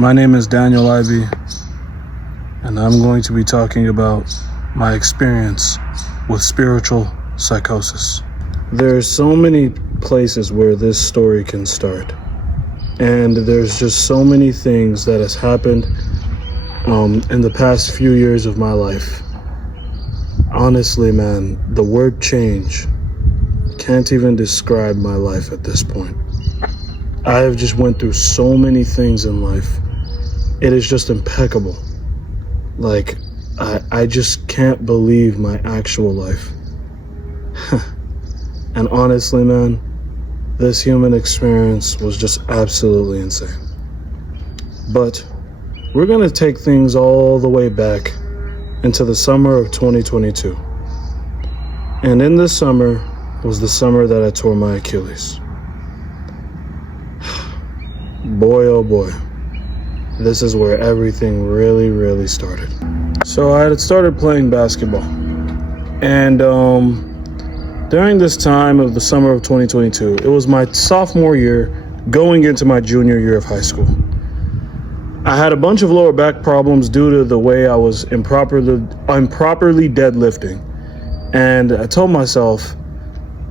My name is Daniel Ivy, and I'm going to be talking about my experience with spiritual psychosis. There's so many places where this story can start, and there's just so many things that has happened in the past few years of my life. Honestly, man, the word change can't even describe my life at this point. I have just went through so many things in life. It is just impeccable. Like, I just can't believe my actual life. And honestly, man, this human experience was just absolutely insane. But we're gonna take things all the way back into the summer of 2022. And in this summer was the summer that I tore my Achilles. Boy, oh boy, this is where everything really started. So I had started playing basketball, and during this time of the summer of 2022, it was my sophomore year going into my junior year of high school. I had a bunch of lower back problems due to the way I was improperly deadlifting, and I told myself,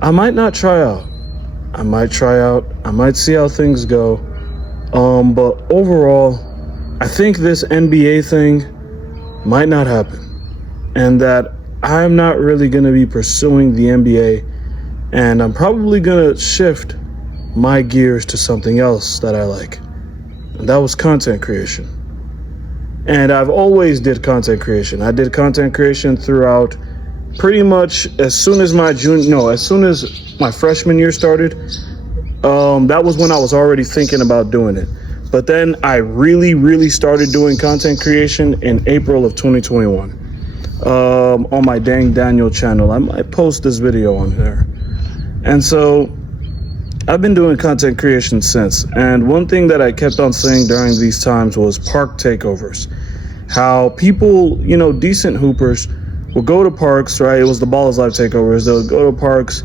I might not try out. I might try out, I might see how things go, but overall, I think this NBA thing might not happen, and that I'm not really going to be pursuing the NBA, and I'm probably going to shift my gears to something else that I like. And that was content creation. And I've always did content creation. I did content creation throughout pretty much as soon as my freshman year started. That was when I was already thinking about doing it. But then I really started doing content creation in April of 2021 on my Dang Daniel channel. I might post this video on there. And so I've been doing content creation since. And one thing that I kept on saying during these times was park takeovers. How people, decent hoopers will go to parks, right? It was the Ball is Life takeovers. They'll go to parks.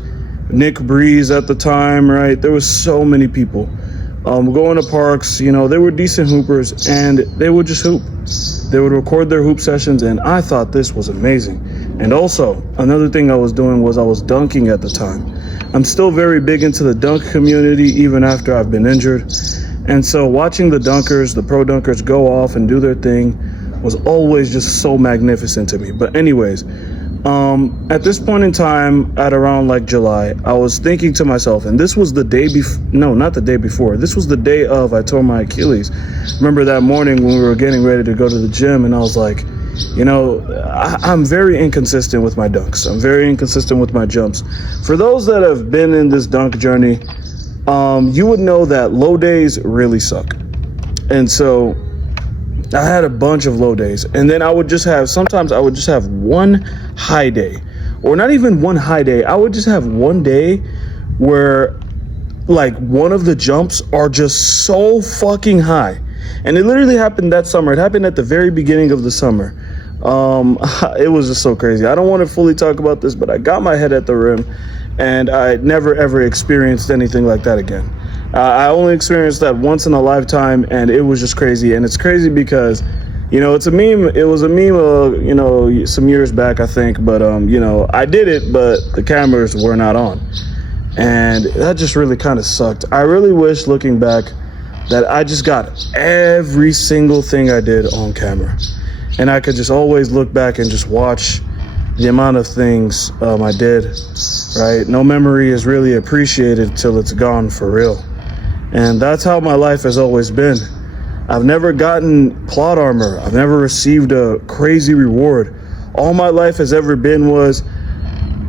Nick Breeze at the time, right? There was so many people going to parks. They were decent hoopers, and they would just hoop. They would record their hoop sessions, and I thought this was amazing. And also, another thing I was doing was I was dunking at the time. I'm still very big into the dunk community, even after I've been injured. And so watching the dunkers, the pro dunkers go off and do their thing was always just so magnificent to me. But anyways, at this point in time, at around like July, I was thinking to myself, and this was the day before, no, not the day before, this was the day of I tore my Achilles. Remember that morning when we were getting ready to go to the gym, and I was like, I'm very inconsistent with my dunks. I'm very inconsistent with my jumps. For those that have been in this dunk journey, you would know that low days really suck. And so I had a bunch of low days, and then sometimes I would just have one high day, or not even one high day. I would just have one day where like one of the jumps are just so fucking high. And it literally happened that summer. It happened at the very beginning of the summer. It was just so crazy. I don't want to fully talk about this, but I got my head at the rim, and I never ever experienced anything like that again. I only experienced that once in a lifetime, and it was just crazy. And it's crazy because, it's a meme. It was a meme, some years back, I think. But, I did it, but the cameras were not on. And that just really kind of sucked. I really wish, looking back, that I just got every single thing I did on camera. And I could just always look back and just watch the amount of things I did, right? No memory is really appreciated till it's gone for real. And that's how my life has always been. I've never gotten plot armor. I've never received a crazy reward. All my life has ever been was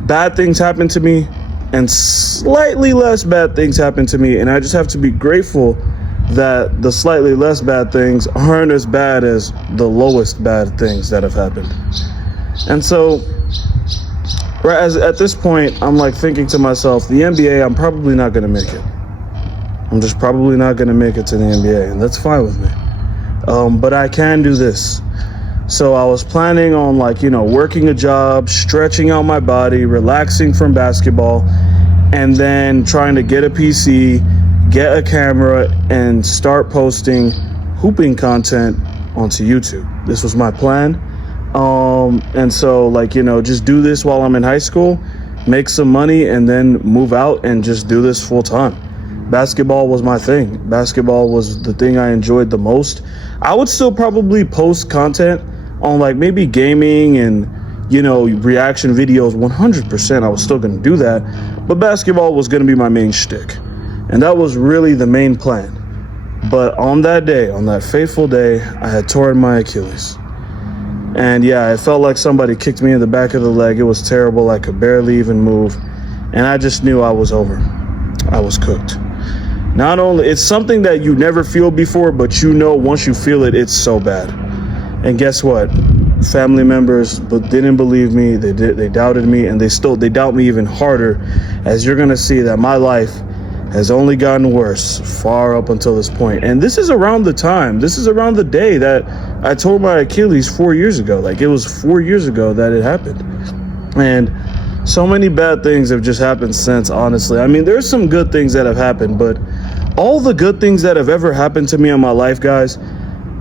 bad things happen to me and slightly less bad things happen to me. And I just have to be grateful that the slightly less bad things aren't as bad as the lowest bad things that have happened. And so, right at this point, I'm like thinking to myself, the NBA, I'm probably not going to make it. I'm just probably not going to make it to the NBA, and that's fine with me. But I can do this. So I was planning on working a job, stretching out my body, relaxing from basketball, and then trying to get a PC, get a camera, and start posting hooping content onto YouTube. This was my plan. And so, like, just do this while I'm in high school, make some money, and then move out and just do this full time. Basketball was my thing. Basketball was the thing I enjoyed the most. I would still probably post content on like maybe gaming and, reaction videos. 100% I was still going to do that. But basketball was going to be my main shtick. And that was really the main plan. But on that day, on that fateful day, I had torn my Achilles. And yeah, it felt like somebody kicked me in the back of the leg. It was terrible. I could barely even move. And I just knew I was over. I was cooked. Not only, it's something that you never feel before, but once you feel it, it's so bad. And guess what? Family members didn't believe me. They doubted me, and they doubt me even harder, as you're going to see that my life has only gotten worse far up until this point. And this is around the day that I tore my Achilles 4 years ago. Like, it was 4 years ago that it happened. And so many bad things have just happened since, honestly. I mean, there's some good things that have happened, but all the good things that have ever happened to me in my life, guys,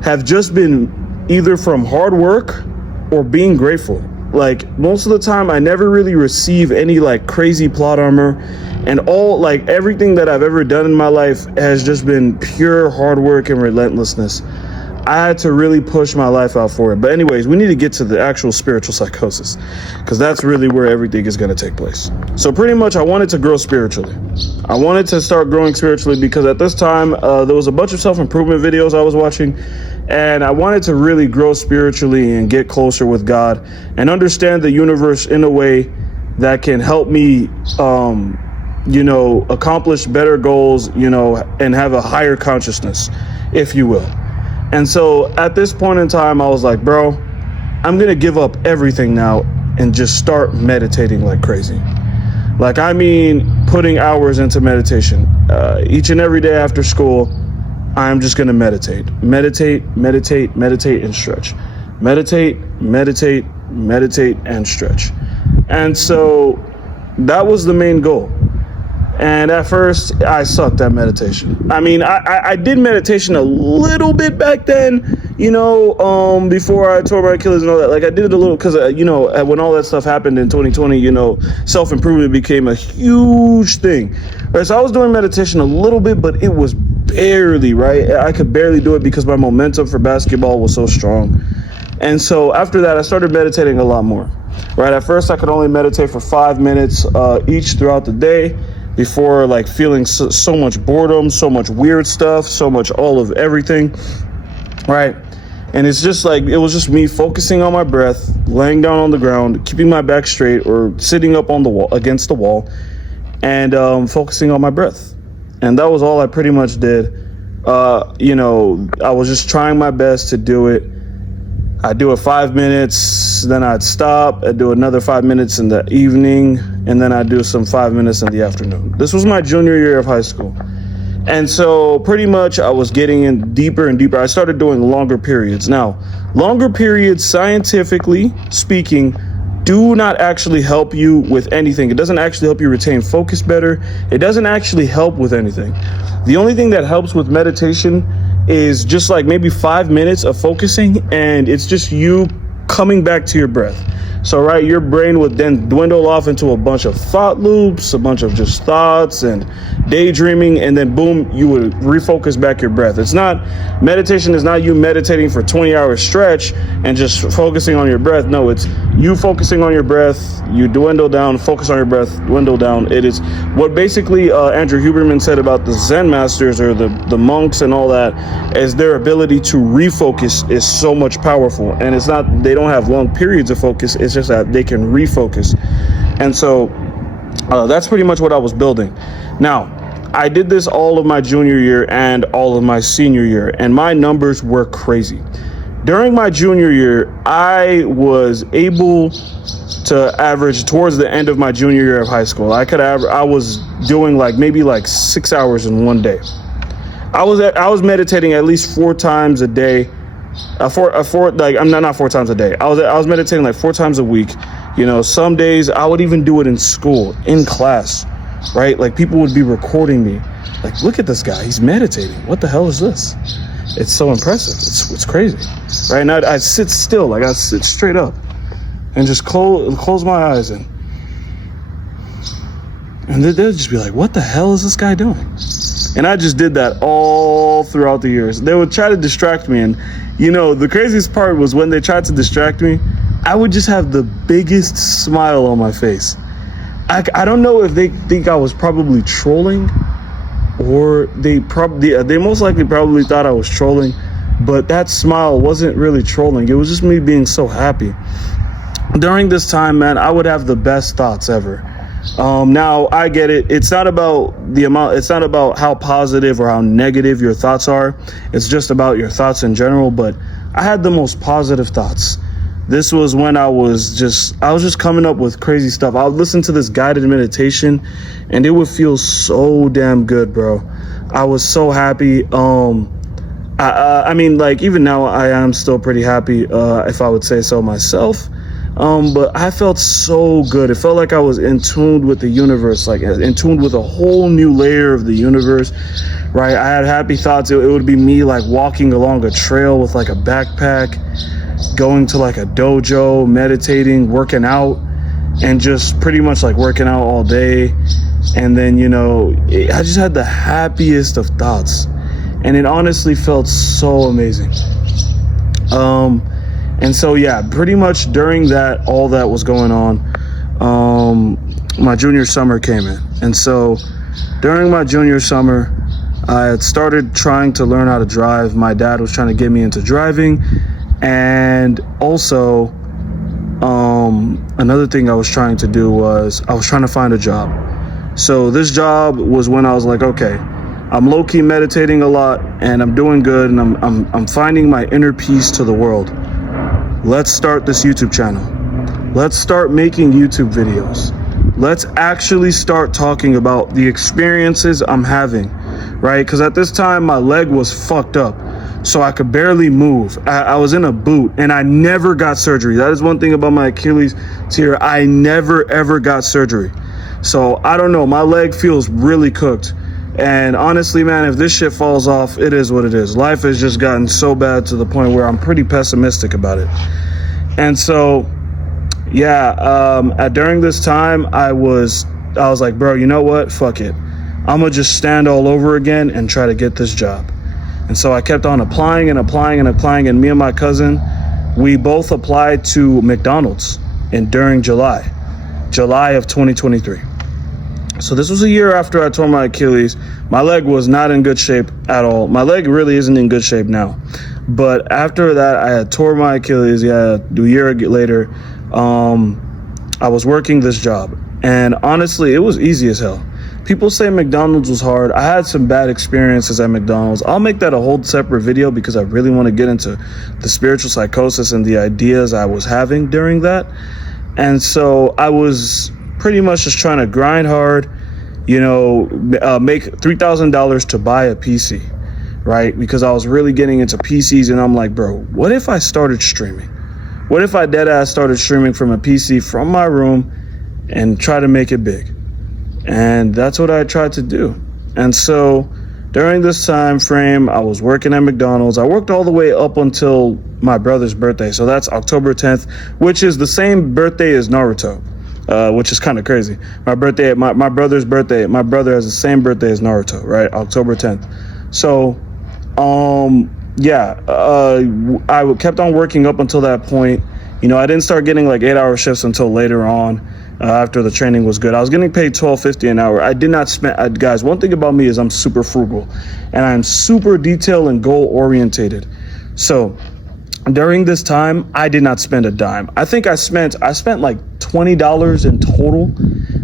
have just been either from hard work or being grateful. Like, most of the time, I never really receive any like crazy plot armor, and everything that I've ever done in my life has just been pure hard work and relentlessness. I had to really push my life out for it. But anyways, we need to get to the actual spiritual psychosis, because that's really where everything is going to take place. So pretty much I wanted to grow spiritually. I wanted to start growing spiritually because at this time there was a bunch of self-improvement videos I was watching, and I wanted to really grow spiritually and get closer with God and understand the universe in a way that can help me accomplish better goals, and have a higher consciousness, if you will. And so at this point in time, I was like, bro, I'm going to give up everything now and just start meditating like crazy. Like, I mean, putting hours into meditation. Each and every day after school, I'm just going to meditate, and stretch. Meditate, and stretch. And so that was the main goal. And at first, I sucked at meditation. I mean, I did meditation a little bit back then, before I tore my Achilles and all that. Like, I did it a little because, when all that stuff happened in 2020, self-improvement became a huge thing. Right? So I was doing meditation a little bit, but it was barely, right? I could barely do it because my momentum for basketball was so strong. And so after that, I started meditating a lot more, right? At first, I could only meditate for 5 minutes each throughout the day, before like feeling so much boredom, so much weird stuff, so much all of everything, right? And it's just like, it was just me focusing on my breath, laying down on the ground, keeping my back straight, or sitting up on the wall, against the wall, and focusing on my breath. And that was all I pretty much did. I was just trying my best to do it. I'd do it 5 minutes, then I'd stop. I'd do another 5 minutes in the evening, and then I'd do some 5 minutes in the afternoon. This was my junior year of high school. And so pretty much I was getting in deeper and deeper. I started doing longer periods. Now, longer periods, scientifically speaking, do not actually help you with anything. It doesn't actually help you retain focus better. It doesn't actually help with anything. The only thing that helps with meditation is just like maybe 5 minutes of focusing, and it's just you coming back to your breath. So, right, your brain would then dwindle off into a bunch of thought loops, a bunch of just thoughts and daydreaming, and then boom, you would refocus back your breath. Meditation is not you meditating for 20-hour stretch and just focusing on your breath. No, it's you focusing on your breath, you dwindle down, focus on your breath, dwindle down. It is what basically Andrew Huberman said about the Zen masters or the monks and all that, is their ability to refocus is so much powerful. And it's not, they don't have long periods of focus, it's just that they can refocus. And so that's pretty much what I was building. Now, I did this all of my junior year and all of my senior year, and my numbers were crazy. During my junior year, I was able to average towards the end of my junior year of high school. I was doing maybe 6 hours in one day. I was meditating at least 4 times a day. Not 4 times a day. I was meditating 4 times a week. Some days I would even do it in school, in class, right? Like, people would be recording me. Like, look at this guy, he's meditating. What the hell is this? It's so impressive. It's crazy, right? And I sit still, like I sit straight up and just close my eyes, and they'll just be like, what the hell is this guy doing? And I just did that all throughout the years. They would try to distract me, and the craziest part was when they tried to distract me, I would just have the biggest smile on my face. I don't know if they think I was probably trolling, or they most likely probably thought I was trolling, but that smile wasn't really trolling. It was just me being so happy. During this time, man, I would have the best thoughts ever. Now I get it. It's not about the amount. It's not about how positive or how negative your thoughts are. It's just about your thoughts in general. But I had the most positive thoughts. This was when I was just coming up with crazy stuff. I would listen to this guided meditation, and it would feel so damn good, bro. I was so happy. I mean, like, even now I am still pretty happy, if I would say so myself. But I felt so good. It felt like I was in tune with the universe, like in tune with a whole new layer of the universe, right? I had happy thoughts. It would be me like walking along a trail with like a backpack, going to like a dojo, meditating, working out, and just pretty much like working out all day. And then, I just had the happiest of thoughts, and it honestly felt so amazing. And so, yeah, pretty much during all that was going on, my junior summer came in. And so during my junior summer, I had started trying to learn how to drive. My dad was trying to get me into driving. And also, another thing I was trying to do was I was trying to find a job. So this job was when I was like, okay, I'm low-key meditating a lot, and I'm doing good, and I'm finding my inner peace to the world. Let's start this YouTube channel. Let's start making YouTube videos. Let's actually start talking about the experiences I'm having, right? Because at this time, my leg was fucked up, so I could barely move. I was in a boot, and I never got surgery. That is one thing about my Achilles tear. I never, ever got surgery. So I don't know. My leg feels really cooked. And honestly, man, if this shit falls off, it is what it is. Life has just gotten so bad to the point where I'm pretty pessimistic about it. And so, yeah, during this time, I was like, bro, you know what? Fuck it. I'm going to just stand all over again and try to get this job. And so I kept on applying. And me and my cousin, we both applied to McDonald's during July of 2023. So this was a year after I tore my Achilles. My leg was not in good shape at all. My leg really isn't in good shape now. But after that, I had tore my Achilles. Yeah, a year later, I was working this job. And honestly, it was easy as hell. People say McDonald's was hard. I had some bad experiences at McDonald's. I'll make that a whole separate video because I really want to get into the spiritual psychosis and the ideas I was having during that. And so I was pretty much just trying to grind hard, make $3,000 to buy a PC, right? Because I was really getting into PCs, and I'm like, bro, what if I started streaming? What if I deadass started streaming from a PC from my room and try to make it big? And that's what I tried to do. And so during this time frame, I was working at McDonald's. I worked all the way up until my brother's birthday. So that's October 10th, which is the same birthday as Naruto. Which is kind of crazy. My brother's birthday, my brother has the same birthday as Naruto, right? October 10th. So, I kept on working up until that point. I didn't start getting like 8-hour shifts until later on, after the training was good. I was getting paid $12.50 an hour. I did not spend, guys, one thing about me is I'm super frugal, and I'm super detail and goal orientated. So during this time, I did not spend a dime. I think I spent like $20 in total.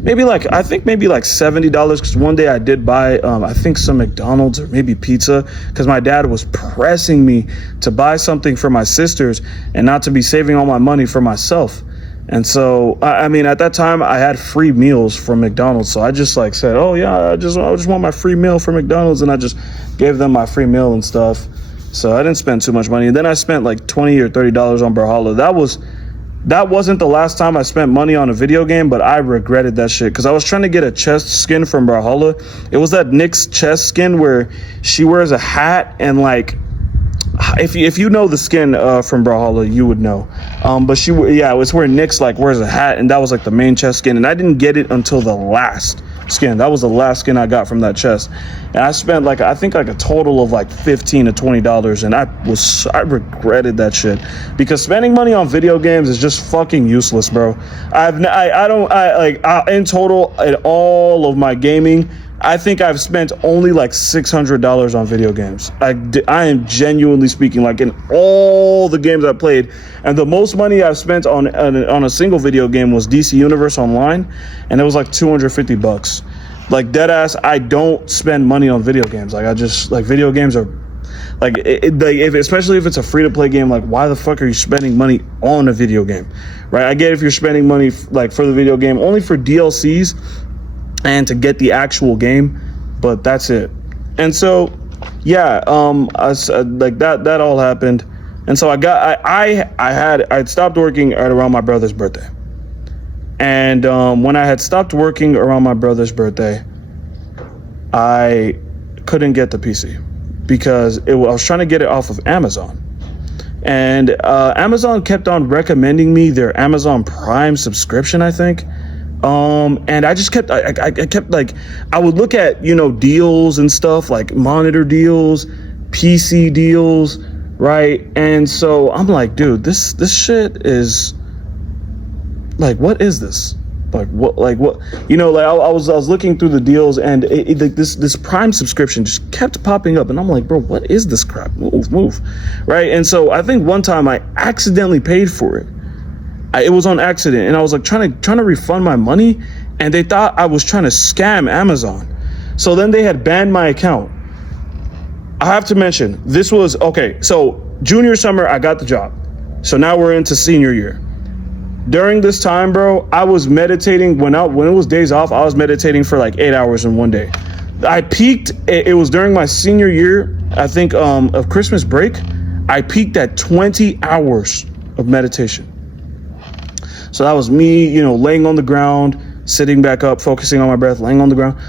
Maybe like $70, because one day I did buy, I think some McDonald's or maybe pizza, because my dad was pressing me to buy something for my sisters and not to be saving all my money for myself. And so, I mean, at that time I had free meals from McDonald's. So I just like said, oh yeah, I just want my free meal from McDonald's. And I just gave them my free meal and stuff. So I didn't spend too much money. And then I spent like $20 or $30 on Brawlhalla. That wasn't the last time I spent money on a video game, but I regretted that shit because I was trying to get a chest skin from Brawlhalla. It was that Nyx chest skin where she wears a hat and like if you know the skin from Brawlhalla, you would know. But it's where Nyx like wears a hat, and that was like the main chest skin, and I didn't get it until the last skin. That was the last skin I got from that chest, and I spent like I think like a total of like $15 to $20, and I regretted that shit, because spending money on video games is just fucking useless, bro. In total in all of my gaming, I think I've spent only like $600 on video games. I am genuinely speaking, like in all the games I played, and the most money I've spent on a single video game was DC Universe Online, and it was like $250. Like dead ass, I don't spend money on video games. Like I just like video games are like especially if it's a free to play game. Like why the fuck are you spending money on a video game, right? I get if you're spending money like for the video game only for DLCs and to get the actual game, but that's it. And so like that all happened, and so I'd stopped working at around my brother's birthday, and when I had stopped working around my brother's birthday, I couldn't get the PC because I was trying to get it off of Amazon, and Amazon kept on recommending me their Amazon Prime subscription, I think. And I just kept, I kept like, I would look at, deals and stuff like monitor deals, PC deals, right? And so I'm like, dude, this shit is like, what is this? Like what, I was looking through the deals, and this Prime subscription just kept popping up, and I'm like, bro, what is this crap? Move, right? And so I think one time I accidentally paid for it. It was on accident, and I was like trying to refund my money, and they thought I was trying to scam Amazon. So then they had banned my account. I have to mention, this was okay. So junior summer, I got the job. So now we're into senior year. During this time, bro, I was meditating when it was days off. I was meditating for like 8 hours in one day. I peaked. It was during my senior year, I think, of Christmas break. I peaked at 20 hours of meditation. So that was me, laying on the ground, sitting back up, focusing on my breath, laying on the ground.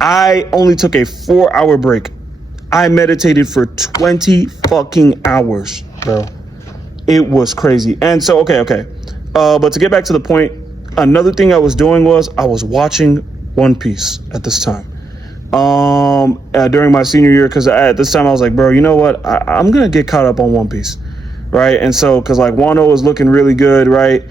I only took a 4-hour break. I meditated for 20 fucking hours, bro. It was crazy. And so, okay. But to get back to the point, another thing I was doing was I was watching One Piece at this time. During my senior year, because at this time I was like, bro, you know what? I'm going to get caught up on One Piece, right? And so, because like Wano was looking really good, right?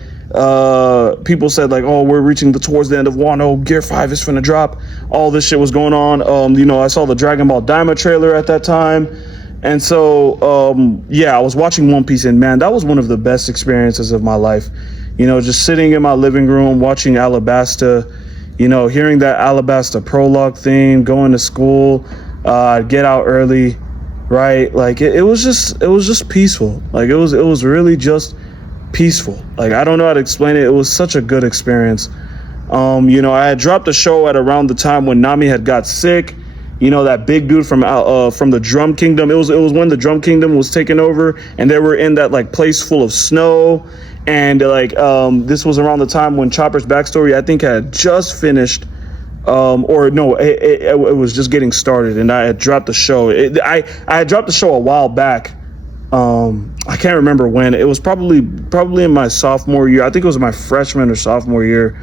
People said like, oh, we're reaching towards the end of Wano, Gear 5 is finna drop. All this shit was going on. I saw the Dragon Ball Daima trailer at that time. And so, I was watching One Piece, and man, that was one of the best experiences of my life. Just sitting in my living room, watching Alabasta, hearing that Alabasta prologue theme, going to school, I'd get out early, right? Like it was just peaceful. Like it was really just peaceful. Like I don't know how to explain it. It was such a good experience. I had dropped the show at around the time when Nami had got sick. That big dude from the Drum Kingdom. It was when the Drum Kingdom was taken over, and they were in that like place full of snow. And this was around the time when Chopper's backstory, I think, had just finished, it was just getting started, and I had dropped the show. I had dropped the show a while back. I can't remember when. It was probably in my sophomore year. I think it was my freshman or sophomore year.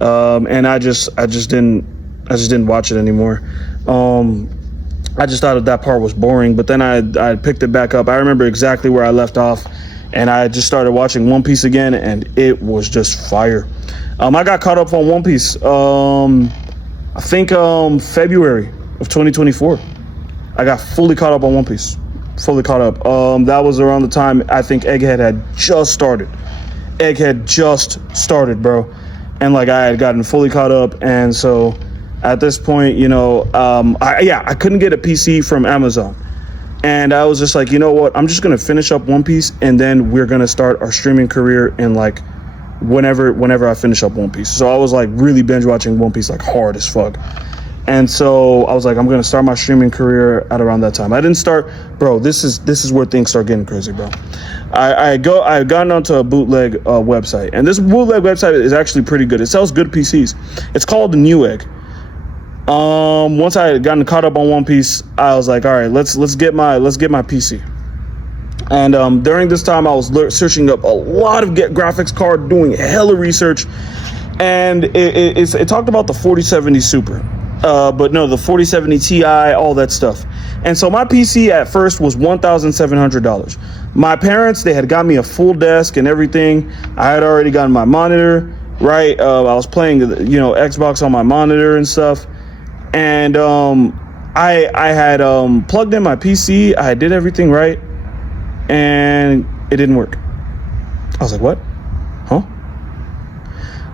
And I just didn't watch it anymore. I just thought that part was boring, but then I picked it back up. I remember exactly where I left off, and I just started watching One Piece again, and it was just fire. I got caught up on One Piece, I think February of 2024. I got fully caught up on One Piece. Fully caught up. That was around the time I think Egghead had just started. Bro. And like I had gotten fully caught up, and so at this point, I couldn't get a PC from Amazon. And I was just like, you know what? I'm just going to finish up One Piece, and then we're going to start our streaming career in like whenever I finish up One Piece. So I was like really binge watching One Piece like hard as fuck. And so I was like, I'm going to start my streaming career at around that time. I didn't start, bro, this is where things start getting crazy, bro. I had gotten onto a bootleg website, and this bootleg website is actually pretty good. It sells good PCs. It's called Newegg. Once I had gotten caught up on One Piece, I was like, all right, let's get my PC. And during this time, I was searching up a lot of graphics card, doing hella research, and it talked about the 4070 Super, but no, the 4070 Ti, all that stuff. And so my PC at first was $1,700. My parents, they had got me a full desk and everything. I had already gotten my monitor, right? I was playing, Xbox on my monitor and stuff. And I had plugged in my PC. I did everything right, and it didn't work. I was like, what? Huh?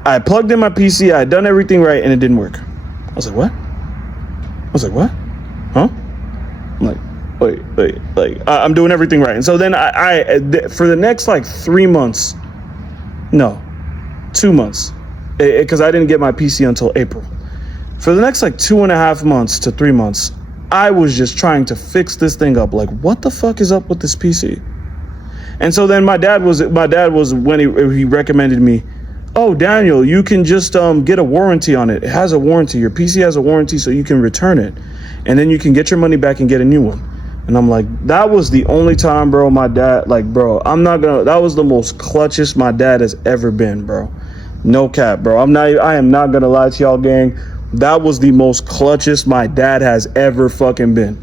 I plugged in my PC. I had done everything right, and it didn't work. I was like, what? Huh? I'm like, wait, I'm doing everything right. And so then I for the next like 2 months, because I didn't get my PC until April. For the next like 2.5 months to 3 months, I was just trying to fix this thing up. Like, what the fuck is up with this PC? And so then my dad was when he recommended me, oh, Daniel, you can just get a warranty on it. It has a warranty. Your PC has a warranty, so you can return it, and then you can get your money back and get a new one. And I'm like, that was the only time, bro, my dad, like, bro, that was the most clutchest my dad has ever been, bro. No cap, bro. I am not gonna lie to y'all, gang. That was the most clutchest my dad has ever fucking been.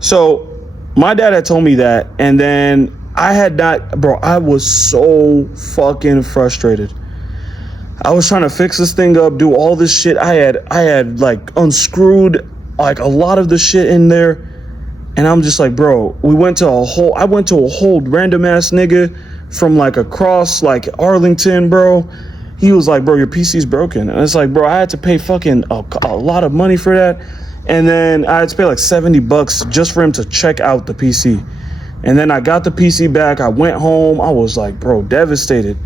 So my dad had told me that, and then I was so fucking frustrated. I was trying to fix this thing up, do all this shit. I had like unscrewed like a lot of the shit in there. And I'm just like, bro, I went to a whole random ass nigga from like across like Arlington, bro. He was like, bro, your PC's broken. And it's like, bro, I had to pay fucking a lot of money for that. And then I had to pay like $70 just for him to check out the PC. And then I got the PC back. I went home. I was like, bro, devastated.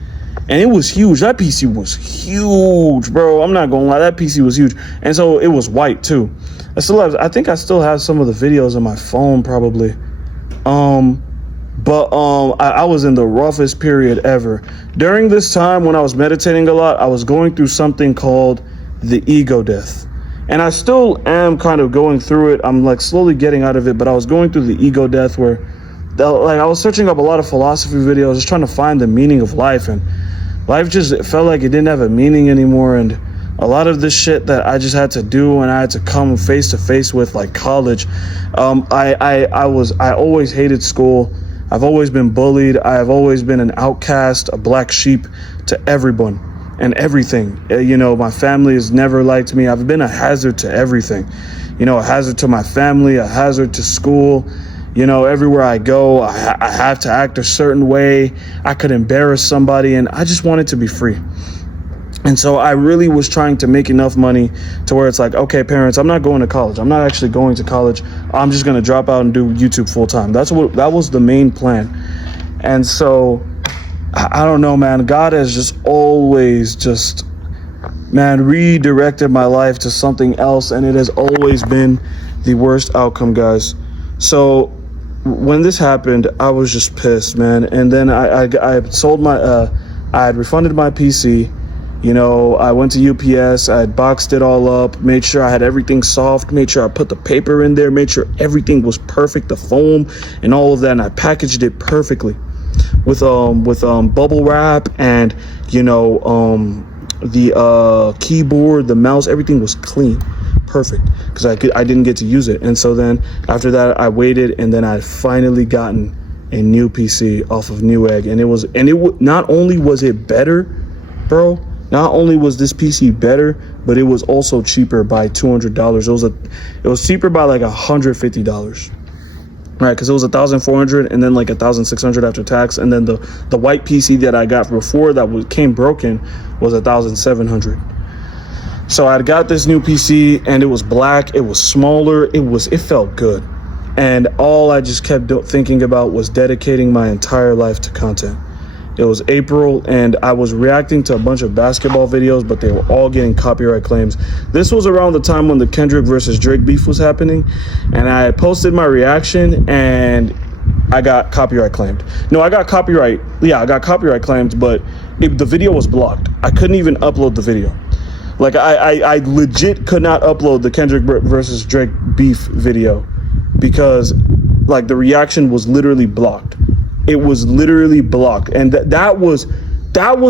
And it was huge. That PC was huge, bro. I'm not gonna lie. That PC was huge. And so it was white too. I think I still have some of the videos on my phone probably. But I was in the roughest period ever. During this time when I was meditating a lot, I was going through something called the ego death. And I still am kind of going through it. I'm like slowly getting out of it, but I was going through the ego death where I was searching up a lot of philosophy videos, just trying to find the meaning of life. And life just felt like it didn't have a meaning anymore. And a lot of the shit that I just had to do and I had to come face to face with, like college. I always hated school. I've always been bullied. I've always been an outcast, a black sheep to everyone and everything. My family has never liked me. I've been a hazard to everything. A hazard to my family, a hazard to school. Everywhere I go, I have to act a certain way. I could embarrass somebody, and I just wanted to be free. And so I really was trying to make enough money to where it's like, okay, parents, I'm not going to college. I'm not actually going to college. I'm just going to drop out and do YouTube full time. That was the main plan. And so I don't know, man. God has just always redirected my life to something else, and it has always been the worst outcome, guys. So when this happened, I was just pissed, man. And then I sold I had refunded my PC. I went to UPS, I had boxed it all up, made sure I had everything soft, made sure I put the paper in there, made sure everything was perfect, the foam and all of that, and I packaged it perfectly with bubble wrap and the keyboard, the mouse, everything was clean, perfect, because I didn't get to use it. And so then after that I waited, and then I finally gotten a new PC off of Newegg, and not only was it better, bro. Not only was this PC better, but it was also cheaper by $200. It was cheaper by like $150, right? Because it was $1,400 and then like $1,600 after tax, and then the white PC that I got before that came broken was $1,700. So I got this new PC, and it was black, it was smaller, it felt good, and all I just kept thinking about was dedicating my entire life to content. It was April, and I was reacting to a bunch of basketball videos, but they were all getting copyright claims. This was around the time when the Kendrick versus Drake beef was happening, and I posted my reaction, and I got copyright claimed. No, I got copyright claimed, but the video was blocked. I couldn't even upload the video. Like, I legit could not upload the Kendrick versus Drake beef video because like the reaction was literally blocked. It was literally blocked. And that was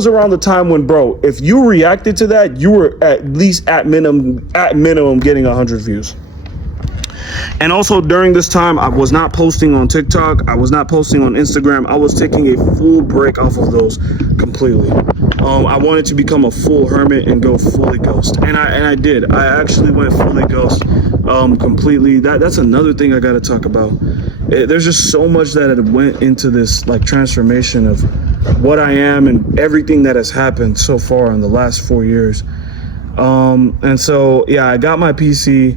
around the time when, bro, if you reacted to that, you were at least at minimum getting 100 views. And also during this time, I was not posting on TikTok. I was not posting on Instagram. I was taking a full break off of those completely. I wanted to become a full hermit and go fully ghost. And I did. I actually went fully ghost completely. That's another thing I got to talk about. There's just so much that had went into this like transformation of what I am and everything that has happened so far in the last 4 years. And so, yeah, I got my PC.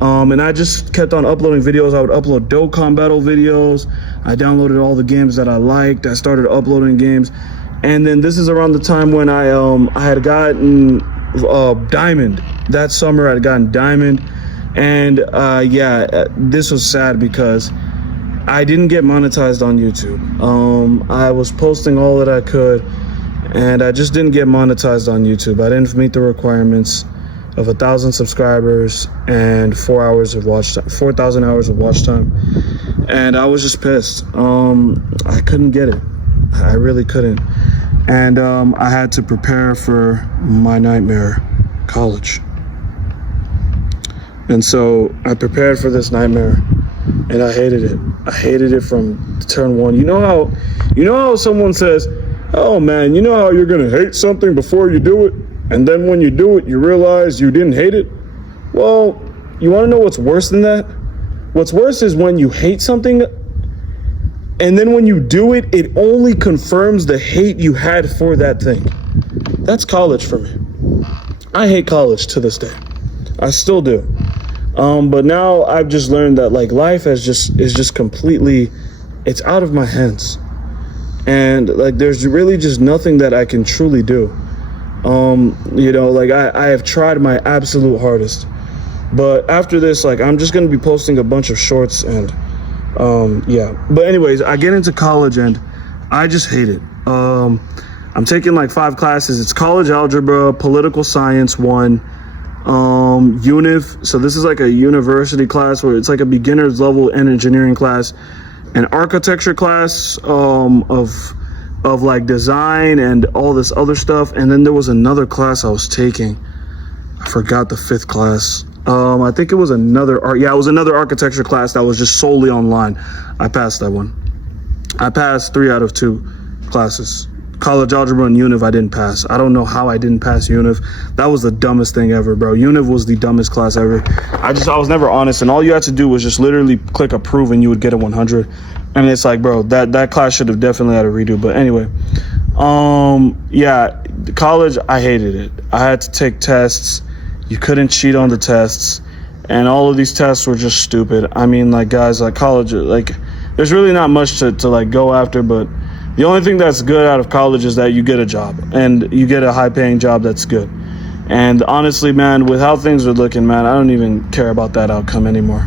And I just kept on uploading videos. I would upload Dokkan battle videos. I downloaded all the games that I liked. I started uploading games. And then this is around the time when I had gotten Diamond. That summer I had gotten Diamond. And this was sad because I didn't get monetized on YouTube. I was posting all that I could, and I just didn't get monetized on YouTube. I didn't meet the requirements of 1,000 subscribers and 4 hours of watch time, 4,000 hours of watch time, and I was just pissed. I couldn't get it. I really couldn't, and I had to prepare for my nightmare, college. And so I prepared for this nightmare, and I hated it. I hated it from turn one. You know how someone says, "Oh man, you know how you're gonna hate something before you do it? And then when you do it, you realize you didn't hate it." Well, you want to know what's worse than that? What's worse is when you hate something, and then when you do it, it only confirms the hate you had for that thing. That's college for me. I hate college to this day. I still do. But now I've just learned that like life is just completely, it's out of my hands. And like there's really just nothing that I can truly do. Like I have tried my absolute hardest, but after this, like I'm just gonna be posting a bunch of shorts and but anyways, I get into college and I just hate it. I'm taking like 5 classes. It's college algebra, political science 1, univ. So this is like a university class where it's like a beginner's level and engineering class, an architecture class of like design and all this other stuff. And then there was another class I was taking. I forgot the 5th class. I think it was another architecture class that was just solely online. I passed that one. I passed 3 out of 2 classes. College algebra and univ I didn't pass. I don't know how I didn't pass univ. That was the dumbest thing ever, bro. Univ was the dumbest class ever. I was never honest, and all you had to do was just literally click approve and you would get a 100. And it's like, bro, that class should have definitely had a redo. But anyway, college, I hated it. I had to take tests. You couldn't cheat on the tests, and all of these tests were just stupid. I mean, like, guys, like college, like there's really not much to like go after, but the only thing that's good out of college is that you get a job, and you get a high-paying job that's good. And honestly, man, with how things are looking, man, I don't even care about that outcome anymore.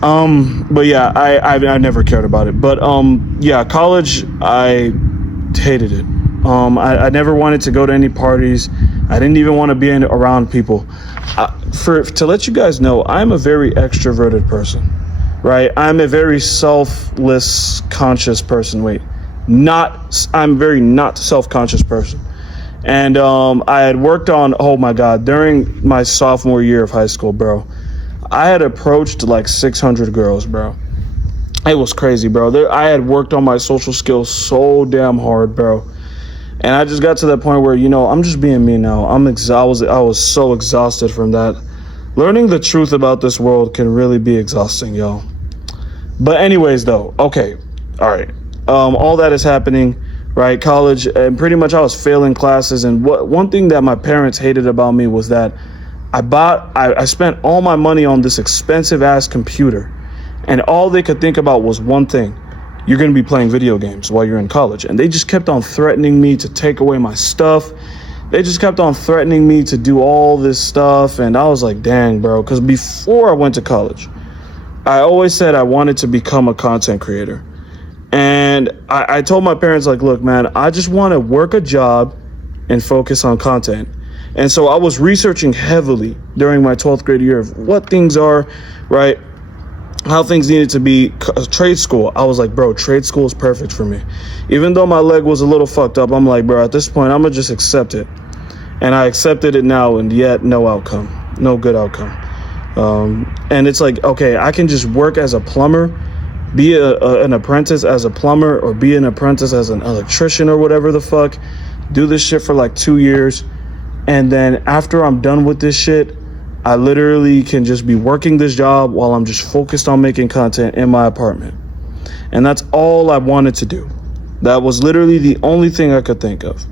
But yeah, I never cared about it. But college, I hated it. I never wanted to go to any parties. I didn't even want to be around people. To let you guys know, I'm a very extroverted person, right? I'm a very selfless, conscious person. I'm a very not self-conscious person. And I had worked on, oh my God, during my sophomore year of high school, bro, I had approached like 600 girls, bro. It was crazy, bro. I had worked on my social skills so damn hard, bro. And I just got to that point where, I'm just being me now. I was so exhausted from that. Learning the truth about this world can really be exhausting, y'all. But anyways, though, okay, all right. All that is happening, right? College, and pretty much I was failing classes. And one thing that my parents hated about me was that I spent all my money on this expensive ass computer, and all they could think about was one thing: you're going to be playing video games while you're in college. And they just kept on threatening me to take away my stuff. They just kept on threatening me to do all this stuff. And I was like, dang, bro, because before I went to college, I always said I wanted to become a content creator. And I told my parents, like, look, man, I just want to work a job and focus on content. And so I was researching heavily during my 12th grade year of what things are, right? how things needed to be. Trade school, I was like, bro, trade school is perfect for me. Even though my leg was a little fucked up, I'm like, bro, at this point, I'm gonna just accept it. And I accepted it now, and yet no outcome, no good outcome. And it's like, okay, I can just work as a plumber, be an apprentice as a plumber, or be an apprentice as an electrician or whatever the fuck, do this shit for like 2 years. And then after I'm done with this shit, I literally can just be working this job while I'm just focused on making content in my apartment. And that's all I wanted to do. That was literally the only thing I could think of.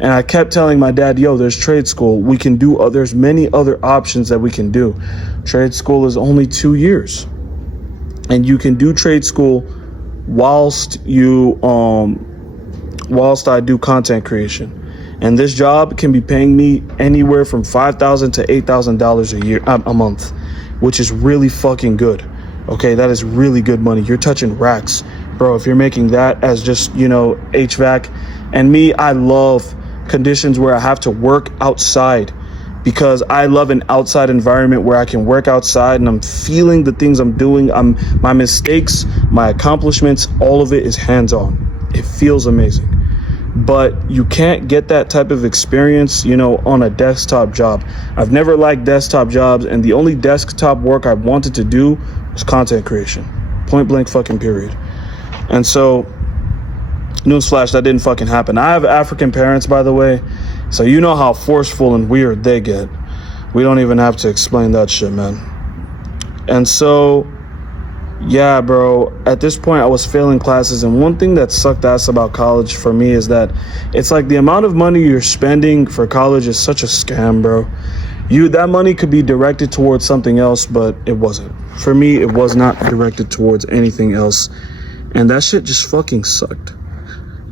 And I kept telling my dad, yo, there's trade school. We can do, there's many other options that we can do. Trade school is only 2 years. And you can do trade school whilst I do content creation. And this job can be paying me anywhere from $5,000 to $8,000 a month, which is really fucking good. Okay, that is really good money. You're touching racks, bro. If you're making that as just, HVAC. And me, I love conditions where I have to work outside, because I love an outside environment where I can work outside and I'm feeling the things I'm doing. My mistakes, my accomplishments, all of it is hands-on. It feels amazing. But you can't get that type of experience, on a desktop job. I've never liked desktop jobs, and the only desktop work I wanted to do was content creation. Point blank fucking period. And so, newsflash, that didn't fucking happen. I have African parents, by the way, so you know how forceful and weird they get. We don't even have to explain that shit, man. And so, yeah, bro, at this point I was failing classes, and one thing that sucked ass about college for me is that it's like the amount of money you're spending for college is such a scam, bro. That money could be directed towards something else, but it wasn't. For me, it was not directed towards anything else, and that shit just fucking sucked.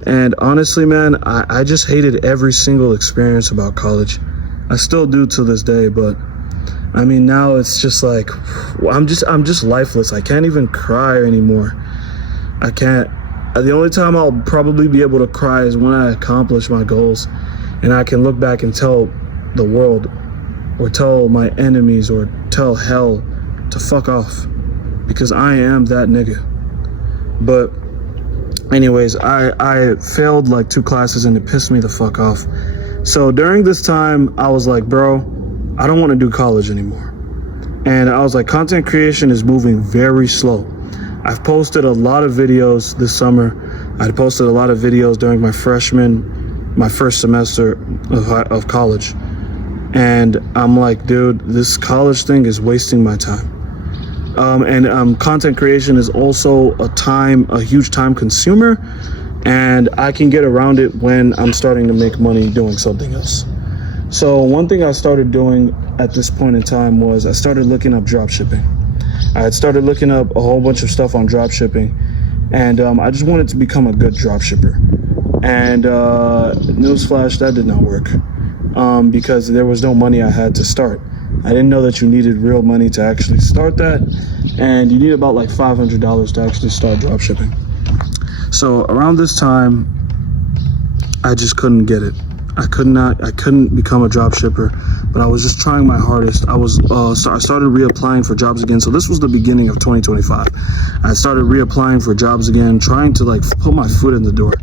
And honestly, man, I just hated every single experience about college. I still do to this day, but I mean, now it's just like, I'm just lifeless. I can't even cry anymore. I can't. The only time I'll probably be able to cry is when I accomplish my goals, and I can look back and tell the world, or tell my enemies, or tell hell to fuck off, because I am that nigga. But anyways, I failed like 2 classes, and it pissed me the fuck off. So during this time, I was like, bro, I don't want to do college anymore. And I was like, content creation is moving very slow. I've posted a lot of videos this summer. I posted a lot of videos during my first semester of college. And I'm like, dude, this college thing is wasting my time. And content creation is also a huge time consumer. And I can get around it when I'm starting to make money doing something else. So one thing I started doing at this point in time was I started looking up drop shipping. I had started looking up a whole bunch of stuff on drop shipping, and I just wanted to become a good drop shipper. And newsflash, that did not work, because there was no money I had to start. I didn't know that you needed real money to actually start that, and you need about like $500 to actually start drop shipping. So around this time, I just couldn't get it. I couldn't become a drop shipper, but I was just trying my hardest. So I started reapplying for jobs again. So this was the beginning of 2025. I started reapplying for jobs again, trying to like put my foot in the door.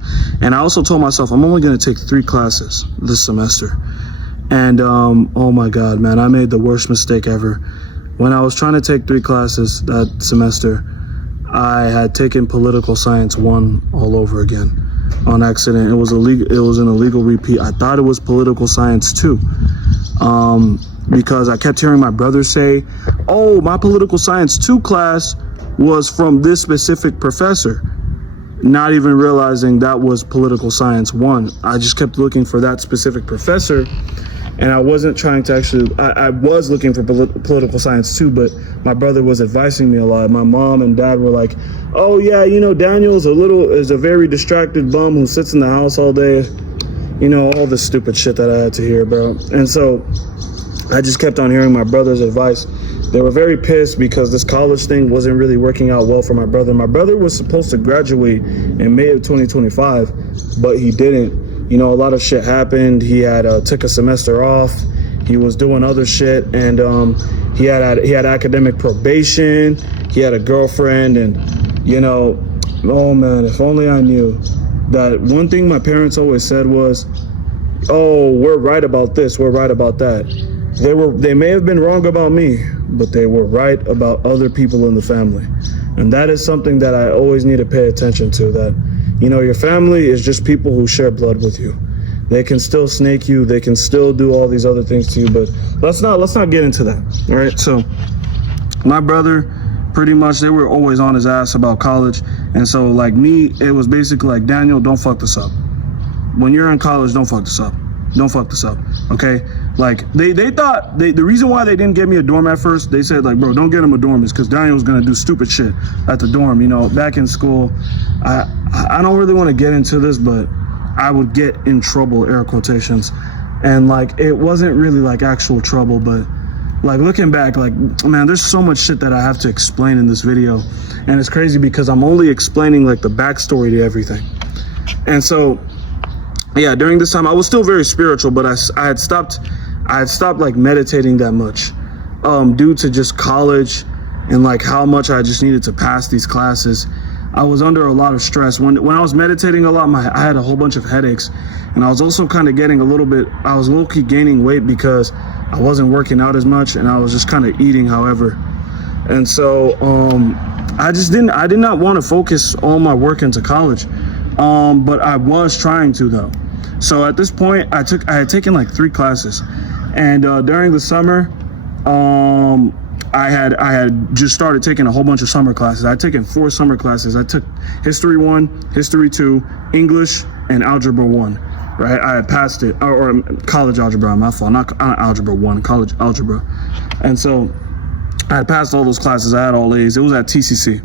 And I also told myself I'm only going to take 3 classes this semester. And oh my God, man, I made the worst mistake ever. When I was trying to take 3 classes that semester, I had taken political science 1 all over again. On accident. It was an illegal repeat. I thought it was political science 2, because I kept hearing my brother say, oh, my political science 2 class was from this specific professor, not even realizing that was political science 1. I just kept looking for that specific professor, and I wasn't trying to actually, I was looking for political science 2, but my brother was advising me a lot. My mom and dad were like, oh yeah, Daniel is a very distracted bum who sits in the house all day. All the stupid shit that I had to hear, bro. And so I just kept on hearing my brother's advice. They were very pissed because this college thing wasn't really working out well for my brother. My brother was supposed to graduate in May of 2025, but he didn't. A lot of shit happened. He had took a semester off. He was doing other shit, and he had academic probation. he had a girlfriend, and oh man, if only I knew that one thing my parents always said was, oh, we're right about this, we're right about that. They may have been wrong about me, but they were right about other people in the family. And that is something that I always need to pay attention to, that, your family is just people who share blood with you. They can still snake you, they can still do all these other things to you, but let's not get into that, all right? So my brother, pretty much, they were always on his ass about college. And so like me, it was basically like, Daniel, don't fuck this up. When you're in college, don't fuck this up. Don't fuck this up, okay? Like, they thought, the reason why they didn't get me a dorm at first, they said, like, bro, don't get him a dorm, is because Daniel was going to do stupid shit at the dorm. Back in school, I don't really want to get into this, but I would get in trouble, air quotations. And, like, it wasn't really, like, actual trouble, but, like, looking back, like, man, there's so much shit that I have to explain in this video. And it's crazy because I'm only explaining, like, the backstory to everything. And so, yeah, during this time, I was still very spiritual, but I had stopped like meditating that much, due to just college and like how much I just needed to pass these classes. I was under a lot of stress. When I was meditating a lot, I had a whole bunch of headaches, and I was also kind of getting I was low-key gaining weight because I wasn't working out as much, and I was just kind of eating however. And so I did not want to focus all my work into college, but I was trying to though. So at this point, I had taken like 3 classes, and during the summer, I had just started taking a whole bunch of summer classes. I'd taken 4 summer classes. I took History 1, History 2, English, and Algebra 1. Right, I had passed it, or college algebra. My fault, not Algebra 1, college algebra. And so I had passed all those classes. I had all A's. It was at TCC,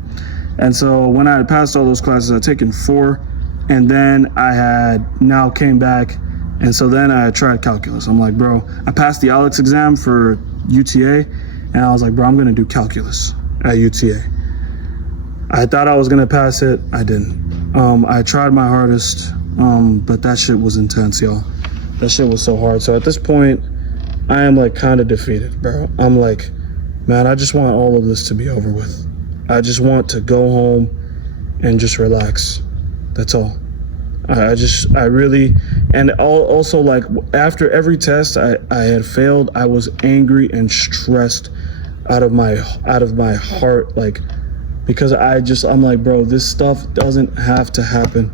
and so when I had passed all those classes, I'd taken 4. And then I had now came back, and so then I had tried calculus. I'm like, bro, I passed the ALEX exam for UTA, and I was like, bro, I'm going to do calculus at UTA. I thought I was going to pass it. I didn't. I tried my hardest, but that shit was intense, y'all. That shit was so hard. So at this point, I am like kind of defeated, bro. I'm like, man, I just want all of this to be over with. I just want to go home and just relax. That's all. I really, and also like after every test I had failed, I was angry and stressed out of my heart, like, because I'm like, bro, this stuff doesn't have to happen.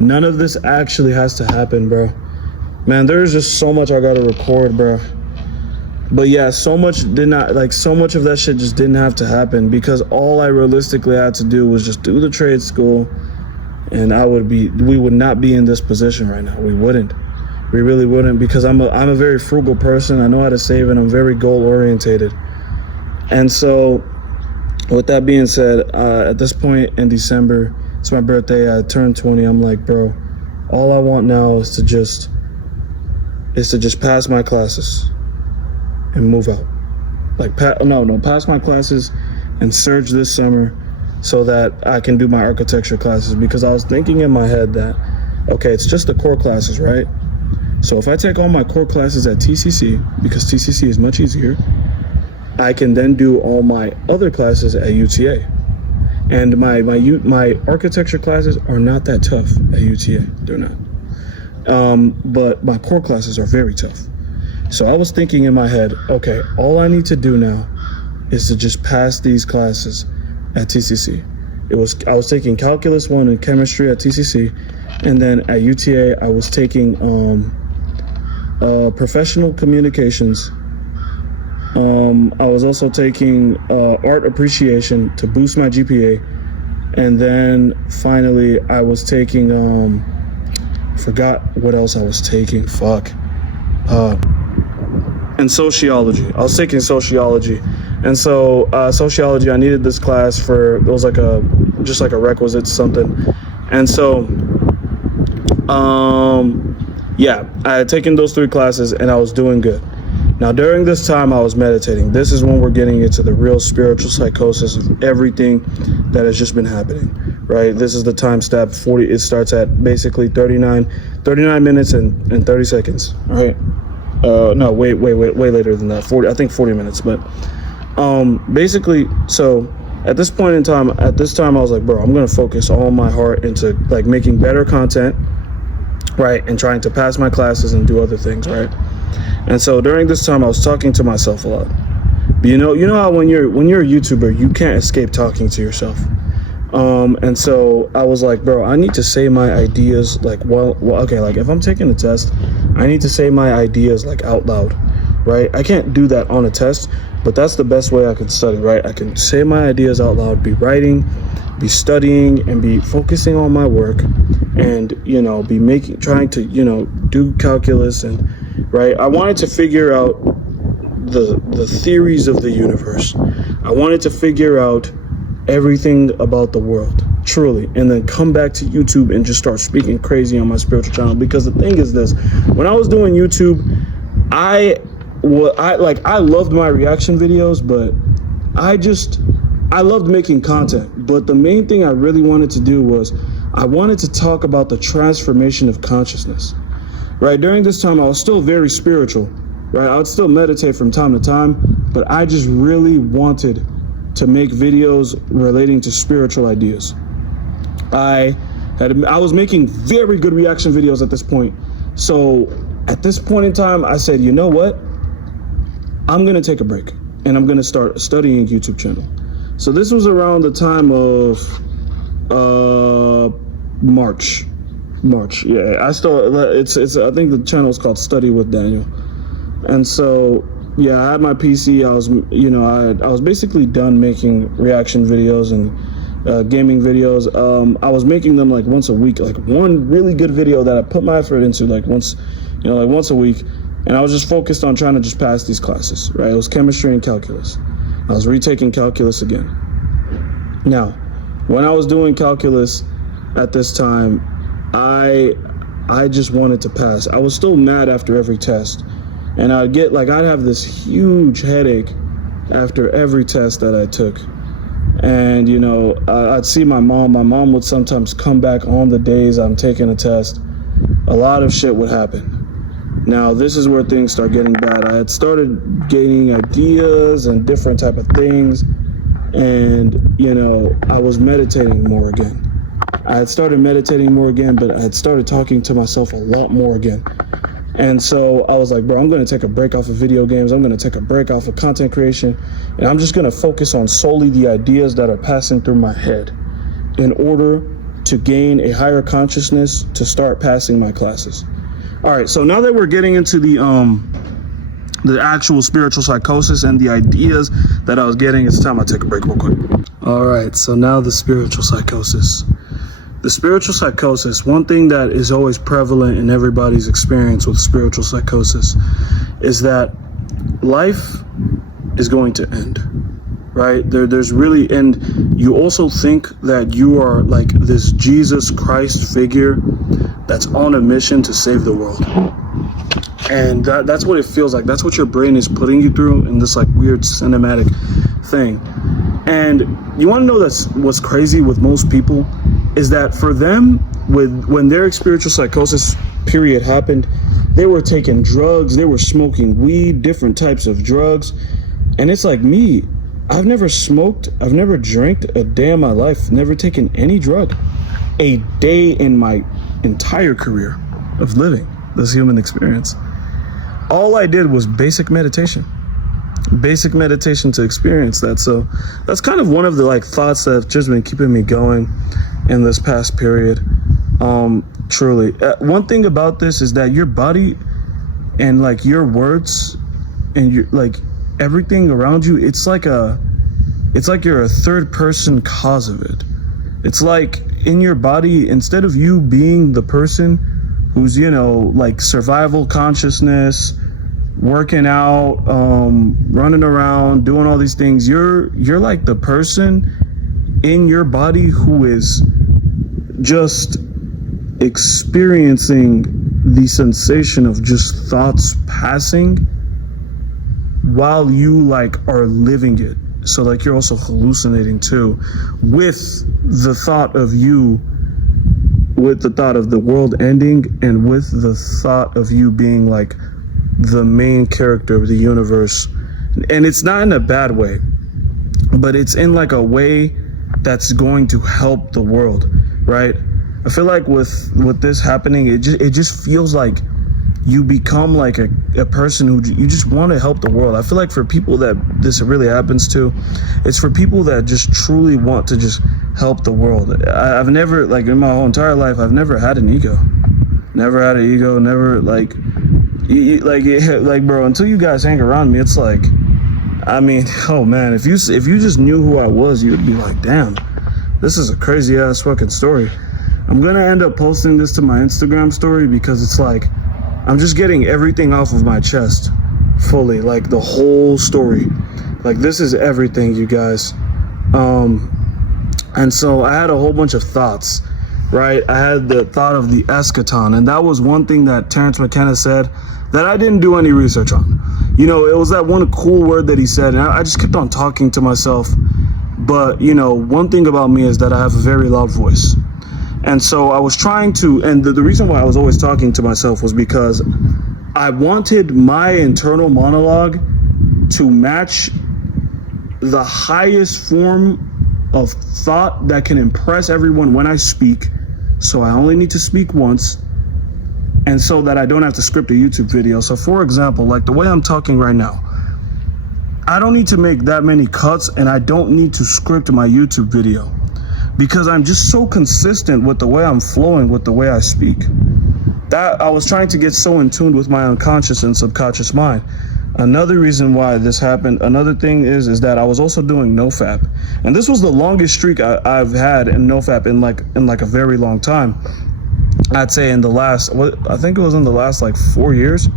None of this actually has to happen, bro. Man, there's just so much I gotta record, bro. But yeah, so much of that shit just didn't have to happen, because all I realistically had to do was just do the trade school, and we would not be in this position right now. We really wouldn't, because I'm a very frugal person. I know how to save, and I'm very goal orientated. And so with that being said, at this point in December, it's my birthday, I turned 20. I'm like, bro, all I want now is to just pass my classes and move out. Like, pass my classes and surge this summer, so that I can do my architecture classes. Because I was thinking in my head that, okay, it's just the core classes, right? So if I take all my core classes at TCC, because TCC is much easier, I can then do all my other classes at UTA. And my architecture classes are not that tough at UTA. They're not. But my core classes are very tough. So I was thinking in my head, okay, all I need to do now is to just pass these classes at TCC. I was taking calculus 1 and chemistry at TCC, and then at UTA I was taking professional communications. I was also taking art appreciation to boost my GPA, and then finally I was taking forgot what else I was taking. And sociology. I was taking sociology. And so sociology, I needed this class for, it was like just like a requisite something. And so yeah, I had taken those 3 classes and I was doing good. Now during this time I was meditating. This is when we're getting into the real spiritual psychosis of everything that has just been happening, right? This is the time stamp 40. It starts at basically 39 minutes and 30 seconds, right? No, way later than that. 40 minutes. But basically, so at this point in time, I was like, bro, I'm going to focus all my heart into like making better content, right, and trying to pass my classes and do other things, right? And so during this time, I was talking to myself a lot. But you know how when you're a YouTuber, you can't escape talking to yourself. And so I was like, bro, I need to say my ideas like, well, okay, like if I'm taking a test, I need to say my ideas like out loud, right? I can't do that on a test, but that's the best way I can study, right? I can say my ideas out loud, be writing, be studying, and be focusing on my work, and, you know, be trying to, you know, do calculus, and, right? I wanted to figure out the theories of the universe. I wanted to figure out everything about the world, truly, and then come back to YouTube and just start speaking crazy on my spiritual channel. Because the thing is this, when I was doing YouTube, I loved my reaction videos, but I loved making content. But the main thing I really wanted to do was I wanted to talk about the transformation of consciousness, right? During this time, I was still very spiritual, right? I would still meditate from time to time, but I just really wanted to make videos relating to spiritual ideas. I was making very good reaction videos at this point. So at this point in time, I said, you know what? I'm gonna take a break and I'm gonna start studying YouTube channel. So this was around the time of March. Yeah, I think the channel is called Study with Daniel. And so yeah, I had my PC. I was basically done making reaction videos and gaming videos. I was making them like once a week, like one really good video that I put my effort into, like once a week. And I was just focused on trying to just pass these classes, right? It was chemistry and calculus. I was retaking calculus again. Now, when I was doing calculus at this time, I just wanted to pass. I was still mad after every test. And I'd have this huge headache after every test that I took. And, you know, I'd see my mom. My mom would sometimes come back on the days I'm taking a test. A lot of shit would happen. Now, this is where things start getting bad. I had started gaining ideas and different type of things. And, you know, I was meditating more again. I had started meditating more again, but I had started talking to myself a lot more again. And so I was like, bro, I'm going to take a break off of video games. I'm going to take a break off of content creation. And I'm just going to focus on solely the ideas that are passing through my head in order to gain a higher consciousness to start passing my classes. All right. So now that we're getting into the actual spiritual psychosis and the ideas that I was getting, it's time I take a break real quick. All right. So now the spiritual psychosis. The spiritual psychosis, one thing that is always prevalent in everybody's experience with spiritual psychosis is that life is going to end, right? And you also think that you are like this Jesus Christ figure that's on a mission to save the world. And that's what it feels like. That's what your brain is putting you through in this like weird cinematic thing. And you want to know what's crazy with most people is that for them, when their spiritual psychosis period happened, they were taking drugs, they were smoking weed, different types of drugs. And it's like me, I've never smoked, I've never drank a day in my life, never taken any drug a day in my entire career of living this human experience. All I did was basic meditation to experience that. So that's kind of one of the like thoughts that have just been keeping me going in this past period. Truly, one thing about this is that your body and like your words and your like everything around you, it's like you're a third person cause of it. It's like in your body, instead of you being the person who's, you know, like survival consciousness, working out, running around, doing all these things, you're like the person in your body who is just experiencing the sensation of just thoughts passing while you like are living it. So like you're also hallucinating too with the thought of you, with the thought of the world ending, and with the thought of you being like the main character of the universe. And it's not in a bad way. but it's in like a way that's going to help the world, right? I feel like with this happening, it just feels like you become like a person who you just want to help the world. I feel like for people that this really happens to, it's for people that just truly want to just help the world. I've never, like in my whole entire life, I've never had an ego. Never had an ego, never like bro, until you guys hang around me, it's like, I mean, oh man, if you just knew who I was, you'd be like, damn, this is a crazy ass fucking story. I'm gonna end up posting this to my Instagram story because it's like, I'm just getting everything off of my chest fully, like the whole story. Like this is everything, you guys. And so I had a whole bunch of thoughts, right? I had the thought of the eschaton, and that was one thing that Terence McKenna said that I didn't do any research on. You know, it was that one cool word that he said, and I just kept on talking to myself. But, you know, one thing about me is that I have a very loud voice. And so I was trying to, and the reason why I was always talking to myself was because I wanted my internal monologue to match the highest form of thought that can impress everyone when I speak. So I only need to speak once, and so that I don't have to script a YouTube video. So for example, like the way I'm talking right now, I don't need to make that many cuts, and I don't need to script my YouTube video, because I'm just so consistent with the way I'm flowing, with the way I speak. That I was trying to get so in tune with my unconscious and subconscious mind. Another reason why this happened, another thing is that I was also doing NoFap, and this was the longest streak I've had in NoFap in like a very long time. I'd say in the last, I think it was in the last like 4 years.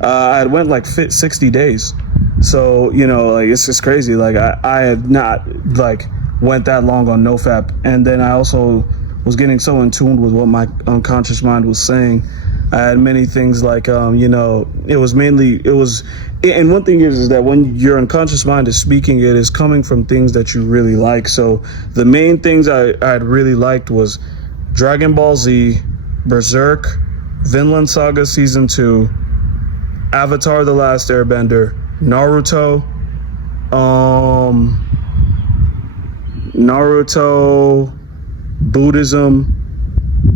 I went like 60 days. So, you know, like it's just crazy. Like I had not like went that long on NoFap, and then I also was getting so in tune with what my unconscious mind was saying. I had many things like, you know, and one thing is that when your unconscious mind is speaking, it is coming from things that you really like. So the main things I'd really liked was Dragon Ball Z, Berserk, Vinland Saga Season 2, Avatar The Last Airbender, Naruto, Buddhism,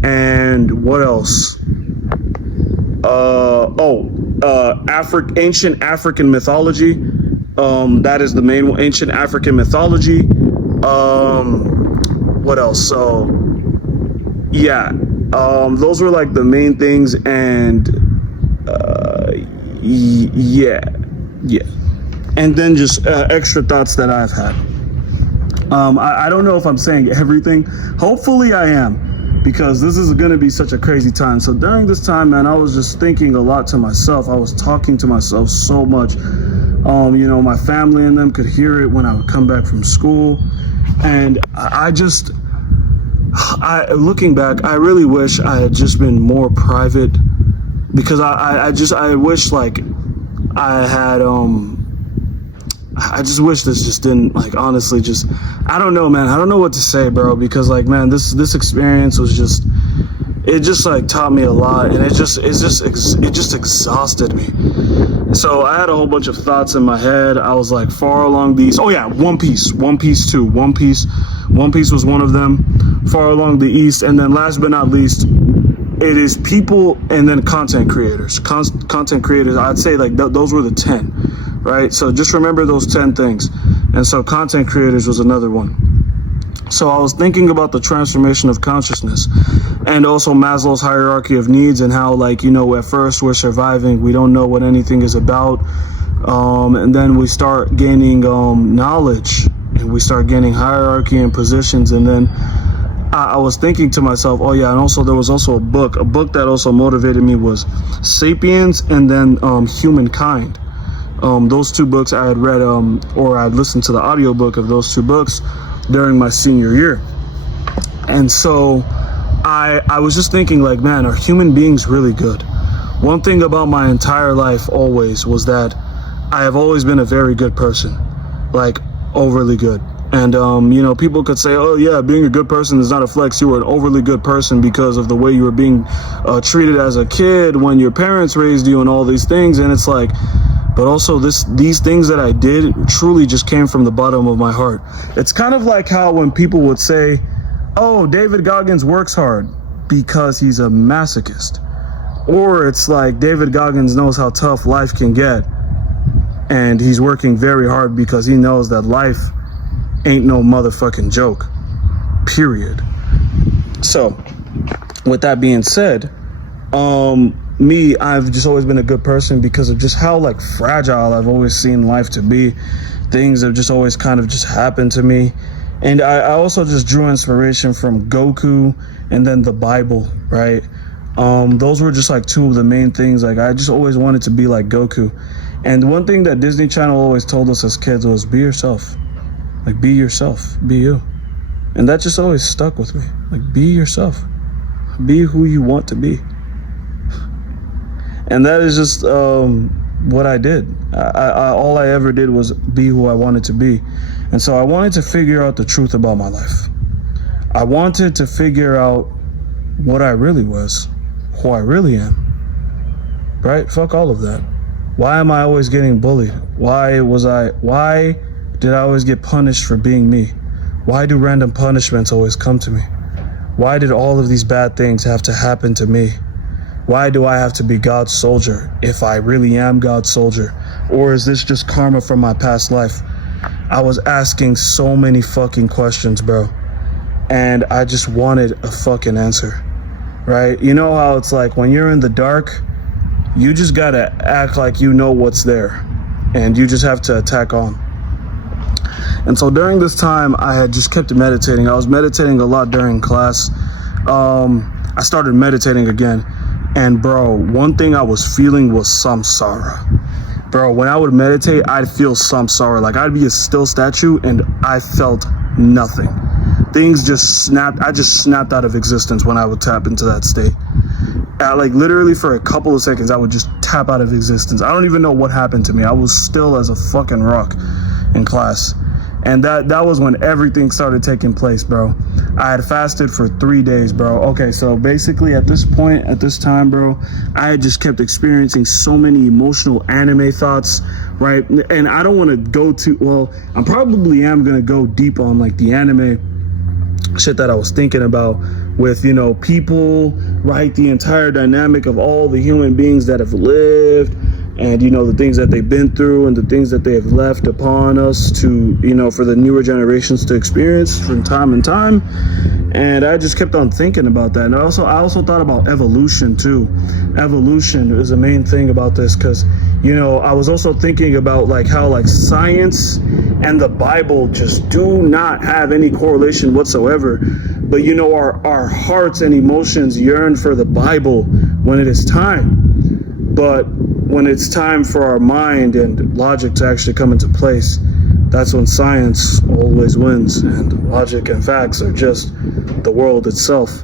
and what else? Ancient African mythology. That is the main one, ancient African mythology. What else? So, yeah, those were like the main things, and yeah. And then just extra thoughts that I've had. I don't know if I'm saying everything. Hopefully I am, because this is going to be such a crazy time. So during this time, man, I was just thinking a lot to myself. I was talking to myself so much. You know, my family and them could hear it when I would come back from school. And looking back, I really wish I had just been more private, because I wish like I had, I just wish this just didn't, like, honestly, just, I don't know, man. I don't know what to say, bro, because, like, man, this experience was just, it just, like, taught me a lot, and it just exhausted me. So I had a whole bunch of thoughts in my head. I was, like, far along these, oh, yeah, One Piece too. One Piece was one of them, far along the east, and then last but not least, it is people, and then content creators. Content creators, I'd say, like, those were the 10. Right? So just remember those 10 things. And so content creators was another one. So I was thinking about the transformation of consciousness, and also Maslow's hierarchy of needs, and how, like, you know, at first we're surviving. We don't know what anything is about. And then we start gaining knowledge, and we start gaining hierarchy and positions. And then I was thinking to myself, oh yeah, and also there was also a book that also motivated me was Sapiens, and then Humankind. Those two books I had read, or I'd listened to the audiobook of those two books during my senior year. And so I was just thinking, like, man, are human beings really good? One thing about my entire life always was that I have always been a very good person, like overly good. And, you know, people could say, oh yeah, being a good person is not a flex. You were an overly good person because of the way you were being treated as a kid when your parents raised you and all these things. And it's like, but also these things that I did truly just came from the bottom of my heart. It's kind of like how when people would say, oh, David Goggins works hard because he's a masochist. Or it's like David Goggins knows how tough life can get, and he's working very hard because he knows that life ain't no motherfucking joke, period. So, with that being said, I've just always been a good person because of just how like fragile I've always seen life to be. Things have just always kind of just happened to me. And I also just drew inspiration from Goku and then the Bible, right? Those were just like two of the main things. Like I just always wanted to be like Goku. And one thing that Disney Channel always told us as kids was be yourself. Like be yourself, be you. And that just always stuck with me. Like be yourself. Be who you want to be. And that is just what I did. All I ever did was be who I wanted to be. And so I wanted to figure out the truth about my life. I wanted to figure out what I really was, who I really am. Right? Fuck all of that. Why am I always getting bullied? Why did I always get punished for being me? Why do random punishments always come to me? Why did all of these bad things have to happen to me? Why do I have to be God's soldier if I really am God's soldier? Or is this just karma from my past life? I was asking so many fucking questions, bro. And I just wanted a fucking answer, right? You know how it's like when you're in the dark, you just gotta act like you know what's there. And you just have to attack on. And so during this time, I had just kept meditating. I was meditating a lot during class. I started meditating again. And bro, one thing I was feeling was samsara. Bro, when I would meditate, I'd feel samsara. Like I'd be a still statue and I felt nothing. Things just snapped. I just snapped out of existence when I would tap into that state. Like literally for a couple of seconds, I would just tap out of existence. I don't even know what happened to me. I was still as a fucking rock in class. And that was when everything started taking place, bro. I had fasted for 3 days, bro. Okay, so basically at this time, bro, I had just kept experiencing so many emotional anime thoughts, right? And I don't want to go too, well, I probably am going to go deep on like the anime shit that I was thinking about with, you know, people, right? The entire dynamic of all the human beings that have lived. And, you know, the things that they've been through and the things that they have left upon us to, you know, for the newer generations to experience from time and time. And I just kept on thinking about that. And I also thought about evolution, too. Evolution is the main thing about this because, you know, I was also thinking about like how like science and the Bible just do not have any correlation whatsoever. But, you know, our hearts and emotions yearn for the Bible when it is time. But when it's time for our mind and logic to actually come into place, that's when science always wins, and logic and facts are just the world itself.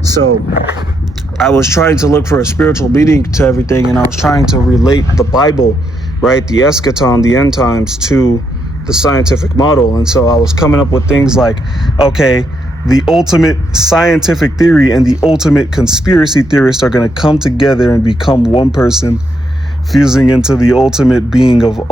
So I was trying to look for a spiritual meaning to everything, and I was trying to relate the Bible, right, the eschaton, the end times, to the scientific model. And so I was coming up with things like, okay, the ultimate scientific theory and the ultimate conspiracy theorist are going to come together and become one person, fusing into the ultimate being of the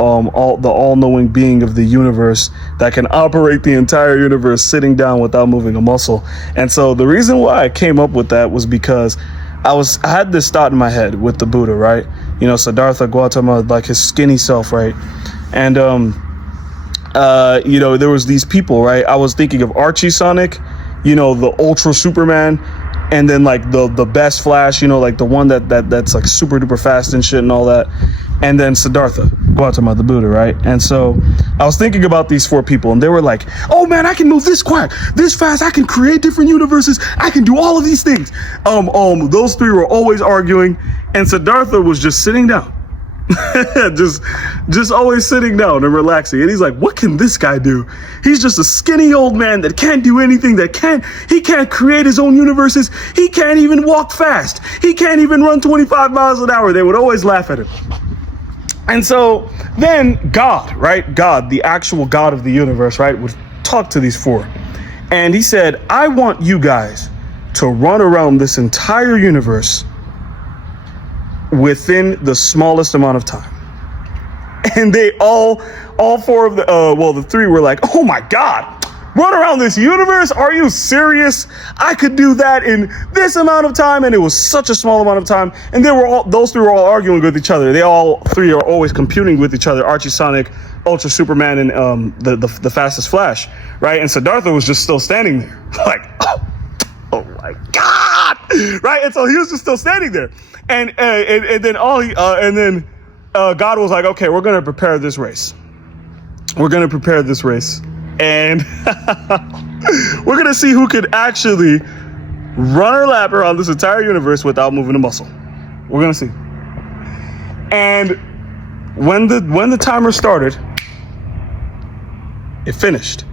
all-knowing being of the universe that can operate the entire universe sitting down without moving a muscle. And so the reason why I came up with that was because I had this thought in my head with the Buddha, right? You know, Siddhartha Gautama, like his skinny self, right? And you know, there was these people, right? I was thinking of Archie Sonic, you know, the Ultra Superman, and then like the best Flash, you know, like the one that's like super duper fast and shit and all that. And then Siddhartha Gautama, the Buddha, right? And so I was thinking about these four people, and they were like, oh man, I can move this quick, this fast, I can create different universes, I can do all of these things. Those three were always arguing, and Siddhartha was just sitting down. just always sitting down and relaxing. And he's like, what can this guy do? He's just a skinny old man that can't do anything, he can't create his own universes, he can't even walk fast, he can't even run 25 miles an hour. They would always laugh at him. And so then God, right? God, the actual God of the universe, right, would talk to these four. And he said, I want you guys to run around this entire universe within the smallest amount of time. And they all four of the three were like, oh my God, run around this universe? Are you serious? I could do that in this amount of time. And it was such a small amount of time. And those three were all arguing with each other. They all three are always competing with each other. Archie, Sonic, Ultra Superman, and the fastest Flash, right? And Siddhartha was just still standing there, like, oh my God, right? And so he was just still standing there, and then God was like, okay, we're gonna prepare this race. We're gonna prepare this race, and we're gonna see who could actually run our lap around this entire universe without moving a muscle. We're gonna see. And when the timer started, it finished.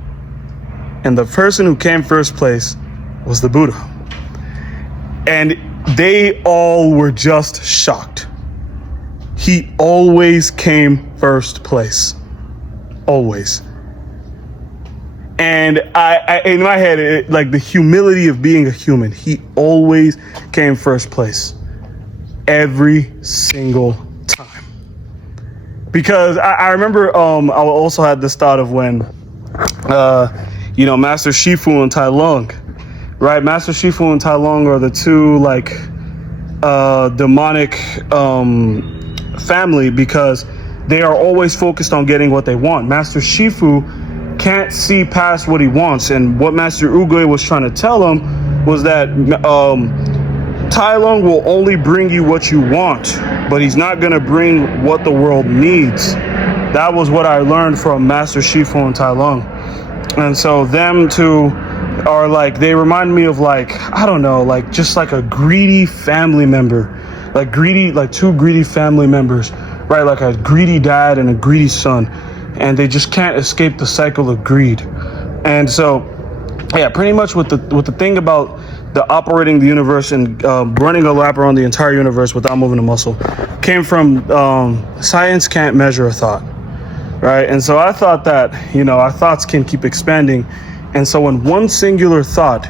And the person who came first place was the Buddha. And they all were just shocked. He always came first place. Always. And I in my head, like the humility of being a human, he always came first place. Every single time. Because I remember I also had this thought of when Master Shifu and Tai Lung, right? Master Shifu and Tai Lung are the two like demonic family, because they are always focused on getting what they want. Master Shifu can't see past what he wants, and what Master Uguay was trying to tell him was that Tai Lung will only bring you what you want, but he's not going to bring what the world needs. That was what I learned from Master Shifu and Tai Lung. And so them two are like, they remind me of like, I don't know, like just like a greedy family member, like two greedy family members, right? Like a greedy dad and a greedy son, and they just can't escape the cycle of greed. And so, yeah, pretty much with the thing about the operating the universe and running a lap around the entire universe without moving a muscle came from science can't measure a thought, right? And so I thought that, our thoughts can keep expanding. And so in one singular thought,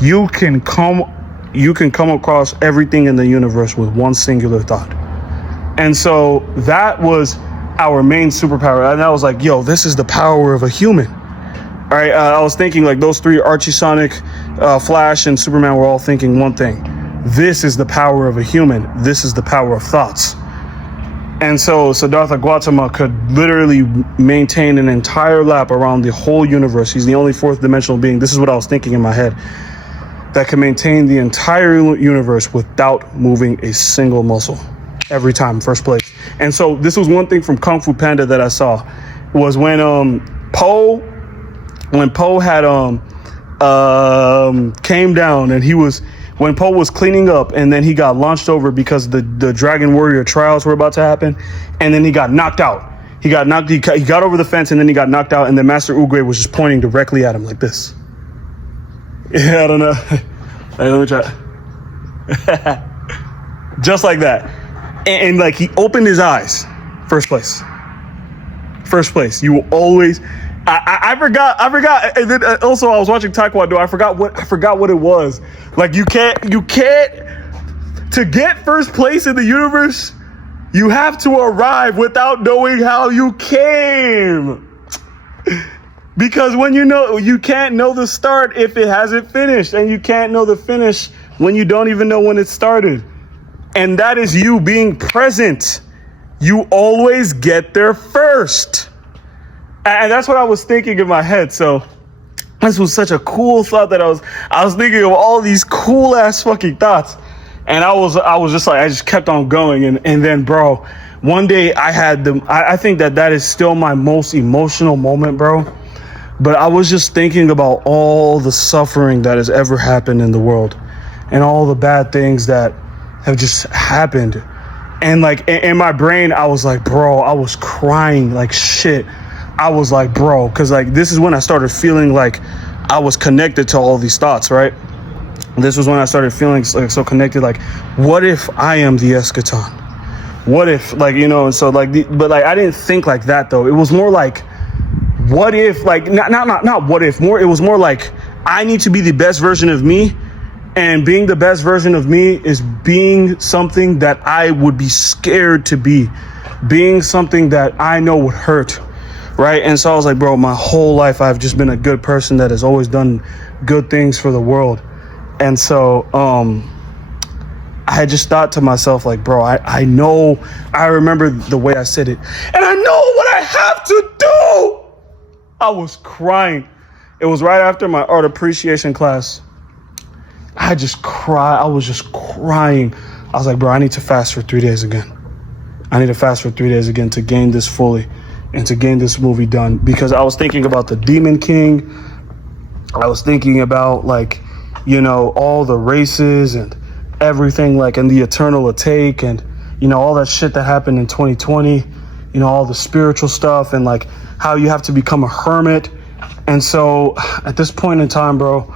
you can come across everything in the universe with one singular thought. And so that was our main superpower. And I was like, yo, this is the power of a human. All right. I was thinking like those three, Archie, Sonic, Flash, and Superman, were all thinking one thing. This is the power of a human. This is the power of thoughts. And so Siddhartha Gautama could literally maintain an entire lap around the whole universe. He's the only fourth dimensional being. This is what I was thinking in my head. That can maintain the entire universe without moving a single muscle. Every time, first place. And so this was one thing from Kung Fu Panda that I saw, was when Poe had came down, and when Poe was cleaning up, and then he got launched over because the Dragon Warrior trials were about to happen, and then he got knocked out. He got over the fence, and then he got knocked out, and then Master Uguay was just pointing directly at him like this. Yeah, I don't know. Hey, let me try. Just like that. And like he opened his eyes. First place. You will always. I forgot. And then also I was watching Taekwondo. I forgot what it was. Like you can't to get first place in the universe. You have to arrive without knowing how you came. Because when you can't know the start if it hasn't finished, and you can't know the finish when you don't even know when it started. And that is you being present. You always get there first. And that's what I was thinking in my head. So this was such a cool thought that I was thinking of all these cool ass fucking thoughts. And I was just like, I just kept on going. And then, bro, one day I think that is still my most emotional moment, bro. But I was just thinking about all the suffering that has ever happened in the world, and all the bad things that have just happened. And like in my brain, I was like, bro, I was crying like shit. I was like, bro, because like this is when I started feeling like I was connected to all these thoughts, right? This was when I started feeling like so connected. Like, what if I am the eschaton? What if, like, and so like, but like I didn't think like that though. It was more like, what if, like, not what if, more, it was more like, I need to be the best version of me. And being the best version of me is being something that I would be scared to be. being something that I know would hurt, right? And so I was like, bro, my whole life I've just been a good person that has always done good things for the world. And so I had just thought to myself, like, bro, I know, I remember the way I said it, and I know what I have to do. I was crying. It was right after my art appreciation class. I just cried. I was just crying. I was like, bro, I need to fast for 3 days again. I need to fast for 3 days again to gain this fully and to gain this movie done, because I was thinking about the Demon King. I was thinking about, like, you know, all the races and everything, like, and the eternal take, and, you know, all that shit that happened in 2020, you know, all the spiritual stuff, and like how you have to become a hermit. And so at this point in time, bro,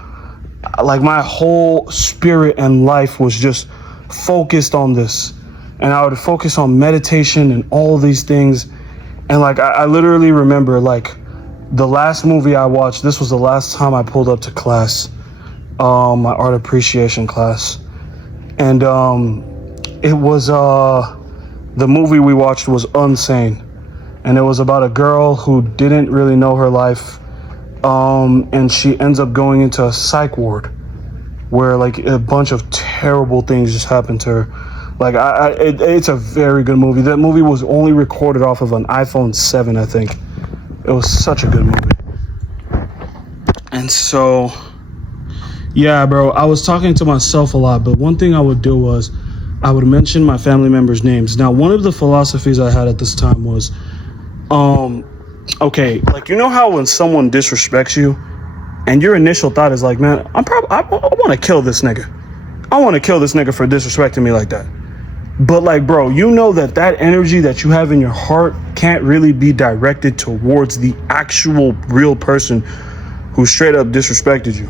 like my whole spirit and life was just focused on this. And I would focus on meditation and all these things. And like, I literally remember, like, the last movie I watched, this was the last time I pulled up to class, my art appreciation class. And it was, the movie we watched was Unsane. And it was about a girl who didn't really know her life. And she ends up going into a psych ward where, like, a bunch of terrible things just happened to her. Like, it's a very good movie. That movie was only recorded off of an iPhone 7, I think. It was such a good movie. And so, yeah, bro, I was talking to myself a lot, but one thing I would do was I would mention my family members' names. Now, one of the philosophies I had at this time was, okay, like, you know how when someone disrespects you and your initial thought is like, man, I want to kill this nigga. I want to kill this nigga for disrespecting me like that. But, like, bro, you know that energy that you have in your heart can't really be directed towards the actual real person who straight up disrespected you.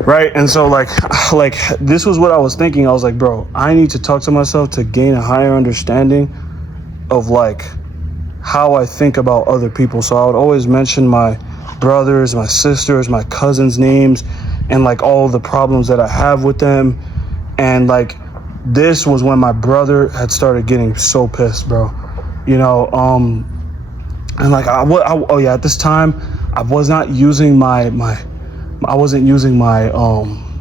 Right. And so like this was what I was thinking. I was like, bro, I need to talk to myself to gain a higher understanding of, like, how I think about other people. So I would always mention my brothers, my sisters, my cousins' names, and, like, all the problems that I have with them. And, like, this was when my brother had started getting so pissed, bro. You know, and, like, at this time I was not using I wasn't using my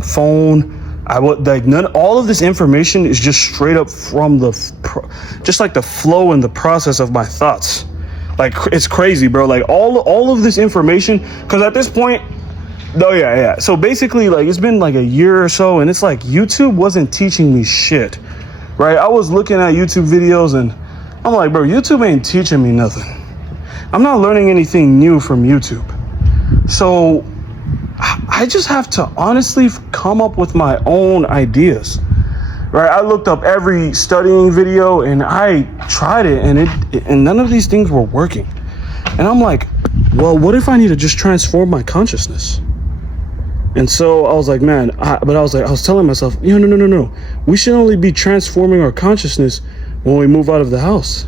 phone. I would, like, all of this information is just straight up from just like the flow and the process of my thoughts. Like, it's crazy, bro. Like, all of this information, because at this point, so basically, like, it's been like a year or so, and it's like YouTube wasn't teaching me shit, right? I was looking at YouTube videos and I'm like, bro, YouTube ain't teaching me nothing. I'm not learning anything new from YouTube. So I just have to honestly come up with my own ideas, right? I looked up every studying video and I tried it, and none of these things were working. And I'm like, well, what if I need to just transform my consciousness? And so I was like, man, I was telling myself, no. We should only be transforming our consciousness when we move out of the house.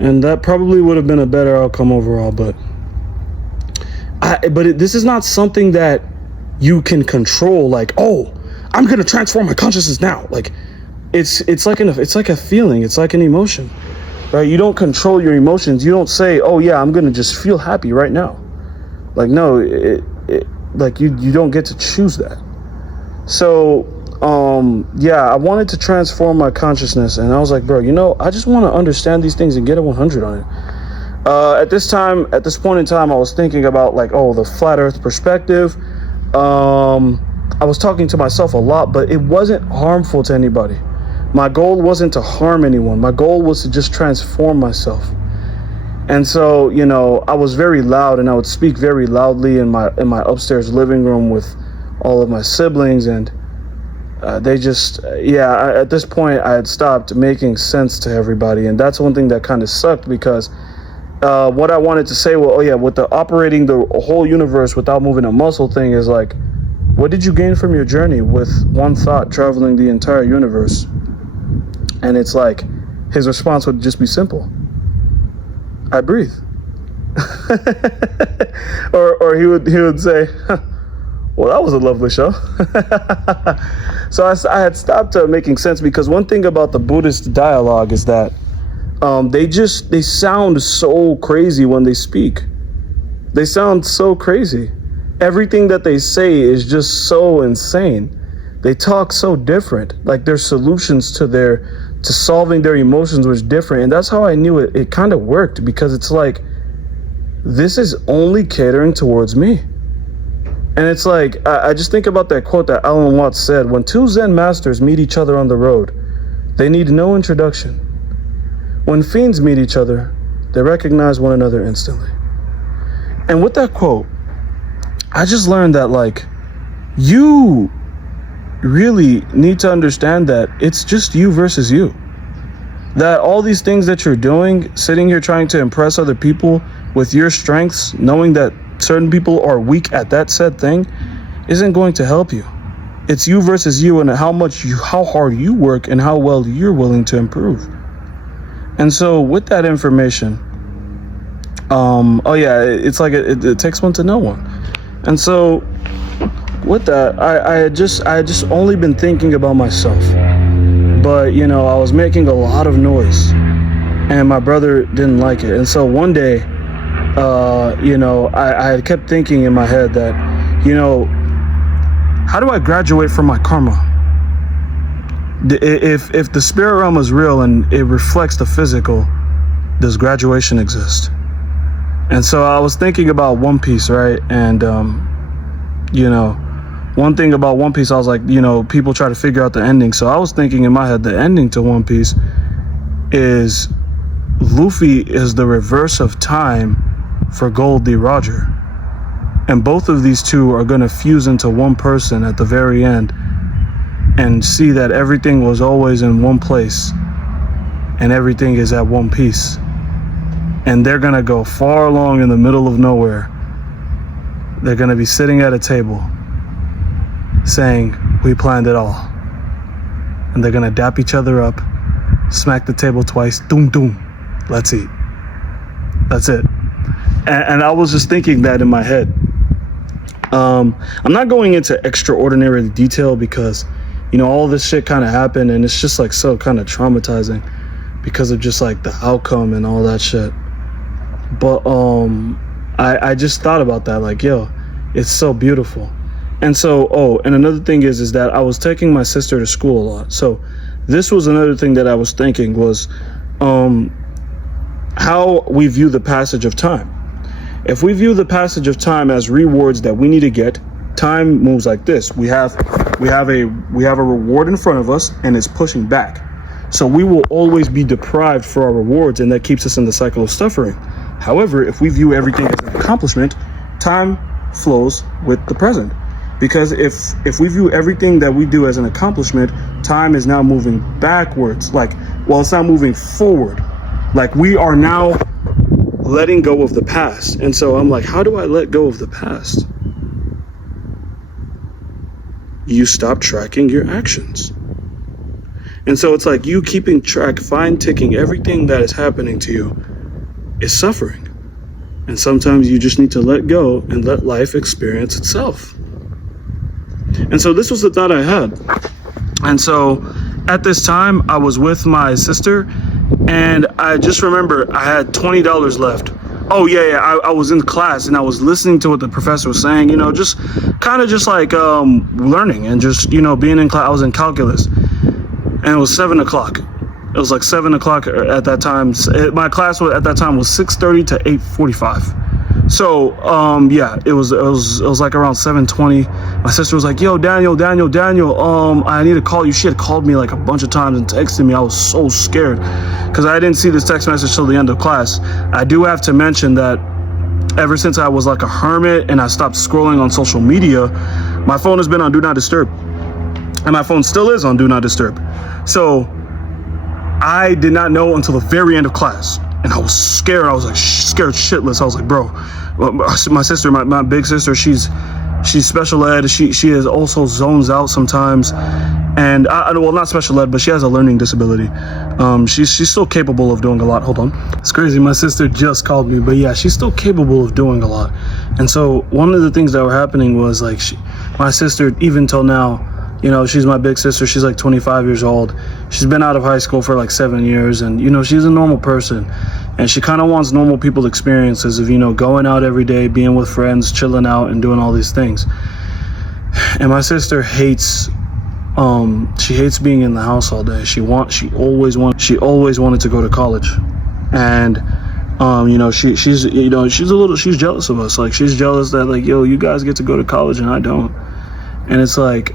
And that probably would have been a better outcome overall, but this is not something that you can control. Like, oh, I'm gonna transform my consciousness now. Like, it's like a feeling. It's like an emotion, right? You don't control your emotions. You don't say, oh yeah, I'm gonna just feel happy right now. Like, no, like you don't get to choose that. So, I wanted to transform my consciousness, and I was like, bro, I just want to understand these things and get a 100 on it. At this point in time, I was thinking about, like, the flat earth perspective. I was talking to myself a lot, but it wasn't harmful to anybody. My goal wasn't to harm anyone. My goal was to just transform myself. And so, I was very loud, and I would speak very loudly in my upstairs living room with all of my siblings, and they just, at this point I had stopped making sense to everybody. And that's one thing that kind of sucked, because what I wanted to say, with the operating the whole universe without moving a muscle thing is like, what did you gain from your journey with one thought traveling the entire universe? And it's like, his response would just be simple: I breathe. or he would say, well, that was a lovely show. So I had stopped making sense, because one thing about the Buddhist dialogue is that They sound so crazy when they speak. They sound so crazy. Everything that they say is just so insane. They talk so different. Like their solutions to solving their emotions was different. And that's how I knew it kind of worked, because it's like, this is only catering towards me. And it's like, I just think about that quote that Alan Watts said, when two Zen masters meet each other on the road, they need no introduction. When fiends meet each other, they recognize one another instantly. And with that quote, I just learned that, like, you really need to understand that it's just you versus you. That all these things that you're doing, sitting here trying to impress other people with your strengths, knowing that certain people are weak at that said thing, isn't going to help you. It's you versus you, and how hard you work and how well you're willing to improve. And so with that information, it's like it takes one to know one. And so with that, I had just only been thinking about myself. But, you know, I was making a lot of noise and my brother didn't like it. And so one day, I kept thinking in my head that, you know, how do I graduate from my karma? If the spirit realm is real and it reflects the physical, does graduation exist? And so I was thinking about One Piece, right? And, one thing about One Piece, I was like, you know, people try to figure out the ending. So I was thinking in my head, the ending to One Piece is Luffy is the reverse of time for Goldie Roger. And both of these two are going to fuse into one person at the very end and see that everything was always in one place and everything is at one piece. And they're going to go far along in the middle of nowhere. They're going to be sitting at a table saying, we planned it all. And they're going to dap each other up, smack the table twice, doom, doom, let's eat. That's it. And I was just thinking that in my head. I'm not going into extraordinary detail because, you know, all this shit kind of happened and it's just like so kind of traumatizing because of just like the outcome and all that shit. But I just thought about that, like, yo, it's so beautiful. And so, and another thing is that I was taking my sister to school a lot. So this was another thing that I was thinking was how we view the passage of time. If we view the passage of time as rewards that we need to get, time moves like this. We have a reward in front of us and it's pushing back. So we will always be deprived for our rewards, and that keeps us in the cycle of suffering. However, if we view everything as an accomplishment, time flows with the present. Because if we view everything that we do as an accomplishment, time is now moving backwards. It's not moving forward. Like we are now letting go of the past. And so I'm like, how do I let go of the past? You stop tracking your actions. And so it's like you keeping track, fine ticking everything that is happening to you is suffering. And sometimes you just need to let go and let life experience itself. And so this was the thought I had. And so at this time I was with my sister and I just remember I had $20 left. Oh yeah, I was in class and I was listening to what the professor was saying, you know, just kind of just like learning and just, you know, being in class. I was in calculus and it was 7:00. It was like 7:00 at that time. My class at that time was 6:30 to 8:45. So, it was like around 7:20. My sister was like, yo, Daniel, I need to call you. She had called me like a bunch of times and texted me. I was so scared because I didn't see this text message till the end of class. I do have to mention that ever since I was like a hermit and I stopped scrolling on social media, my phone has been on Do Not Disturb. And my phone still is on Do Not Disturb. So I did not know until the very end of class. And I was scared. I was like scared shitless. I was like, bro, my sister, my big sister, she's special ed. She is also zones out sometimes. And not special ed, but she has a learning disability. She's still capable of doing a lot. Hold on. It's crazy. My sister just called me, but yeah, she's still capable of doing a lot. And so one of the things that were happening was like my sister, even till now, You know, she's my big sister. She's like 25 years old. She's been out of high school for like 7 years. And, you know, she's a normal person. And she kind of wants normal people experiences of, you know, going out every day, being with friends, chilling out and doing all these things. And my sister hates, she hates being in the house all day. She always wanted to go to college. And, you know, she's jealous of us. Like, she's jealous that, like, yo, you guys get to go to college and I don't. And it's like,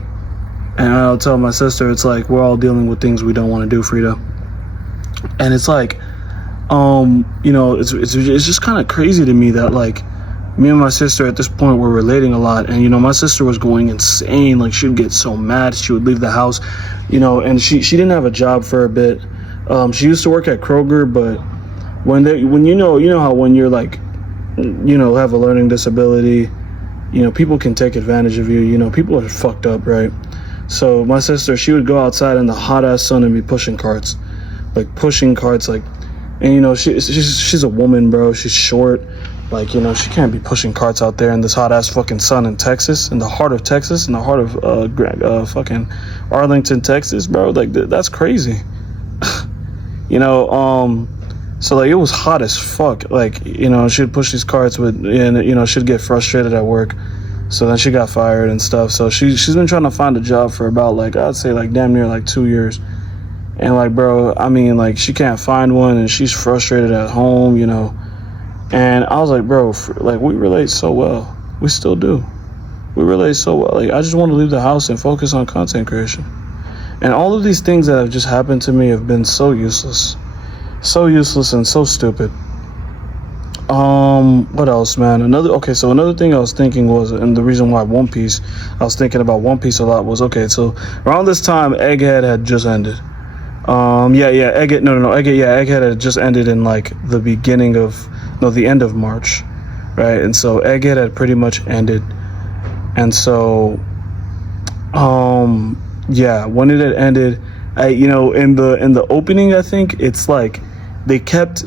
and I'll tell my sister, it's like, we're all dealing with things we don't want to do, Frida. And it's like, you know, it's just kind of crazy to me that, like, me and my sister at this point were relating a lot. And, you know, my sister was going insane. Like, she'd get so mad. She would leave the house, you know, and she didn't have a job for a bit. She used to work at Kroger, but when you know how when you're like, you know, have a learning disability, you know, people can take advantage of you. You know, people are fucked up, right? So my sister, she would go outside in the hot ass sun and be pushing carts, like, and, you know, she's a woman, bro. She's short. Like, you know, she can't be pushing carts out there in this hot ass fucking sun in Texas, in the heart of Texas, in the heart of fucking Arlington, Texas, bro. Like, that's crazy. You know, so, like, it was hot as fuck. Like, you know, she'd push these carts and, you know, she'd get frustrated at work. So then she got fired and stuff. So she's been trying to find a job for about, like, I'd say, like, damn near, like, 2 years. And, like, bro, I mean, like, she can't find one and she's frustrated at home, you know. And I was like, bro, like, we relate so well. We still do. We relate so well. Like, I just want to leave the house and focus on content creation. And all of these things that have just happened to me have been so useless. So useless and so stupid. What else, man? So another thing I was thinking was, and the reason why One Piece, I was thinking about One Piece a lot was, okay, so around this time, Egghead had just ended. Egghead had just ended in, like, the end of March, right? And so Egghead had pretty much ended. And so, when it had ended, you know, in the opening, I think it's like they kept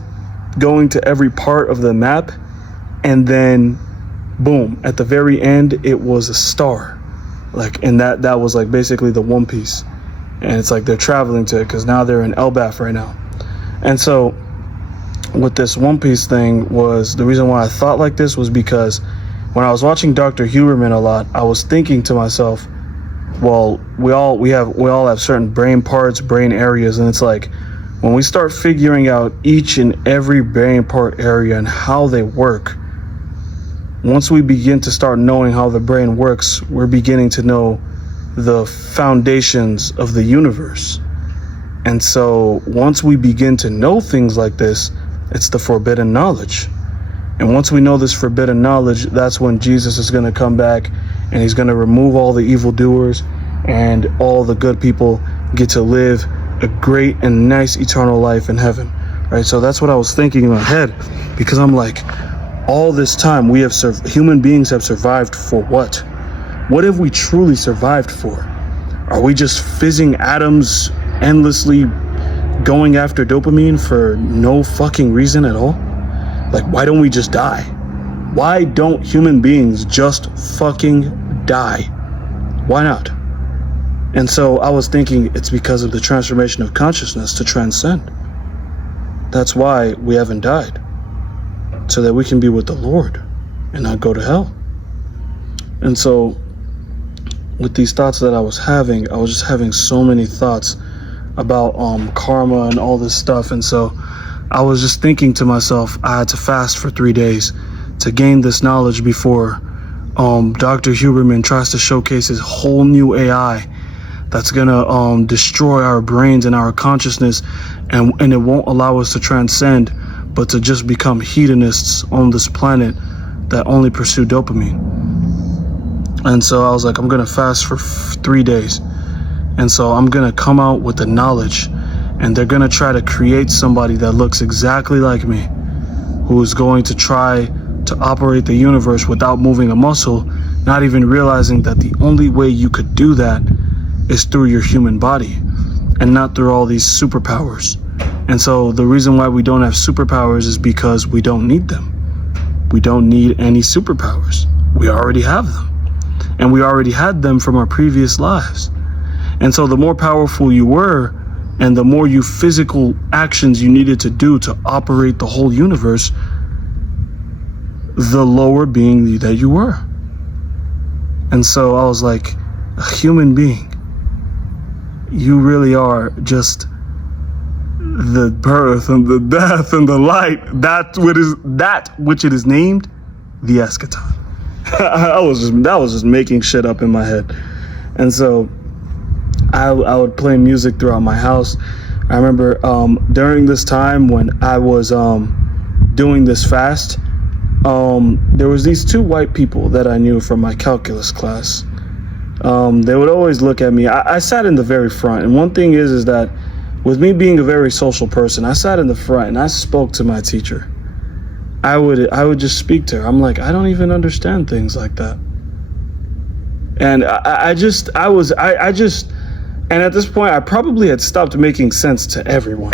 going to every part of the map, and then boom, at the very end it was a star, like, and that was like basically the One Piece. And it's like they're traveling to it because now they're in Elbaf right now. And so with this One Piece thing, was the reason why I thought like this was because when I was watching Dr. Huberman a lot, I was thinking to myself, well, we all have certain brain parts, brain areas, and it's like when we start figuring out each and every brain part area and how they work, once we begin to start knowing how the brain works, we're beginning to know the foundations of the universe. And so once we begin to know things like this, it's the forbidden knowledge. And once we know this forbidden knowledge, that's when Jesus is going to come back and he's going to remove all the evildoers, and all the good people get to live a great and nice eternal life in heaven, right? So that's what I was thinking in my head, because I'm like, all this time human beings have survived for what? What have we truly survived for? Are we just fizzing atoms endlessly, going after dopamine for no fucking reason at all? Like, why don't we just die? Why don't human beings just fucking die? Why not? And so I was thinking it's because of the transformation of consciousness to transcend. That's why we haven't died, so that we can be with the Lord and not go to hell. And so with these thoughts that I was just having so many thoughts about karma and all this stuff. And so I was just thinking to myself, I had to fast for 3 days to gain this knowledge before Dr. Huberman tries to showcase his whole new AI that's gonna destroy our brains and our consciousness, and it won't allow us to transcend, but to just become hedonists on this planet that only pursue dopamine. And so I was like, I'm gonna fast for 3 days, and so I'm gonna come out with the knowledge, and they're gonna try to create somebody that looks exactly like me, who is going to try to operate the universe without moving a muscle, not even realizing that the only way you could do that is through your human body and not through all these superpowers. And so the reason why we don't have superpowers is because we don't need them. We don't need any superpowers. We already have them. And we already had them from our previous lives. And so the more powerful you were, and the more you physical actions you needed to do to operate the whole universe, the lower being that you were. And so I was like, a human being, you really are just the birth and the death and the light, that which it is named, the eschaton. That was just making shit up in my head. And so I would play music throughout my house. I remember during this time when I was doing this fast, there was these two white people that I knew from my calculus class. They would always look at me. I sat in the very front, and one thing is that with me being a very social person, I sat in the front and I spoke to my teacher. I would just speak to her. I'm like, I don't even understand things like that. And and at this point, I probably had stopped making sense to everyone.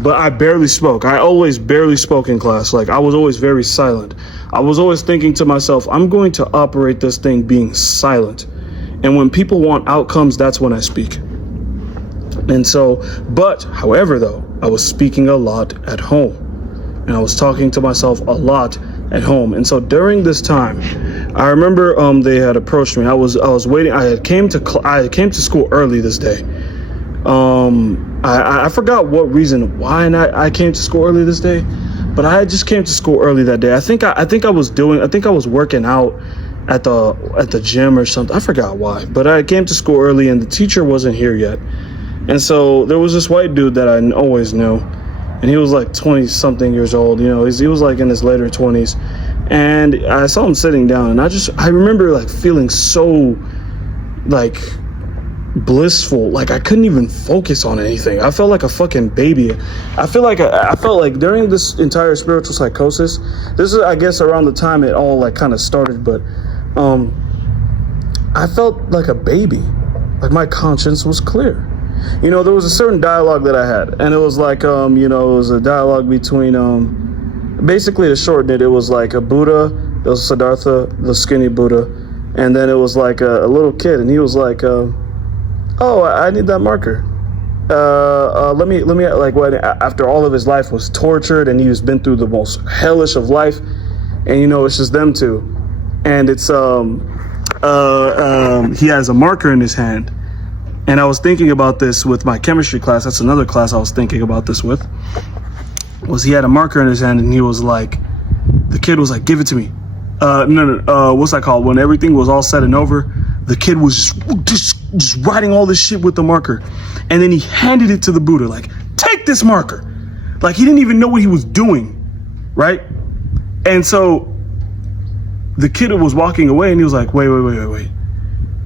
But I barely spoke. I always barely spoke in class. Like, I was always very silent. I was always thinking to myself, I'm going to operate this thing being silent. And when people want outcomes, that's when I speak. And so, however, though, I was speaking a lot at home. And I was talking to myself a lot at home. And so during this time, I remember they had approached me. I was waiting. I came to school early this day. I forgot what reason why I came to school early this day, but I just came to school early that day. I think I was working out at the gym or something. I forgot why, but I came to school early and the teacher wasn't here yet. And so there was this white dude that I always knew, and he was like 20 something years old. You know, he was like in his later 20s, and I saw him sitting down, and I remember like feeling so like blissful, like I couldn't even focus on anything. I felt like a fucking baby. I felt like during this entire spiritual psychosis, this is, I guess, around the time it all like kind of started, but I felt like a baby. Like my conscience was clear. You know, there was a certain dialogue that I had, and it was like, you know, it was a dialogue between, basically to shorten it, it was like a Buddha, it was Siddhartha, the skinny Buddha, and then it was like a little kid, and he was like, oh, I need that marker. Let me, like, when, after all of his life was tortured, and he was been through the most hellish of life, and, you know, it's just them two, and it's, he has a marker in his hand. And I was thinking about this with my chemistry class. That's another class I was thinking about this with. Was he had a marker in his hand, and he was like, the kid was like, give it to me. What's that called? When everything was all said and over, the kid was just writing all this shit with the marker. And then he handed it to the Buddha, like, take this marker. Like, he didn't even know what he was doing, right? And so the kid was walking away, and he was like, wait.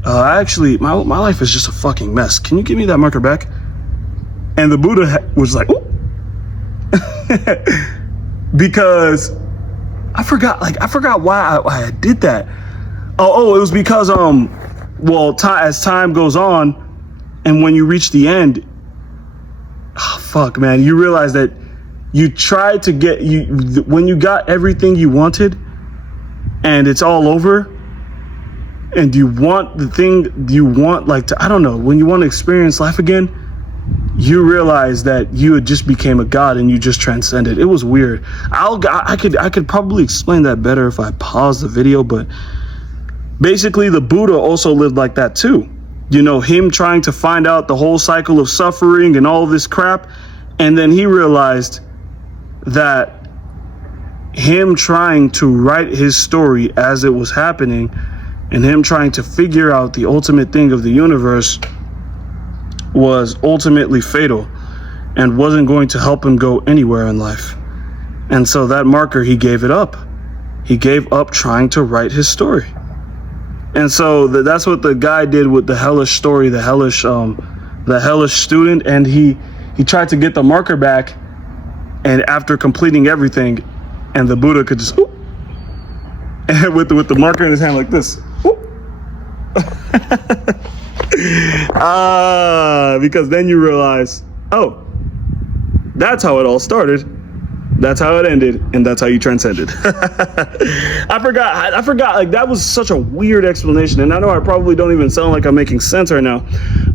Actually, my life is just a fucking mess. Can you give me that marker back? And the Buddha was like, because I forgot why I did that. Oh, it was because, as time goes on, and when you reach the end, you realize that you tried to when you got everything you wanted, and it's all over, and you want the thing you want, like, I don't know, when you want to experience life again, you realize that you had just became a god and you just transcended. It was weird. I could probably explain that better if I paused the video, but basically the Buddha also lived like that too. You know, him trying to find out the whole cycle of suffering and all this crap, and then he realized that him trying to write his story as it was happening, and him trying to figure out the ultimate thing of the universe, was ultimately fatal and wasn't going to help him go anywhere in life. And so that marker, he gave it up. He gave up trying to write his story. And so that's what the guy did with the hellish story, the hellish student. And he tried to get the marker back, and after completing everything, and the Buddha could just, and with the marker in his hand like this. Because then you realize, oh, that's how it all started. That's how it ended, and that's how you transcended. I forgot. Like, that was such a weird explanation, and I know I probably don't even sound like I'm making sense right now,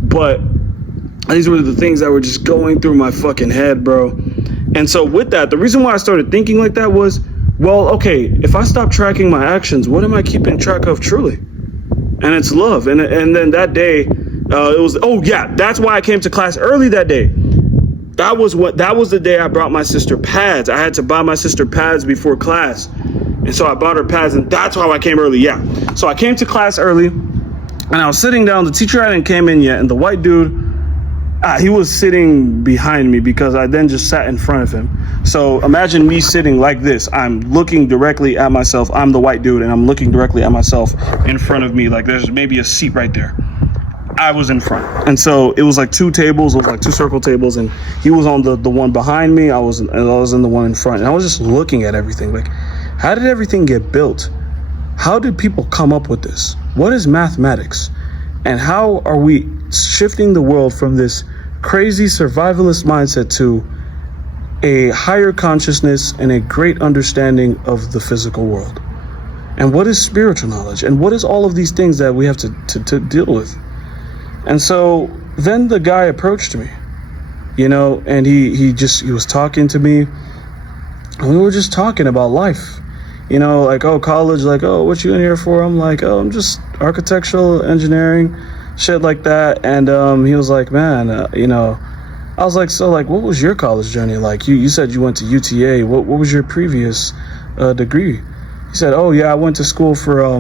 but these were the things that were just going through my fucking head, bro. And so with that, the reason why I started thinking like that was, well, okay, if I stop tracking my actions, what am I keeping track of truly? And it's love. And then that day, that's why I came to class early that day. That was the day I brought my sister pads. I had to buy my sister pads before class. And so I bought her pads, and that's how I came early. Yeah. So I came to class early, and I was sitting down. The teacher hadn't came in yet, and the white dude, he was sitting behind me because I then just sat in front of him. So imagine me sitting like this. I'm looking directly at myself. I'm the white dude, and I'm looking directly at myself in front of me. Like, there's maybe a seat right there. I was in front. And so it was like two tables. It was like two circle tables, and he was on the one behind me. I was in the one in front. And I was just looking at everything. Like, how did everything get built? How did people come up with this? What is mathematics? And how are we shifting the world from this crazy survivalist mindset to a higher consciousness and a great understanding of the physical world? And what is spiritual knowledge? And what is all of these things that we have to deal with? And so then the guy approached me, and he was talking to me, and we were just talking about life, like, oh, college, like, oh, what you in here for? I'm like, oh, I'm just architectural engineering, shit like that. And he was like, man, I was like, so, like, what was your college journey like? You said you went to UTA. What was your previous degree? He said, oh, yeah, I went to school for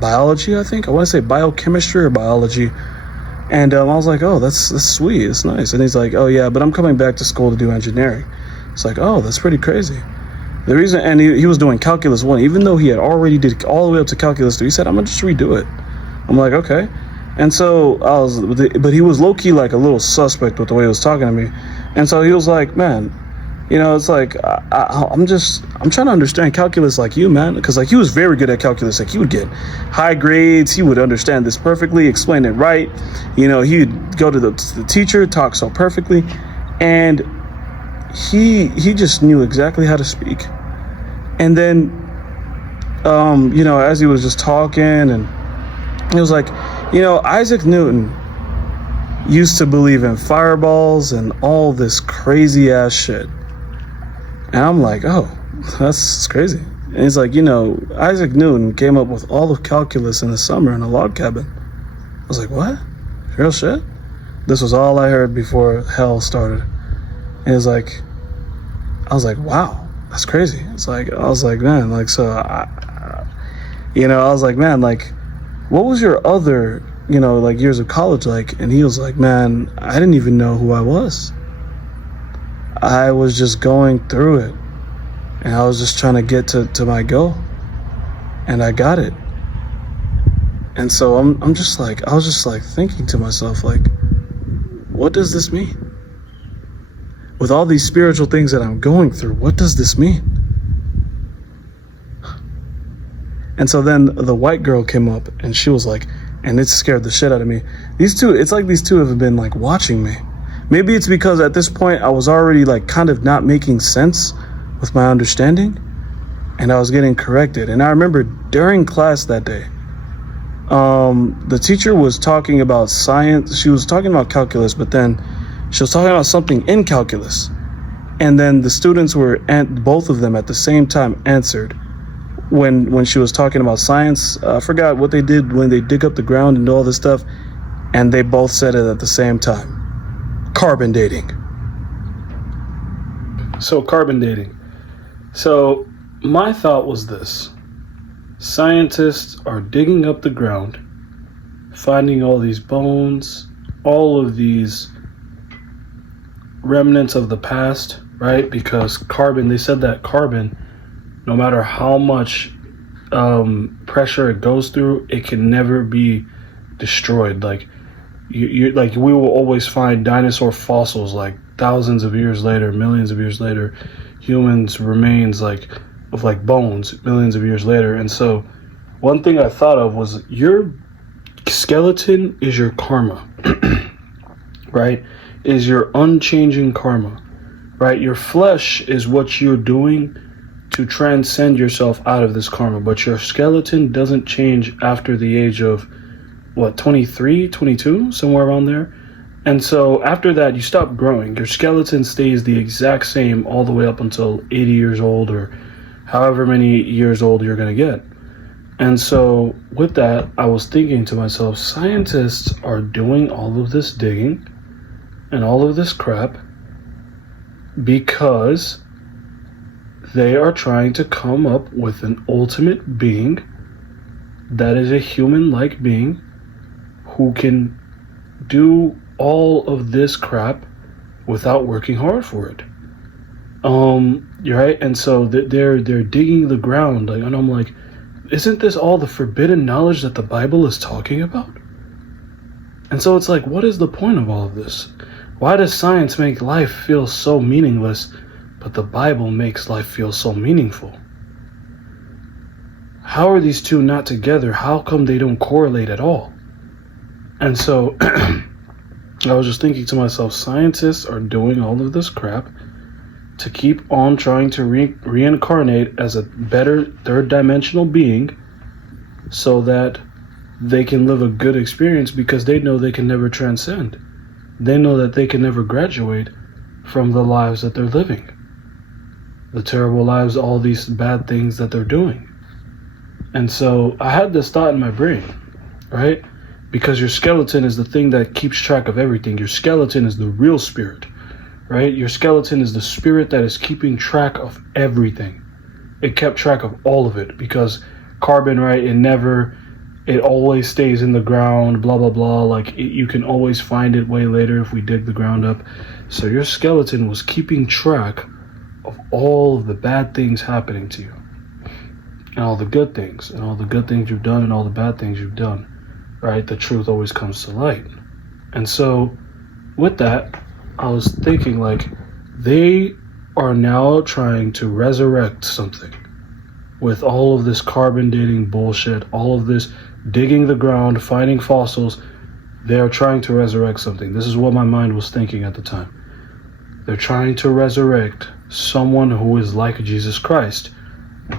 biology, I think. I want to say biochemistry or biology. And I was like, oh, that's sweet. It's nice. And he's like, oh, yeah, but I'm coming back to school to do engineering. It's like, oh, that's pretty crazy. The reason, and he was doing calculus 1, even though he had already did all the way up to calculus 2. He said, I'm going to just redo it. I'm like, okay. And so but he was low-key like a little suspect with the way he was talking to me. And so he was like, man, it's like, I'm trying to understand calculus like you, man. Because, like, he was very good at calculus. Like, he would get high grades. He would understand this perfectly, explain it right. He would go to the teacher, talk so perfectly. And he just knew exactly how to speak. And then, as he was just talking, and he was like, Isaac Newton used to believe in fireballs and all this crazy ass shit. And I'm like, oh, that's crazy. And he's like, Isaac Newton came up with all of calculus in the summer in a log cabin. I was like, what? Real shit? This was all I heard before hell started. And I was like, wow, that's crazy. I was like, man, like, so, I was like, man, like, what was your other, like, years of college like? And he was like, man, I didn't even know who I was. I was just going through it, and I was just trying to get to my goal, and I got it. And so I was just like thinking to myself, like, what does this mean? With all these spiritual things that I'm going through, what does this mean? And so then the white girl came up, and she was like, and it scared the shit out of me. These two have been like watching me. Maybe it's because at this point I was already like kind of not making sense with my understanding, and I was getting corrected. And I remember during class that day, the teacher was talking about science. She was talking about calculus, but then she was talking about something in calculus. And then the students both of them at the same time answered when she was talking about science. I forgot what they did when they dig up the ground and do all this stuff. And they both said it at the same time. Carbon dating. So carbon dating. So my thought was this. Scientists are digging up the ground, finding all these bones, all of these remnants of the past, right? Because carbon, they said that carbon, no matter how much pressure it goes through, it can never be destroyed. Like, you like, we will always find dinosaur fossils like thousands of years later, millions of years later, humans remains like of like bones millions of years later. And so one thing I thought of was your skeleton is your karma, right? Is your unchanging karma. right? Your flesh is what you're doing to transcend yourself out of this karma, but your skeleton doesn't change after the age of 23, 22, somewhere around there. And so after that, you stop growing. Your skeleton stays the exact same all the way up until 80 years old, or however many years old you're going to get. And so with that, I was thinking to myself, scientists are doing all of this digging and all of this crap because they are trying to come up with an ultimate being that is a human-like being who can do all of this crap without working hard for it. You're right. And so they're digging the ground, and I'm like, isn't this all the forbidden knowledge that the Bible is talking about? And so it's like, what is the point of all of this? Why does science make life feel so meaningless, but the Bible makes life feel so meaningful? How are these two not together? How come they don't correlate at all? And so I was just thinking to myself, scientists are doing all of this crap to keep on trying to reincarnate as a better third-dimensional being so that they can live a good experience, because they know they can never transcend. They know that they can never graduate from the lives that they're living. The terrible lives, all these bad things that they're doing. And so I had this thought in my brain, right? Because your skeleton is the thing that keeps track of everything. Your skeleton is the real spirit, right? Your skeleton is the spirit that is keeping track of everything. It kept track of all of it, because carbon, right? It always stays in the ground, blah, blah, blah. Like you can always find it way later if we dig the ground up. So your skeleton was keeping track of all of the bad things happening to you, and all the good things, and all the good things you've done, and all the bad things you've done, right? The truth always comes to light. And so with that, I was thinking, like, they are now trying to resurrect something with all of this carbon dating bullshit, all of this digging the ground, finding fossils. They are trying to resurrect something. This is what my mind was thinking at the time. They're trying to resurrect someone who is like Jesus Christ,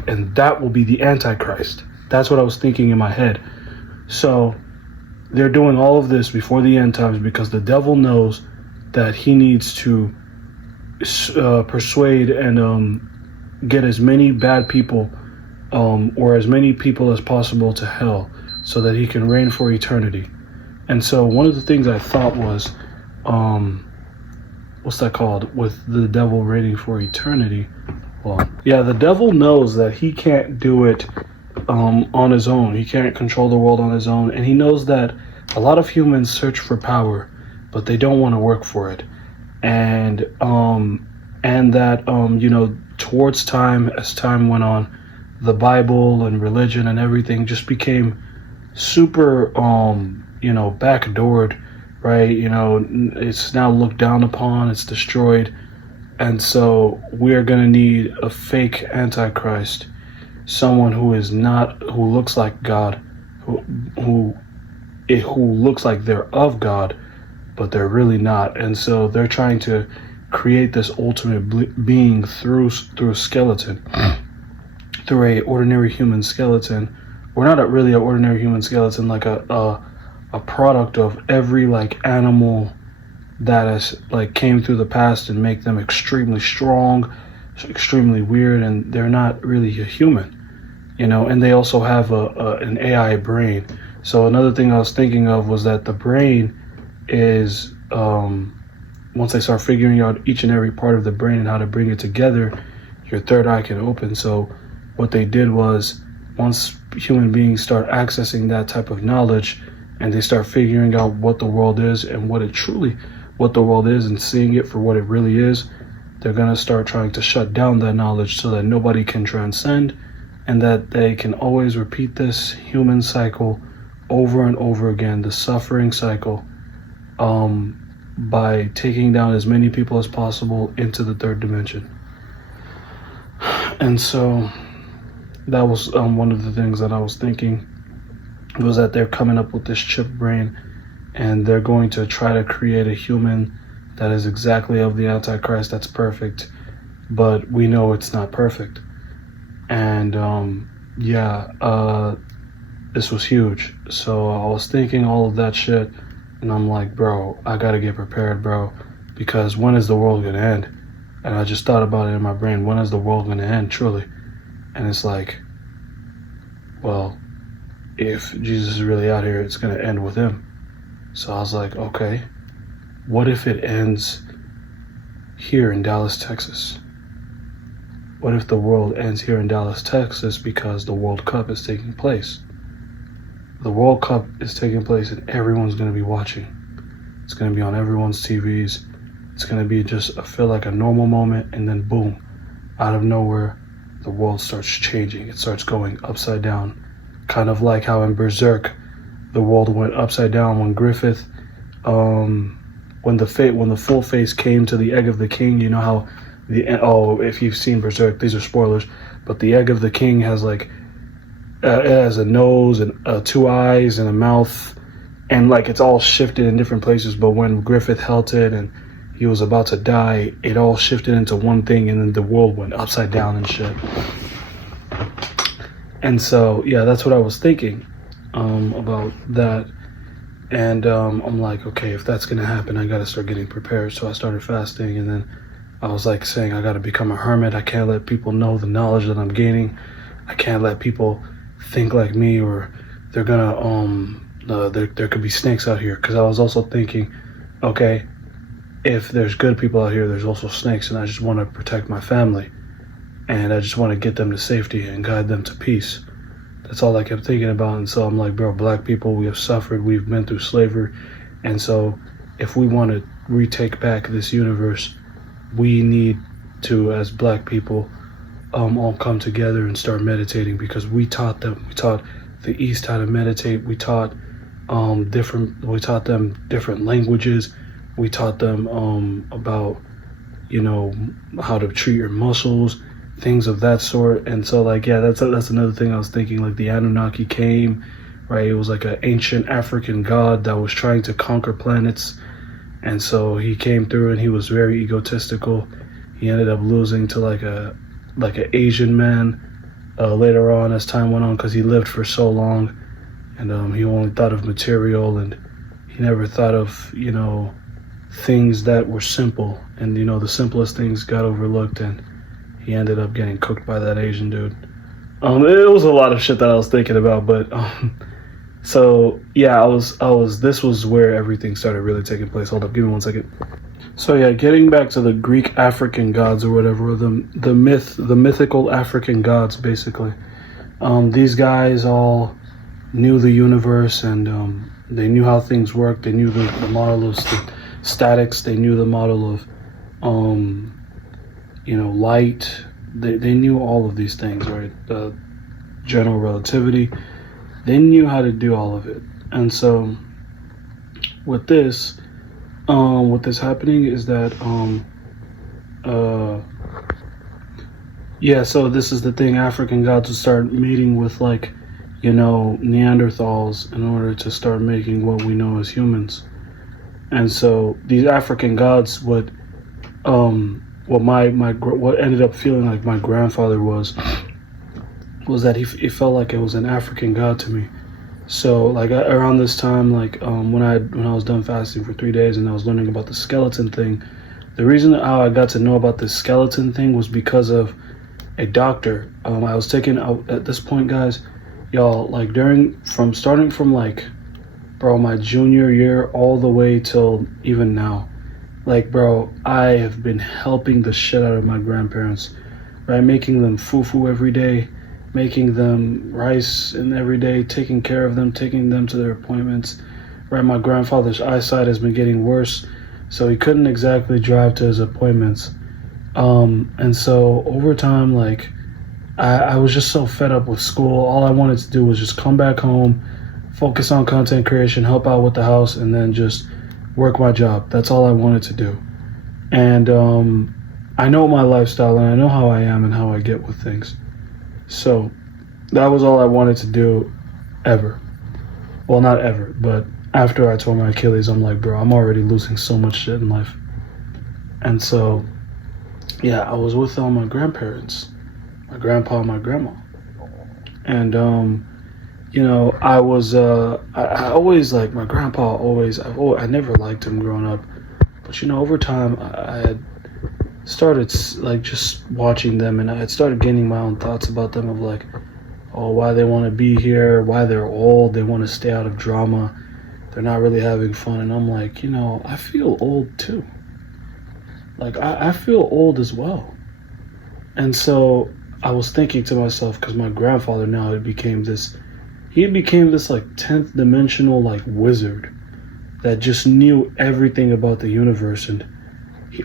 and that will be the Antichrist. That's what I was thinking in my head. So they're doing all of this before the end times because the devil knows that he needs to persuade and get as many bad people or as many people as possible to hell so that he can reign for eternity. And so one of the things I thought was, what's that called? With the devil reigning for eternity. Well, yeah, the devil knows that he can't do it on his own. He can't control the world on his own. And he knows that a lot of humans search for power, but they don't want to work for it. And that, towards time, as time went on, the Bible and religion and everything just became super, backdoored, right? It's now looked down upon, it's destroyed. And so we're going to need a fake Antichrist, someone who looks like God, who looks like they're of God, but they're really not. And so they're trying to create this ultimate being through a skeleton, through a ordinary human skeleton. We're not really an ordinary human skeleton, like a product of every animal that has came through the past and make them extremely strong, extremely weird, and they're not really a human, and they also have an AI brain. So another thing I was thinking of was that the brain is, once they start figuring out each and every part of the brain and how to bring it together, your third eye can open. So what they did was, once human beings start accessing that type of knowledge and they start figuring out what the world is and what the world is and seeing it for what it really is, they're going to start trying to shut down that knowledge so that nobody can transcend, and that they can always repeat this human cycle over and over again, the suffering cycle, by taking down as many people as possible into the third dimension. And so that was one of the things that I was thinking, was that they're coming up with this chip brain, and they're going to try to create a human that is exactly of the Antichrist, that's perfect, but we know it's not perfect. And this was huge. So I was thinking all of that shit, and I'm like, bro, I gotta get prepared, bro, because when is the world gonna end? And I just thought about it in my brain, when is the world gonna end, truly? And it's like, well, if Jesus is really out here, it's gonna end with him. So I was like, okay, what if it ends here in Dallas, Texas? What if the world ends here in Dallas, Texas because the World Cup is taking place? The World Cup is taking place and everyone's going to be watching. It's going to be on everyone's TVs. It's going to be just, I feel like a normal moment, and then boom, out of nowhere, the world starts changing. It starts going upside down. Kind of like how in Berserk, the world went upside down when Griffith, when the full face came to the egg of the king. You know how if you've seen Berserk, these are spoilers, but the egg of the king has like it has a nose and 2 eyes and a mouth, and like it's all shifted in different places. But when Griffith held it and he was about to die, it all shifted into one thing, and then the world went upside down and shit. And so yeah, that's what I was thinking about that. And I'm like, okay, if that's gonna happen, I gotta start getting prepared. So I started fasting, and then I was like saying, I gotta become a hermit. I can't let people know the knowledge that I'm gaining. I can't let people think like me, or they're gonna there could be snakes out here. Because I was also thinking, okay, if there's good people out here, there's also snakes, and I just want to protect my family, and I just want to get them to safety and guide them to peace. That's all I kept thinking about. And so I'm like, bro, black people, we have suffered, we've been through slavery, and so if we want to retake back this universe, we need to, as black people, all come together and start meditating, because we taught the East how to meditate. We taught them different languages. We taught them about, how to treat your muscles, things of that sort. And so like, yeah, that's another thing I was thinking. Like the Anunnaki came, right? It was like an ancient African god that was trying to conquer planets. And so he came through and he was very egotistical. He ended up losing to like an Asian man later on as time went on, because he lived for so long, and he only thought of material, and he never thought of things that were simple, and the simplest things got overlooked, and he ended up getting cooked by that Asian dude. It was a lot of shit that I was thinking about, but so yeah, I was this was where everything started really taking place. Hold up, give me 1 second. So yeah, getting back to the Greek African gods or whatever, the mythical African gods, basically. These guys all knew the universe, and they knew how things worked. They knew the model of statics. They knew the model of light. They knew all of these things, right? General relativity. They knew how to do all of it. And so with this happening is that so this is the thing. African gods would start meeting with Neanderthals in order to start making what we know as humans. And so these African gods would what ended up feeling like my grandfather was that he felt like it was an African god to me. So like around this time, when I was done fasting for 3 days and I was learning about the skeleton thing, the reason how I got to know about this skeleton thing was because of a doctor. I was taking at this point, guys, y'all, starting from my junior year all the way till even now, I have been helping the shit out of my grandparents, right? Making them fufu every day, making them rice and every day, taking care of them, taking them to their appointments, right? My grandfather's eyesight has been getting worse, so he couldn't exactly drive to his appointments. And so over time, I was just so fed up with school. All I wanted to do was just come back home, focus on content creation, help out with the house, and then just work my job. That's all I wanted to do. And I know my lifestyle, and I know how I am and how I get with things. So that was all I wanted to do ever. Well, not ever, but after I tore my Achilles, I'm like, bro, I'm already losing so much shit in life. And so, yeah, I was with my grandparents, my grandpa and my grandma. And, I was, I always, like, my grandpa always, I never liked him growing up. But, over time, I had started, like, just watching them, and I had started gaining my own thoughts about them of, like, oh, why they want to be here, why they're old, they want to stay out of drama, they're not really having fun. And I'm like, I feel old too. Like, I feel old as well. And so I was thinking to myself, because my grandfather now became this like 10th dimensional like wizard that just knew everything about the universe, and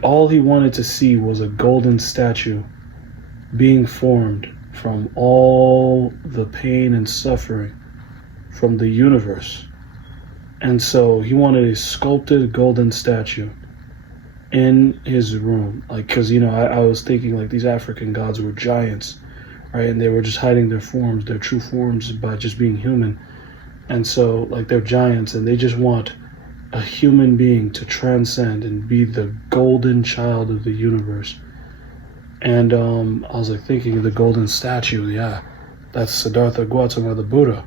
all he wanted to see was a golden statue being formed from all the pain and suffering from the universe. And so he wanted a sculpted golden statue in his room. Like, because, I was thinking like these African gods were giants, right? And they were just hiding their forms, their true forms, by just being human. And so, like, they're giants and they just want a human being to transcend and be the golden child of the universe. And I was like thinking of the golden statue. Yeah, that's Siddhartha Gautama, the Buddha,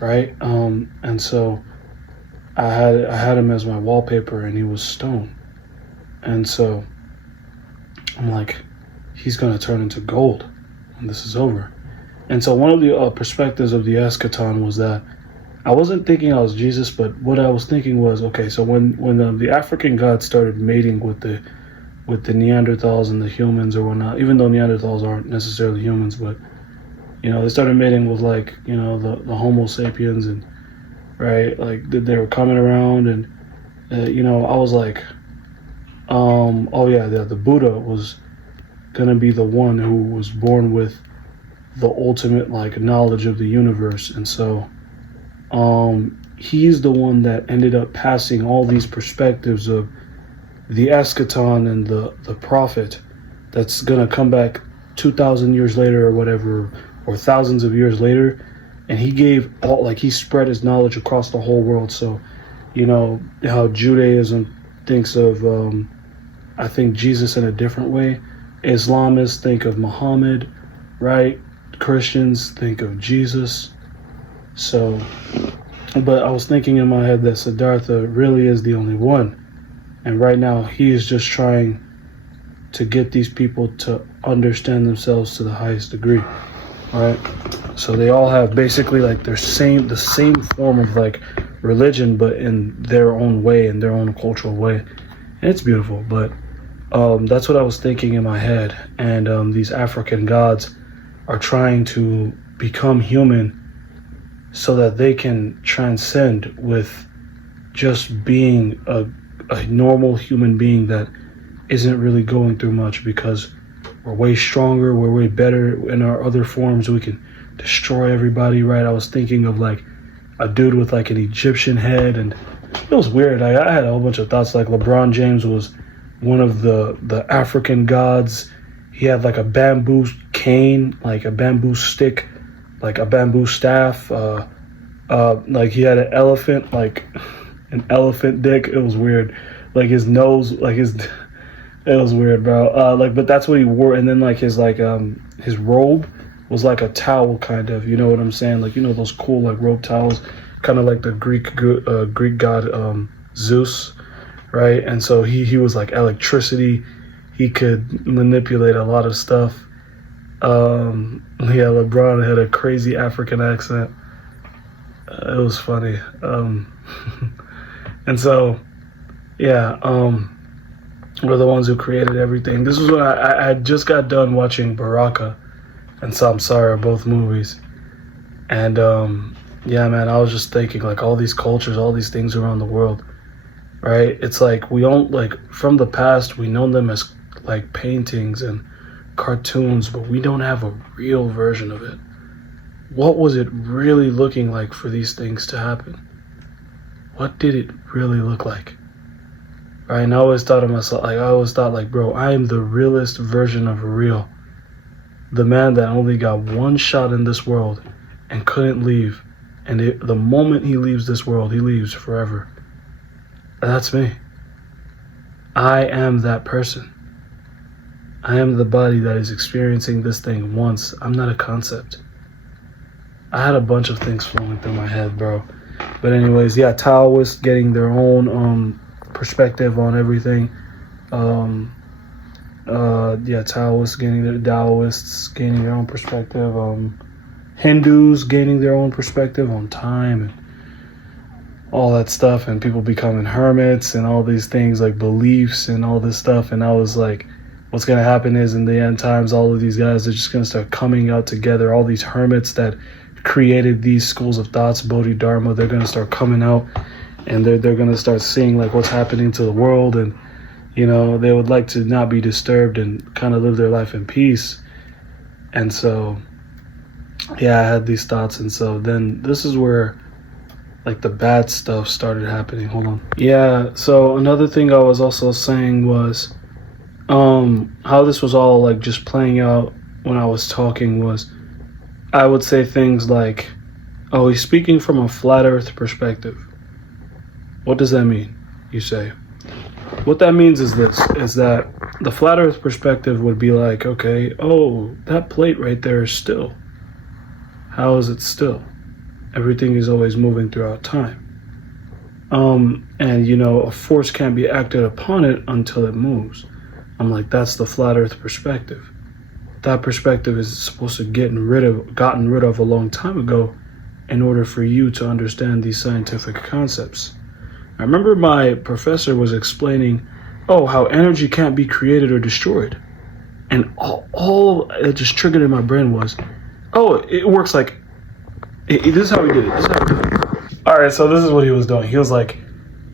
right? And so I had him as my wallpaper, and he was stone. And so I'm like, he's gonna turn into gold when this is over. And so one of the perspectives of the eschaton was that I wasn't thinking I was Jesus, but what I was thinking was, okay, so when the African gods started mating with the Neanderthals and the humans or whatnot, even though Neanderthals aren't necessarily humans, but, they started mating with, like, the Homo sapiens, and, right, like, they were coming around, and, I was like, oh yeah, the Buddha was gonna be the one who was born with the ultimate, like, knowledge of the universe. And so, he's the one that ended up passing all these perspectives of the eschaton and the prophet that's going to come back 2,000 years later or whatever, or thousands of years later. And he gave he spread his knowledge across the whole world. So, how Judaism thinks of, I think, Jesus in a different way. Islamists think of Muhammad, right? Christians think of Jesus. So, but I was thinking in my head that Siddhartha really is the only one. And right now, he is just trying to get these people to understand themselves to the highest degree, right? So they all have basically like the same form of like religion, but in their own way, in their own cultural way. And it's beautiful, but that's what I was thinking in my head. And these African gods are trying to become human so that they can transcend with just being a normal human being that isn't really going through much, because we're way stronger, we're way better in our other forms, we can destroy everybody, right? I was thinking of like a dude with like an Egyptian head, and it was weird. I had a whole bunch of thoughts, like LeBron James was one of the African gods. He had like a bamboo cane, like a bamboo stick, like a bamboo staff, like he had an elephant, like an elephant dick. It was weird. Like his nose, like it was weird, bro. But that's what he wore. And then like his robe was like a towel, kind of, you know what I'm saying? Like, those cool like robe towels, kind of like the Greek god, Zeus, right? And so he was like electricity. He could manipulate a lot of stuff. Yeah, LeBron had a crazy African accent. It was funny. And so, yeah, we're the ones who created everything. This was when I just got done watching Baraka and Samsara, both movies. And, yeah, man, I was just thinking, like, all these cultures, all these things around the world, right? It's like we don't, like, from the past, we know them as, like, paintings and cartoons, but we don't have a real version of it. What was it really looking like for these things to happen? What did it really look like? Right? And I always thought of myself, like, bro, I am the realest version of real. The man that only got one shot in this world and couldn't leave. And the moment he leaves this world, he leaves forever. That's me. I am that person. I am the body that is experiencing this thing once. I'm not a concept. I had a bunch of things flowing through my head, bro. But anyways, yeah, Taoists getting their own perspective on everything. Taoists gaining their Taoists gaining their own perspective. Hindus gaining their own perspective on time and all that stuff, and people becoming hermits and all these things like beliefs and all this stuff. And I was like, what's going to happen is in the end times, all of these guys are just going to start coming out together. All these hermits that created these schools of thoughts, Bodhidharma, they're going to start coming out, and they're going to start seeing like what's happening to the world. And, you know, they would like to not be disturbed and kind of live their life in peace. And so, yeah, I had these thoughts. And so then this is where like the bad stuff started happening. Hold on. Yeah. So another thing I was also saying was, how this was all like just playing out when I was talking was, I would say things like, oh, he's speaking from a flat earth perspective. What does that mean? You say. What that means is this, is that the flat earth perspective would be like, okay, oh, that plate right there is still. How is it still? Everything is always moving throughout time. And you know, a force can't be acted upon it until it moves. I'm like, that's the flat earth perspective. That perspective is supposed to gotten rid of a long time ago in order for you to understand these scientific concepts. I remember my professor was explaining, how energy can't be created or destroyed. And all it just triggered in my brain was, it works like, this is how he did it. All right, so this is what he was doing. He was like,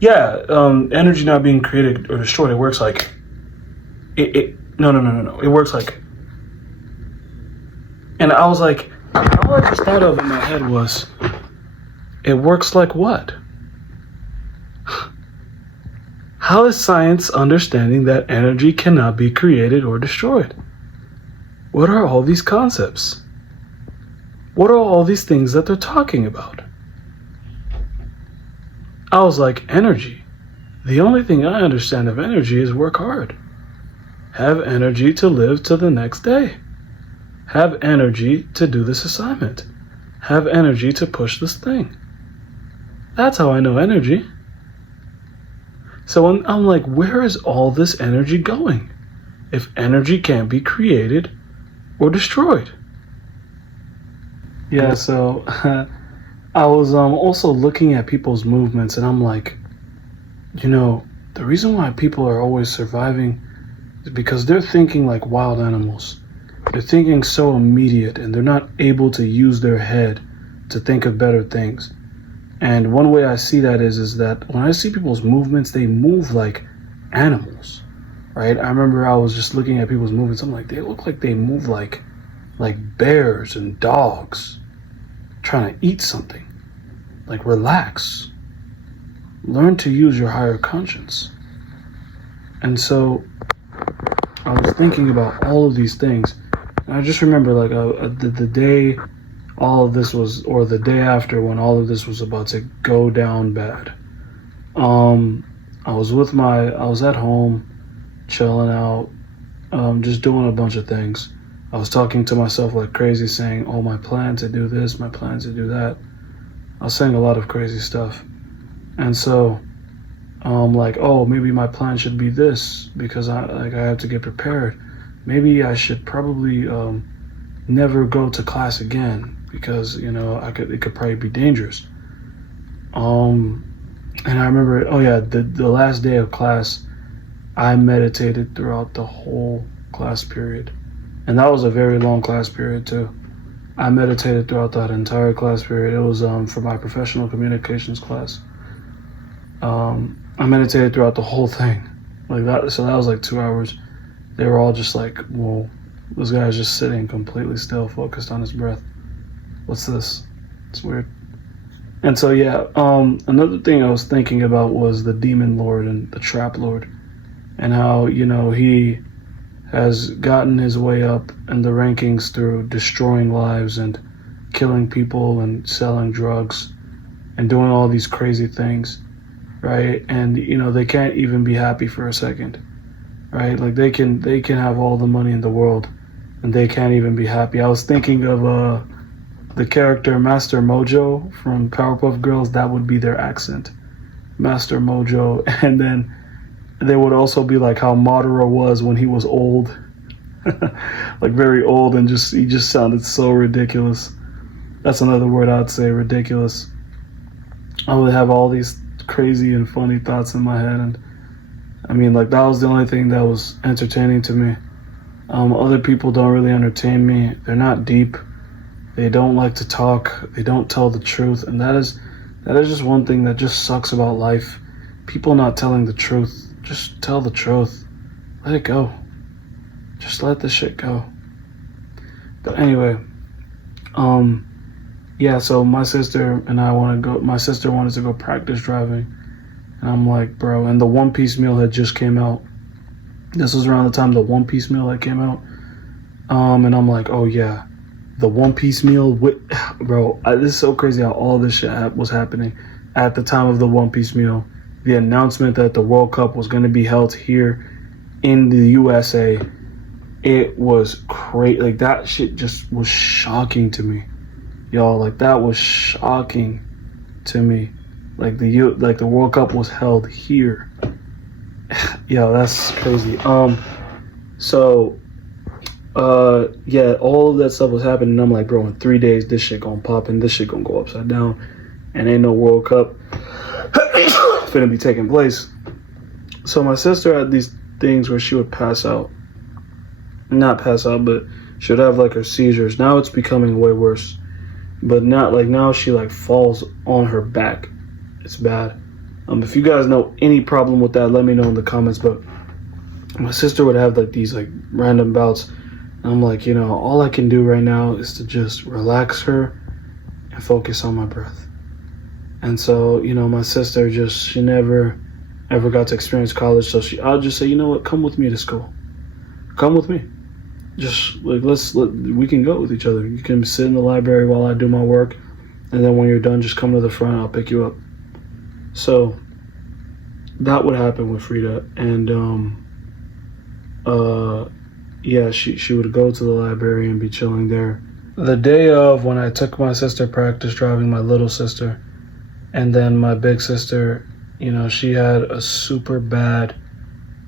energy not being created or destroyed, it works like, no. It works like, and I was like, all I just thought of in my head was, it works like what? How is science understanding that energy cannot be created or destroyed? What are all these concepts? What are all these things that they're talking about? I was like, energy. The only thing I understand of energy is work hard. Have energy to live to the next day. Have energy to do this assignment. Have energy to push this thing. That's how I know energy. So I'm like, where is all this energy going if energy can't be created or destroyed? Yeah, so I was also looking at people's movements, and I'm like, the reason why people are always surviving is because they're thinking like wild animals. They're thinking so immediate, and they're not able to use their head to think of better things. And one way I see that is that when I see people's movements, they move like animals, right? I remember I was just looking at people's movements. I'm like, they look like they move like bears and dogs trying to eat something. Like, relax. Learn to use your higher conscience. And so I was thinking about all of these things. And I just remember like the day all of this was, or the day after when all of this was about to go down bad. I was at home, chilling out, just doing a bunch of things. I was talking to myself like crazy, saying, my plan to do this, my plan to do that. I was saying a lot of crazy stuff. And so like, maybe my plan should be this because I have to get prepared. Maybe I should probably never go to class again because, it could probably be dangerous. And I remember, the last day of class, I meditated throughout the whole class period. And that was a very long class period too. I meditated throughout that entire class period. It was for my professional communications class. I meditated throughout the whole thing. Like that, so that was like 2 hours. They were all just like, whoa, this guy's just sitting completely still, focused on his breath. What's this? It's weird. And so, another thing I was thinking about was the demon lord and the trap lord, and how, he has gotten his way up in the rankings through destroying lives and killing people and selling drugs and doing all these crazy things. right? And they can't even be happy for a second, right? Like they can have all the money in the world, and they can't even be happy. I was thinking of the character Master Mojo from Powerpuff Girls. That would be their accent, Master Mojo. And then they would also be like how Madara was when he was old, like very old, and he just sounded so ridiculous. That's another word I'd say, ridiculous. I would have all these crazy and funny thoughts in my head, and I mean, like, that was the only thing that was entertaining to me. Other people don't really entertain me. They're not deep. They don't like to talk. They don't tell the truth, and that is just one thing that just sucks about life. People not telling the truth. Just tell the truth. Let it go. Just let the shit go. But anyway, yeah, so my sister and I my sister wanted to go practice driving. And I'm like, bro, and the One Piece meal had just came out. This was around the time the One Piece meal had came out. And I'm like, oh yeah, the One Piece meal, bro, this is so crazy how all this shit was happening at the time of the One Piece meal. The announcement that the World Cup was going to be held here in the USA, it was crazy. Like, that shit just was shocking to me. Y'all, like, that was shocking to me. Like the World Cup was held here. Yeah, that's crazy. Yeah, all of that stuff was happening. And I'm like, bro, in 3 days, this shit gonna pop and this shit gonna go upside down, and ain't no World Cup finna be taking place. So my sister had these things where she would pass out. Not pass out, but she would have like her seizures. Now it's becoming way worse. But not like now she like falls on her back. It's bad. If you guys know any problem with that, let me know in the comments. But my sister would have like these like random bouts. And I'm like, all I can do right now is to just relax her and focus on my breath. And so, my sister she never ever got to experience college. So I'll just say, you know what, come with me to school. Come with me. Just like, we can go with each other. You can sit in the library while I do my work. And then when you're done, just come to the front. I'll pick you up. So that would happen with Frida. And, yeah, she would go to the library and be chilling there. The day of, when I took my sister practice driving, my little sister, and then my big sister, she had a super bad,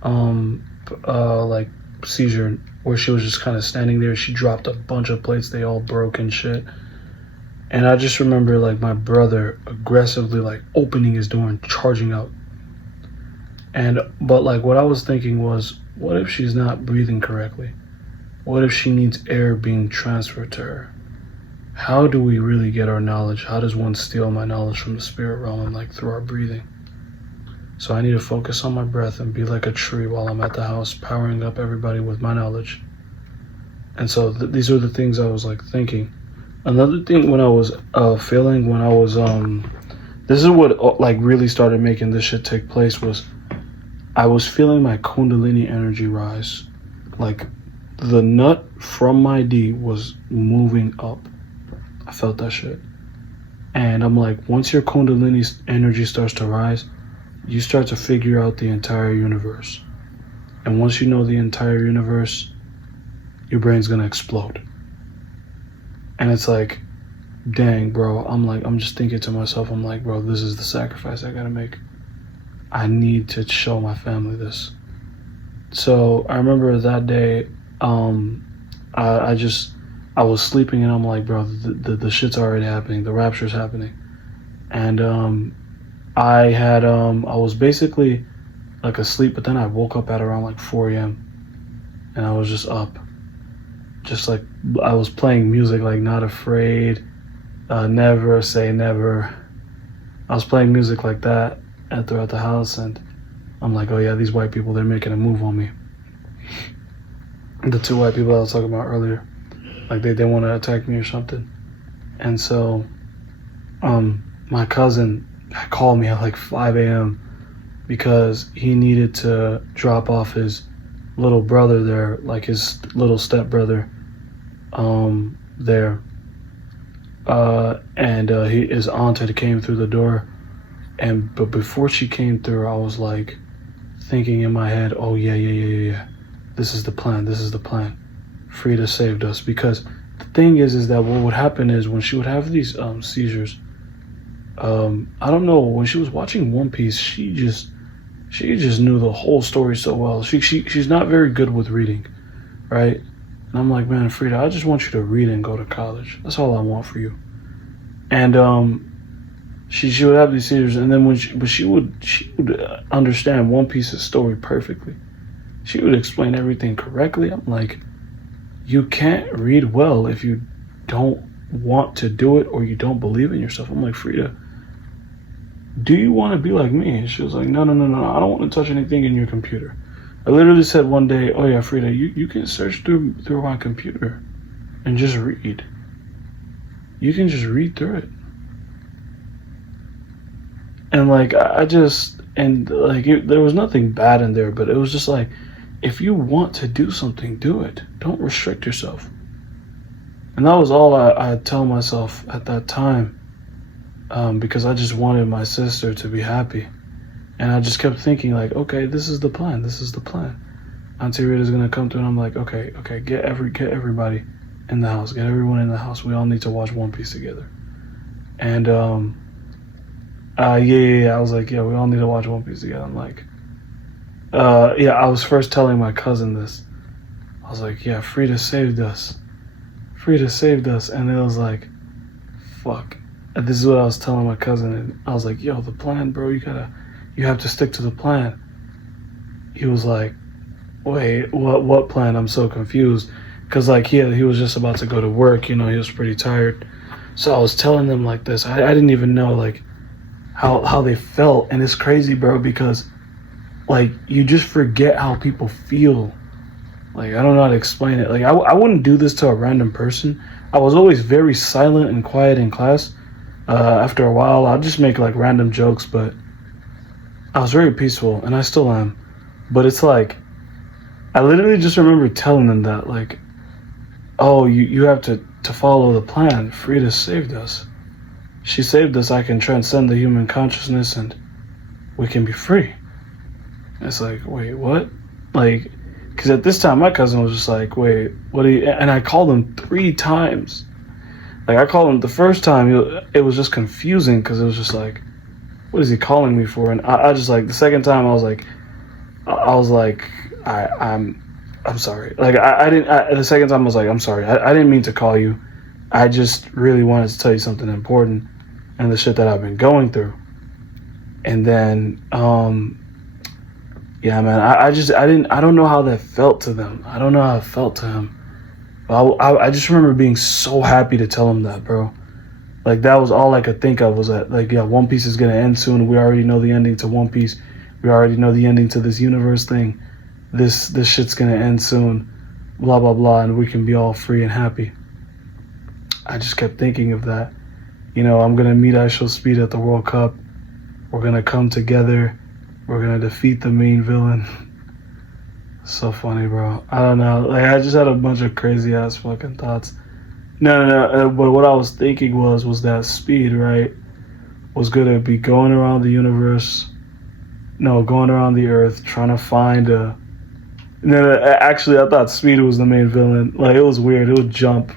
like seizure where she was just kind of standing there. She dropped a bunch of plates. They all broke and shit. And I just remember like my brother aggressively like opening his door and charging out. But like what I was thinking was, what if she's not breathing correctly? What if she needs air being transferred to her? How do we really get our knowledge? How does one steal my knowledge from the spirit realm and like through our breathing? So I need to focus on my breath and be like a tree while I'm at the house, powering up everybody with my knowledge. And so these are the things I was like thinking. Another thing when I was feeling, when I was, this is what like really started making this shit take place, was I was feeling my Kundalini energy rise. Like the nut from my D was moving up. I felt that shit. And I'm like, once your Kundalini energy starts to rise, you start to figure out the entire universe. And once you know the entire universe, your brain's gonna explode. And it's like, dang, bro, I'm just thinking to myself, I'm like, bro, this is the sacrifice I gotta make. I need to show my family this. So I remember that day, I was sleeping and I'm like, bro, the shit's already happening. The rapture's happening. And I was basically like asleep, but then I woke up at around like 4 a.m. and I was just up. Just like, I was playing music like Not Afraid, Never Say Never. I was playing music like that and throughout the house, and I'm like, oh yeah, these white people, they're making a move on me. The two white people I was talking about earlier, like they want to attack me or something. And so my cousin called me at like 5 a.m. because he needed to drop off his little brother there, like his little stepbrother there. And his aunt had came through the door But before she came through, I was like thinking in my head, oh yeah. This is the plan. Frida saved us. Because the thing is that what would happen is when she would have these seizures, I don't know, when she was watching One Piece, she just knew the whole story so well. She's not very good with reading, right? And I'm like, man, Frida, I just want you to read and go to college. That's all I want for you. And she would have these seizures, and then she would understand One Piece's story perfectly. She would explain everything correctly. I'm like, you can't read well if you don't want to do it or you don't believe in yourself. I'm like, Frida, do you want to be like me? And she was like, no, I don't want to touch anything in your computer. I literally said one day, oh yeah, Frida, you can search through my computer and just read. You can just read through it. And like, there was nothing bad in there, but it was just like, if you want to do something, do it. Don't restrict yourself. And that was all I tell myself at that time, because I just wanted my sister to be happy. And I just kept thinking like, okay, this is the plan. Auntie Rita's gonna come through, and I'm like, okay, get everybody in the house. Get everyone in the house. We all need to watch One Piece together. And I was like, yeah, we all need to watch One Piece together. I'm like, I was first telling my cousin this. I was like, yeah, Frida saved us. And it was like, fuck. And this is what I was telling my cousin. And I was like, yo, the plan, bro, you have to stick to the plan. He was like, wait, what plan? I'm so confused. Cause like, he was just about to go to work, he was pretty tired. So I was telling them like this. I didn't even know like how they felt. And it's crazy, bro, because like, you just forget how people feel. Like, I don't know how to explain it. Like, I wouldn't do this to a random person. I was always very silent and quiet in class. After a while, I'd just make like random jokes, but I was very peaceful, and I still am. But it's like, I literally just remember telling them that, like, oh, you have to follow the plan. Frida saved us. She saved us. I can transcend the human consciousness, and we can be free. It's like, wait, what? Like, because at this time, my cousin was just like, wait, what do you... And I called him 3 times. Like, I called him the first time, it was just confusing, because it was just like, what is he calling me for? And I just, like, the second time, I was like, I'm sorry. Like, I didn't... the second time, I was like, I'm sorry. I didn't mean to call you. I just really wanted to tell you something important and the shit that I've been going through. And then, yeah, man, I don't know how that felt to them. I don't know how it felt to him. But I just remember being so happy to tell him that, bro. Like, that was all I could think of, was that, like, yeah, One Piece is going to end soon. We already know the ending to One Piece. We already know the ending to this universe thing. This shit's going to end soon. Blah, blah, blah. And we can be all free and happy. I just kept thinking of that. I'm going to meet I Shall Speed at the World Cup. We're going to come together. We're going to defeat the main villain. So funny, bro. I don't know. Like, I just had a bunch of crazy ass fucking thoughts. No. But what I was thinking was that Speed, right, was going to be going around the universe. No, going around the Earth, trying to find a... No, actually, I thought Speed was the main villain. Like, it was weird. It would jump.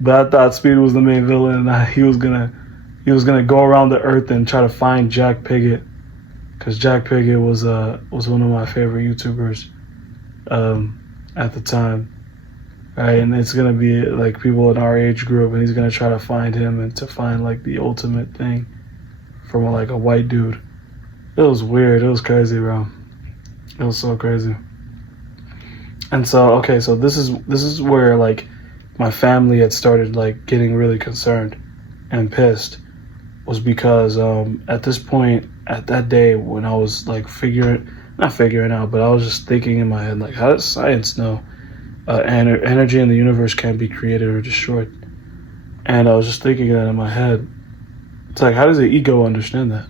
But I thought Speed was the main villain, and he was gonna go around the Earth and try to find Jack Piggott, because Jack Piggott was one of my favorite YouTubers at the time, right? And it's gonna be like people in our age group, and he's gonna try to find him and to find like the ultimate thing from like a white dude. It was weird. It was crazy, bro. It was so crazy. And so, okay, so this is where like my family had started like getting really concerned and pissed, was because at this point, at that day, when I was like not figuring out, but I was just thinking in my head, like, how does science know energy in the universe can't be created or destroyed? And I was just thinking that in my head. It's like, how does the ego understand that?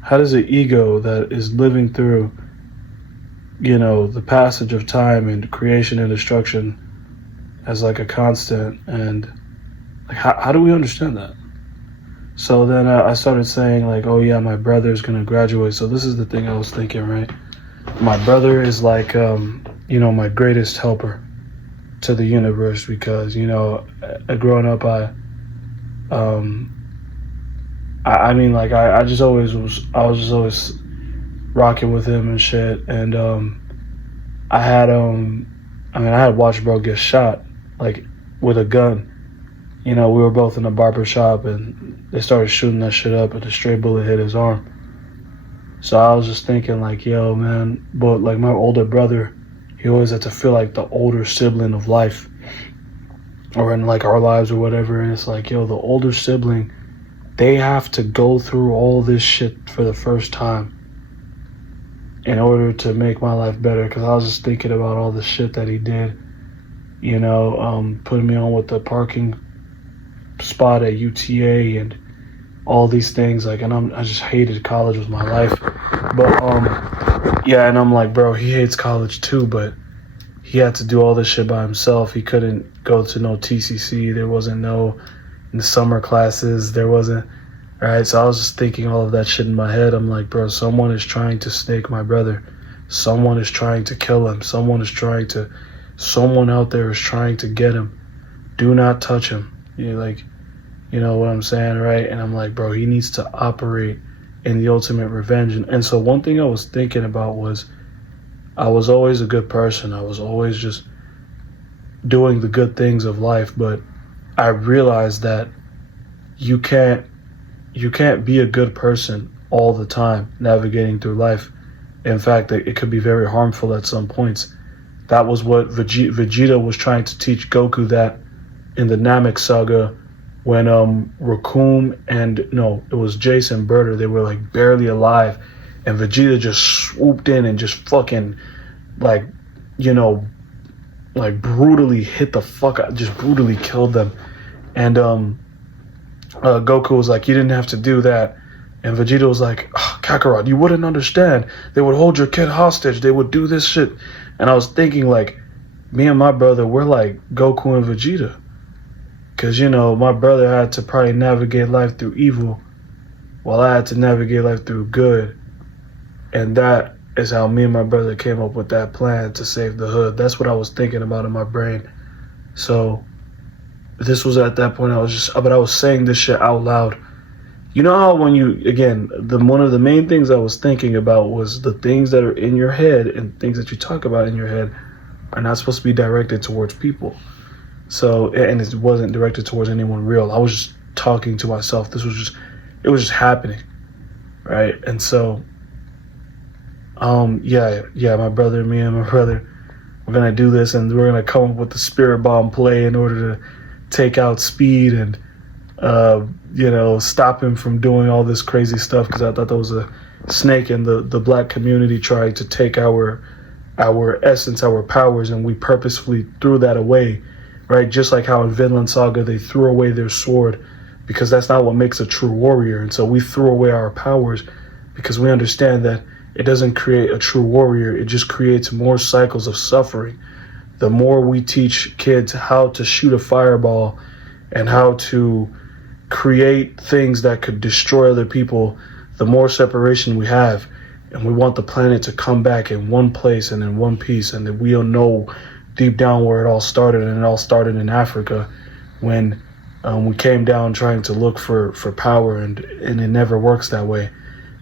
How does the ego that is living through, the passage of time and creation and destruction as like a constant, and like, how do we understand that? So then I started saying like, oh yeah, my brother's gonna graduate. So this is the thing I was thinking, right? My brother is like, my greatest helper to the universe because, growing up, I mean, like, I just always I was just always rocking with him and shit. And, I had watched bro get shot, like, with a gun. We were both in a barber shop and they started shooting that shit up and a stray bullet hit his arm. So I was just thinking like, yo, man, but like my older brother, he always had to feel like the older sibling of life or in like our lives or whatever. And it's like, yo, the older sibling, they have to go through all this shit for the first time in order to make my life better. Cause I was just thinking about all the shit that he did, putting me on with the parking spot at UTA and all these things, like, and I just hated college with my life. But yeah, and I'm like, bro, he hates college too, but he had to do all this shit by himself. He couldn't go to no TCC. There wasn't no in the summer classes. There wasn't, right? So I was just thinking all of that shit in my head. I'm like, bro, someone is trying to snake my brother. Someone is trying to kill him. Someone out there is trying to get him. Do not touch him. You know what I'm saying, right? And I'm like, bro, he needs to operate in the ultimate revenge. And so one thing I was thinking about was I was always a good person. I was always just doing the good things of life. But I realized that you can't be a good person all the time navigating through life. In fact, it could be very harmful at some points. That was what Vegeta was trying to teach Goku that in the Namek saga, when Raccoon and it was Jace and Berta, they were like barely alive, and Vegeta just swooped in and just fucking like brutally hit the fuck out, just brutally killed them. And Goku was like, you didn't have to do that. And Vegeta was like, oh, Kakarot, you wouldn't understand. They would hold your kid hostage. They would do this shit. And I was thinking like, me and my brother, we're like Goku and Vegeta. Because, my brother had to probably navigate life through evil while I had to navigate life through good. And that is how me and my brother came up with that plan to save the hood. That's what I was thinking about in my brain. So this was at that point, I was saying this shit out loud. You know how when one of the main things I was thinking about was the things that are in your head and things that you talk about in your head are not supposed to be directed towards people. So, and it wasn't directed towards anyone real. I was just talking to myself. It was just happening, right? And so, my brother, me and my brother, we're gonna do this, and we're gonna come up with the spirit bomb play in order to take out Speed and, stop him from doing all this crazy stuff. Because I thought there was a snake in the black community trying to take our essence, our powers, and we purposefully threw that away. Right, just like how in Vinland Saga they threw away their sword because that's not what makes a true warrior. And so we threw away our powers because we understand that it doesn't create a true warrior. It just creates more cycles of suffering. The more we teach kids how to shoot a fireball and how to create things that could destroy other people, the more separation we have. And we want the planet to come back in one place and in one piece, and that we'll know deep down where it all started. And it all started in Africa when we came down trying to look for power, and it never works that way.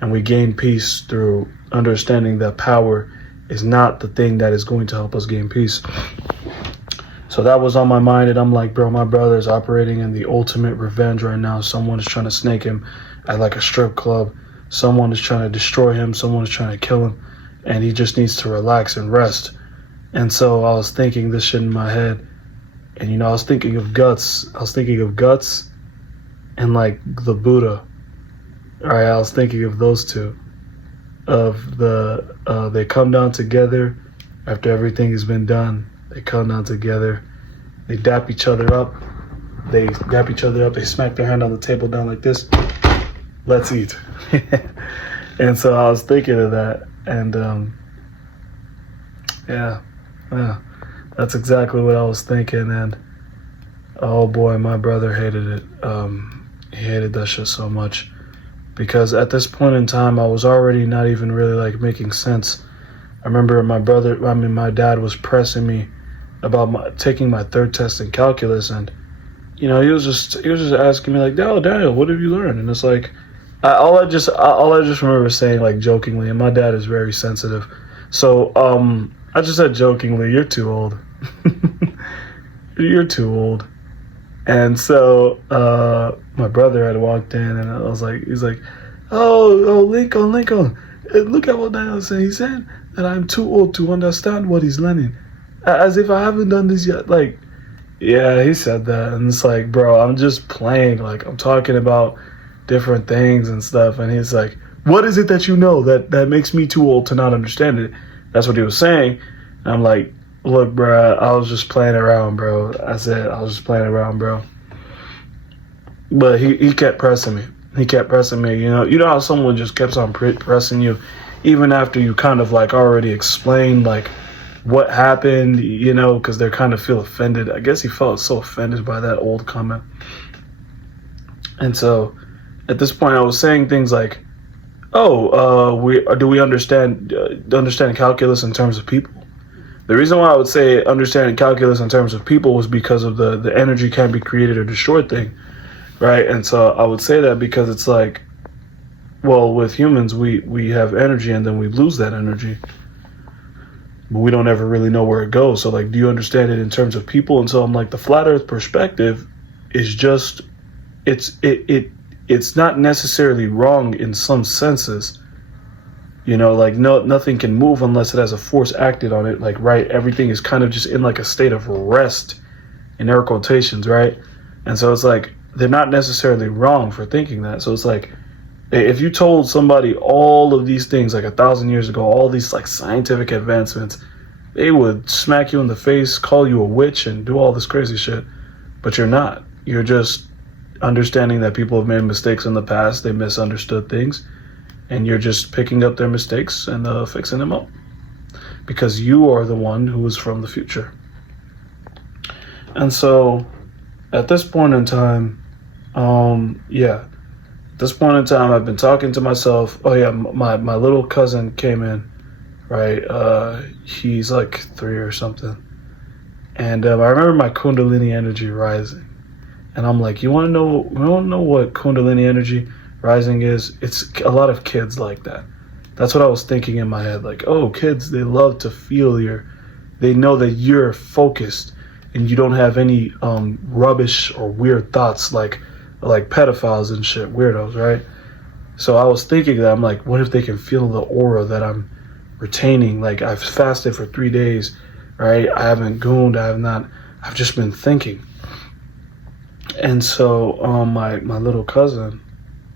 And we gain peace through understanding that power is not the thing that is going to help us gain peace. So that was on my mind, and I'm like, bro, my brother is operating in the ultimate revenge right now. Someone is trying to snake him at like a strip club. Someone is trying to destroy him. Someone is trying to kill him, and he just needs to relax and rest. And so I was thinking this shit in my head, and I was thinking of Guts. And like the Buddha. All right, I was thinking of those two. They come down together after everything has been done. They come down together. They dap each other up. They smack their hand on the table down like this. Let's eat. And so I was thinking of that, and yeah, that's exactly what I was thinking. And oh boy, my brother hated it. He hated that shit so much. Because at this point in time, I was already not even really like making sense. I remember my dad was pressing me about taking my third test in calculus, and he was just asking me like, Daniel, what have you learned? And it's like, all I just remember saying like jokingly, and my dad is very sensitive, so I just said jokingly, "You're too old." You're too old. And so my brother had walked in, and he's like, oh, Lincoln, look at what Daniel said. He said that I'm too old to understand what he's learning, as if I haven't done this yet. Like, yeah, he said that, and it's like, bro, I'm just playing. Like, I'm talking about different things and stuff, and he's like, what is it that you know that makes me too old to not understand it? That's what he was saying. And I'm like, look, bro, I was just playing around, bro. I said I was just playing around, bro. But he kept pressing me. He kept pressing me. You know how someone just keeps on pressing you, even after you kind of like already explained like what happened, because they kind of feel offended. I guess he felt so offended by that old comment. And so at this point, I was saying things like, do we understand calculus in terms of people? The reason why I would say understanding calculus in terms of people was because of the energy can be created or destroyed thing, right? And so I would say that because it's like, well, with humans, we have energy and then we lose that energy, but we don't ever really know where it goes. So like, do you understand it in terms of people? And so I'm like, the flat earth perspective is just, it's not necessarily wrong in some senses. Like nothing can move unless it has a force acted on it. Like, right, everything is kind of just in like a state of rest, in air quotations, right? And so it's like, they're not necessarily wrong for thinking that. So it's like, if you told somebody all of these things like 1,000 years ago, all these like scientific advancements, they would smack you in the face, call you a witch, and do all this crazy shit. But you're not. You're just understanding that people have made mistakes in the past. They misunderstood things. And you're just picking up their mistakes and fixing them up, because you are the one who is from the future. And so at this point in time, at this point in time, I've been talking to myself. Oh yeah, my little cousin came in, right? He's like 3 or something. And I remember my Kundalini energy rising. And I'm like, you want to know what Kundalini energy rising is? It's a lot of kids like that. That's what I was thinking in my head. Like, oh, kids, they love to feel they know that you're focused and you don't have any rubbish or weird thoughts like pedophiles and shit, weirdos, right? So I was thinking that, I'm like, what if they can feel the aura that I'm retaining? Like, I've fasted for 3 days, right? I haven't gooned, I've just been thinking. And so my little cousin,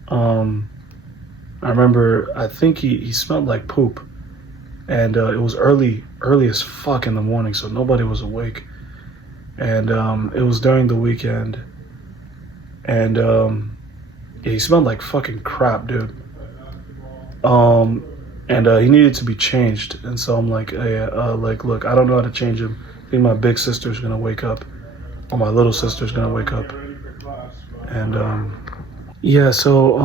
I remember, I think he smelled like poop, and it was early as fuck in the morning, so nobody was awake, and it was during the weekend, and he smelled like fucking crap, dude. And he needed to be changed, and so I'm like, hey, look, I don't know how to change him. I think my big sister's gonna wake up, or my little sister's gonna wake up. And so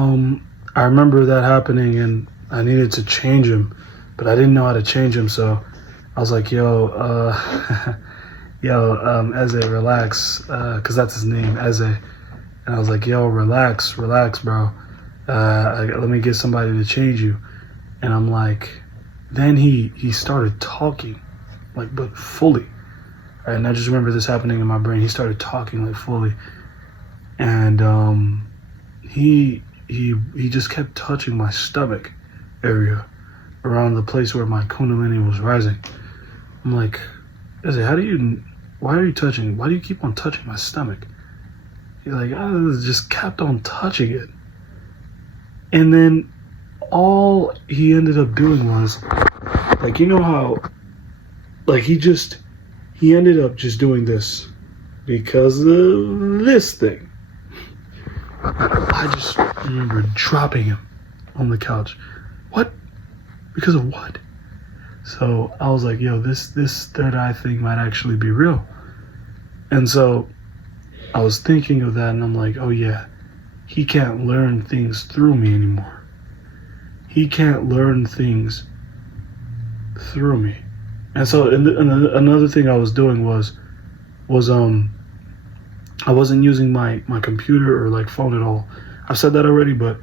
I remember that happening, and I needed to change him, but I didn't know how to change him. So I was like, Eze, relax, because that's his name, Eze. And I was like, relax, bro. Let me get somebody to change you. And I'm like, then he started talking, like, but fully. Right? And I just remember this happening in my brain. He started talking like fully. And he just kept touching my stomach area around the place where my Kundalini was rising. I'm like, Eze, why do you keep on touching my stomach? He's like, I just kept on touching it. And then all he ended up doing was, like, you know how, like, he ended up just doing this because of this thing. I just remember dropping him on the couch. What? Because of what? So I was like, this third eye thing might actually be real. And so I was thinking of that, and I'm like, oh yeah, he can't learn things through me anymore. He can't learn things through me. And so another thing I was doing was I wasn't using my computer or like phone at all. I've said that already, but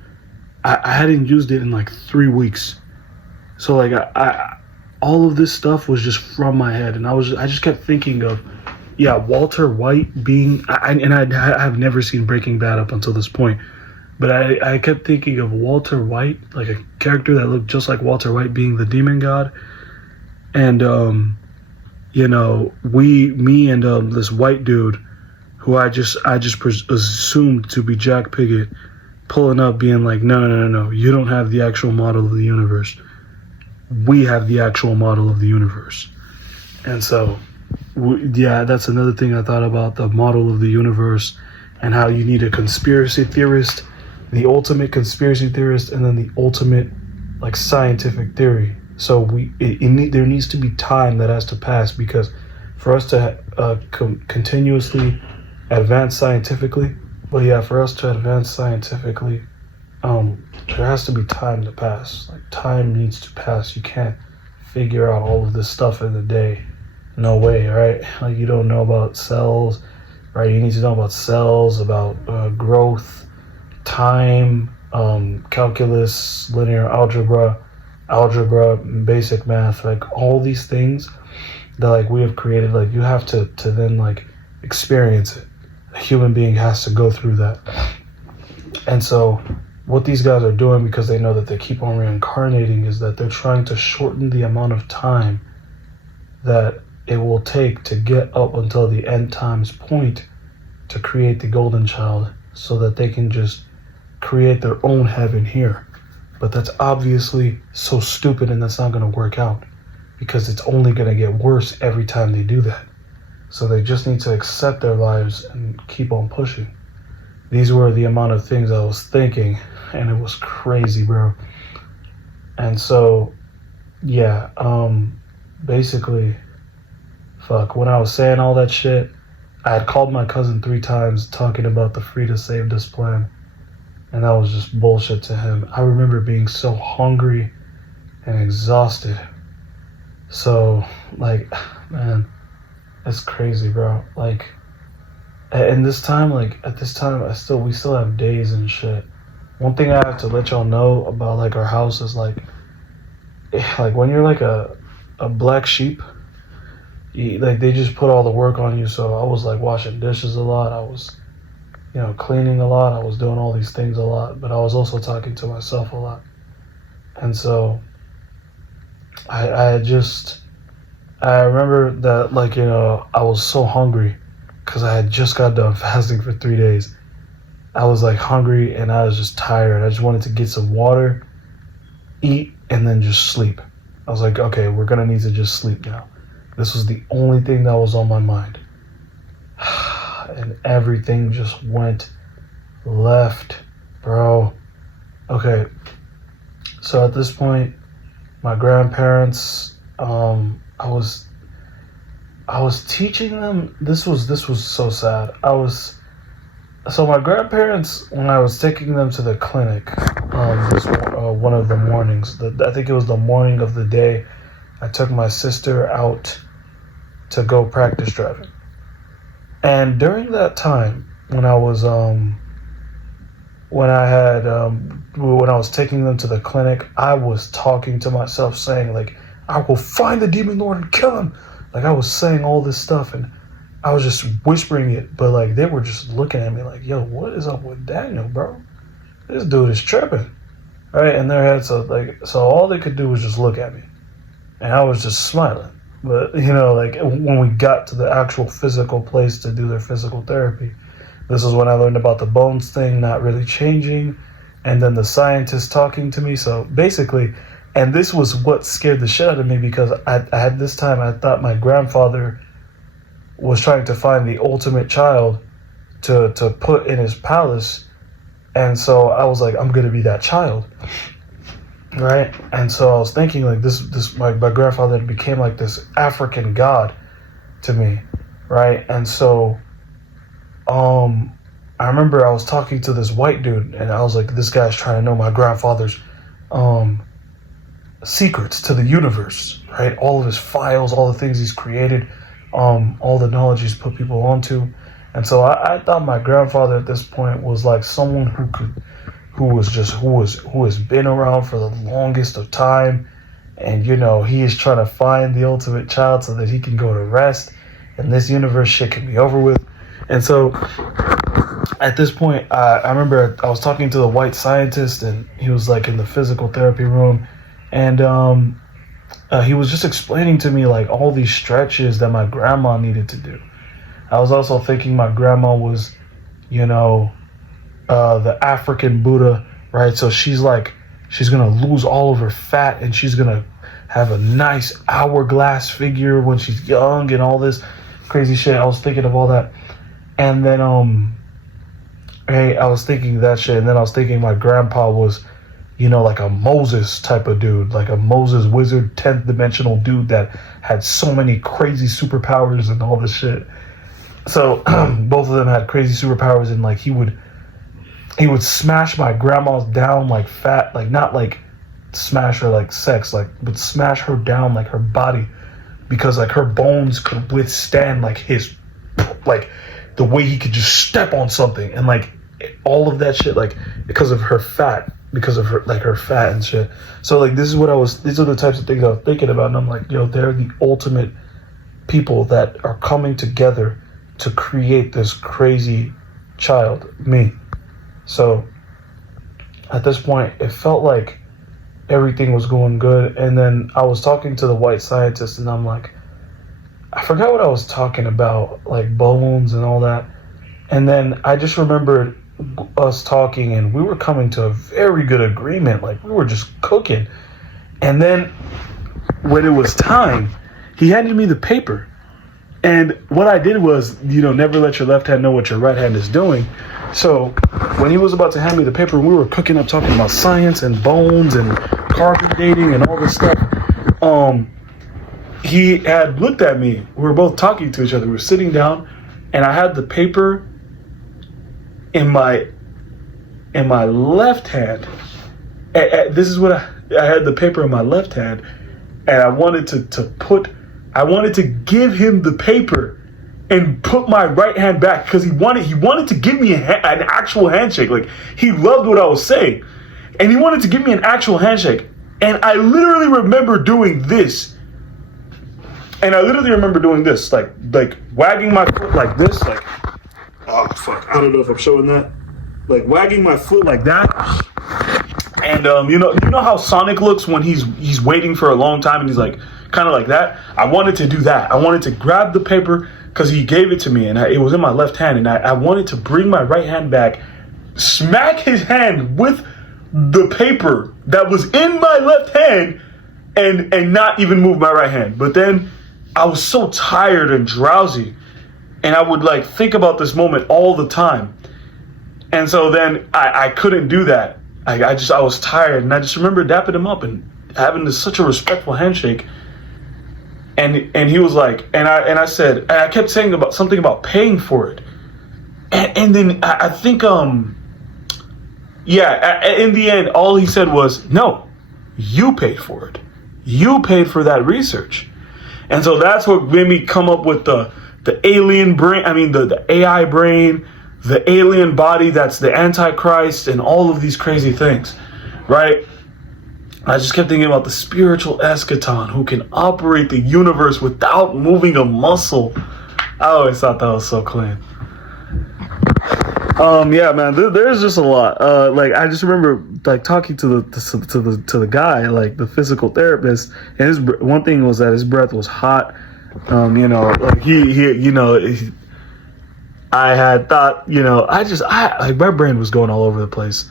I hadn't used it in like 3 weeks. So like I all of this stuff was just from my head, and I just kept thinking of, yeah, Walter White being, I've never seen Breaking Bad up until this point, but I kept thinking of Walter White, like a character that looked just like Walter White being the demon god, and you know, me and this white dude who I just assumed to be Jack Piggott, pulling up being like, no, you don't have the actual model of the universe. We have the actual model of the universe. And so, yeah, that's another thing I thought about, the model of the universe, and how you need a conspiracy theorist, the ultimate conspiracy theorist, and then the ultimate like scientific theory. So there needs to be time that has to pass, because for us to continuously advance scientifically, for us to advance scientifically, there has to be time to pass. Like, time needs to pass. You can't figure out all of this stuff in a day. No way, right? Like, you don't know about cells, right? You need to know about cells, about growth, time, calculus, linear algebra, basic math, like all these things that like we have created. Like, you have to then like experience it. A human being has to go through that. And so what these guys are doing, because they know that they keep on reincarnating, is that they're trying to shorten the amount of time that it will take to get up until the end times point to create the golden child, so that they can just create their own heaven here. But that's obviously so stupid, and that's not going to work out, because it's only going to get worse every time they do that. So they just need to accept their lives and keep on pushing. These were the amount of things I was thinking, and it was crazy, bro. And so, yeah, basically, when I was saying all that shit, I had called my cousin 3 times talking about the Free to Save This plan, and that was just bullshit to him. I remember being so hungry and exhausted. So, like, man, it's crazy, bro. Like, at this time, we still have days and shit. One thing I have to let y'all know about like our house is like when you're like a black sheep, they just put all the work on you. So I was like washing dishes a lot. I was, cleaning a lot. I was doing all these things a lot, but I was also talking to myself a lot. And so I remember that, I was so hungry because I had just got done fasting for 3 days. I was like hungry and I was just tired. I just wanted to get some water, eat, and then just sleep. I was like, okay, we're gonna need to just sleep now. This was the only thing that was on my mind. And everything just went left, bro. Okay, so at this point, my grandparents, I was teaching them. This was so sad. So my grandparents, when I was taking them to the clinic, one of the mornings, I think it was the morning of the day, I took my sister out to go practice driving. And during that time, when I was taking them to the clinic, I was talking to myself, saying like, I will find the demon lord and kill him. Like, I was saying all this stuff, and I was just whispering it, but like they were just looking at me like, yo, what is up with Daniel, bro? This dude is tripping. Right? In their heads, so all they could do was just look at me. And I was just smiling. But when we got to the actual physical place to do their physical therapy, this is when I learned about the bones thing not really changing, and then the scientist talking to me. So basically, and this was what scared the shit out of me, because I had this time I thought my grandfather was trying to find the ultimate child to put in his palace. And so I was like, I'm going to be that child. Right? And so I was thinking like my grandfather became like this African god to me. Right? And so, I remember I was talking to this white dude, and I was like, this guy's trying to know my grandfather's secrets to the universe, right? All of his files, all the things he's created, all the knowledge he's put people onto. And so I thought my grandfather at this point was like someone who has been around for the longest of time. And, he is trying to find the ultimate child so that he can go to rest and this universe shit can be over with. And so at this point, I remember I was talking to the white scientist, and he was like in the physical therapy room. And he was just explaining to me like all these stretches that my grandma needed to do. I was also thinking my grandma was, the African Buddha, right? So she's going to lose all of her fat, and she's going to have a nice hourglass figure when she's young and all this crazy shit. I was thinking of all that. And then, I was thinking that shit. And then I was thinking my grandpa was, like a Moses type of dude, like a Moses wizard, 10th dimensional dude that had so many crazy superpowers and all this shit. So both of them had crazy superpowers, and like he would smash my grandma's down like fat, like not like smash her like sex, like but smash her down like her body, because like her bones could withstand like his, like the way he could just step on something, and like all of that shit, like because of her fat, because of her fat and shit. So like these are the types of things I was thinking about, and I'm like, they're the ultimate people that are coming together to create this crazy child, me. So at this point, it felt like everything was going good. And then I was talking to the white scientist, and I'm like, I forgot what I was talking about, like bones and all that. And then I just remembered us talking, and we were coming to a very good agreement. Like we were just cooking. And then when it was time, he handed me the paper. And what I did was, never let your left hand know what your right hand is doing. So when he was about to hand me the paper, we were cooking up, talking about science and bones and carbon dating and all this stuff. He had looked at me. We were both talking to each other. We were sitting down, and I had the paper in my left hand. This is what I had the paper in my left hand, and I wanted to give him the paper and put my right hand back, because he wanted to give me an actual handshake. Like he loved what I was saying, and he wanted to give me an actual handshake. And I literally remember doing this. Like wagging my foot like this, like, oh fuck, I don't know if I'm showing that. Like wagging my foot like that. And you know how Sonic looks when he's waiting for a long time, and he's like kind of like that. I wanted to do that. I wanted to grab the paper, because he gave it to me, and it was in my left hand, and I wanted to bring my right hand back, smack his hand with the paper that was in my left hand, and not even move my right hand. But then I was so tired and drowsy, and I would like think about this moment all the time. And so then I couldn't do that. I was tired, and I just remember dapping him up and having such a respectful handshake. And he was like, and I said, and I kept saying about something about paying for it. And then I think, in the end, all he said was, no, you paid for it. You paid for that research. And so that's what made me come up with the alien brain, the AI brain, the alien body that's the Antichrist, and all of these crazy things, right? I just kept thinking about the spiritual eschaton who can operate the universe without moving a muscle. I always thought that was so clean. Yeah, man, there's just a lot. Like I just remember like talking to the guy, like the physical therapist, and his one thing was that his breath was hot. Like he I had thought, my brain was going all over the place.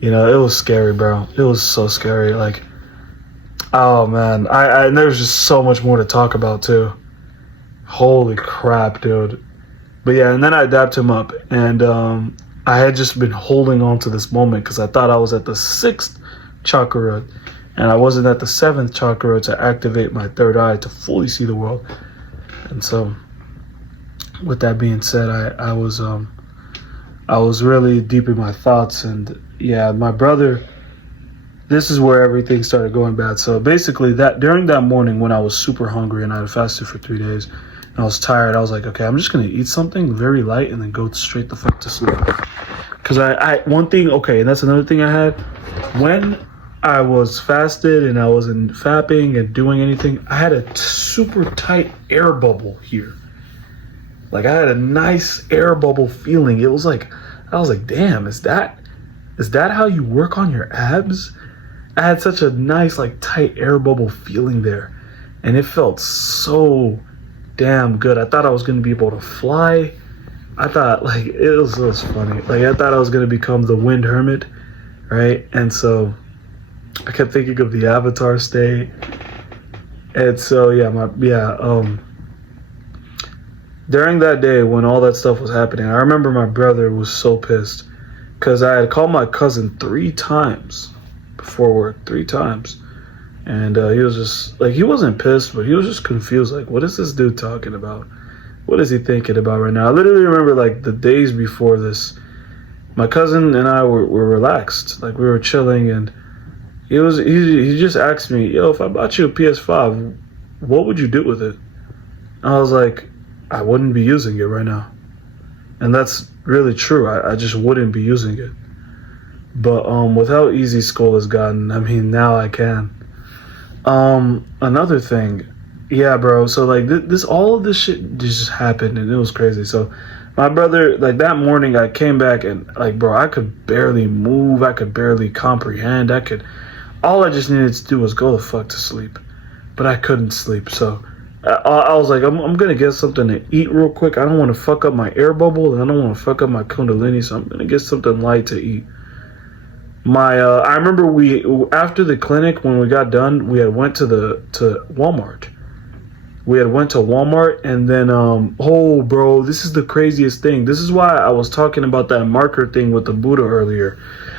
It was scary, bro. It was so scary. Like, oh man, and there's just so much more to talk about too. Holy crap, dude. But yeah, and then I dapped him up, and I had just been holding on to this moment because I thought I was at the 6th chakra, and I wasn't at the 7th chakra to activate my third eye to fully see the world. And so, with that being said, I was I was really deep in my thoughts, and yeah, my brother, this is where everything started going bad. So basically, that during that morning when I was super hungry and I had fasted for 3 days and I was tired, I was like, okay, I'm just gonna eat something very light and then go straight the fuck to sleep. Cause I one thing, okay, and that's another thing I had. When I was fasted and I wasn't fapping and doing anything, I had a super tight air bubble here. Like I had a nice air bubble feeling. It was like, I was like, damn, is that how you work on your abs? I had such a nice, like, tight air bubble feeling there. And it felt so damn good. I thought I was going to be able to fly. I thought, like, it was funny. Like, I thought I was going to become the wind hermit, right? And so I kept thinking of the Avatar state. And so, during that day when all that stuff was happening, I remember my brother was so pissed because I had called my cousin 3 times before work, 3 times. And he was just, like, he wasn't pissed, but he was just confused. Like, what is this dude talking about? What is he thinking about right now? I literally remember, like, the days before this, my cousin and I were relaxed. Like, we were chilling, and he just asked me, yo, if I bought you a PS5, what would you do with it? I was like, I wouldn't be using it right now. And that's really true. I just wouldn't be using it. But with how easy school has gotten, I mean, now I can. Another thing, yeah, bro. So like all of this shit just happened, and it was crazy. So my brother, like that morning, I came back and like, bro, I could barely move. I could barely comprehend. All I just needed to do was go the fuck to sleep, but I couldn't sleep. So I was like, I'm gonna get something to eat real quick. I don't want to fuck up my air bubble, and I don't want to fuck up my kundalini. So I'm gonna get something light to eat. I remember after the clinic, when we got done, we had went to Walmart. And then oh bro, this is the craziest thing. This is why I was talking about that marker thing with the Buddha earlier.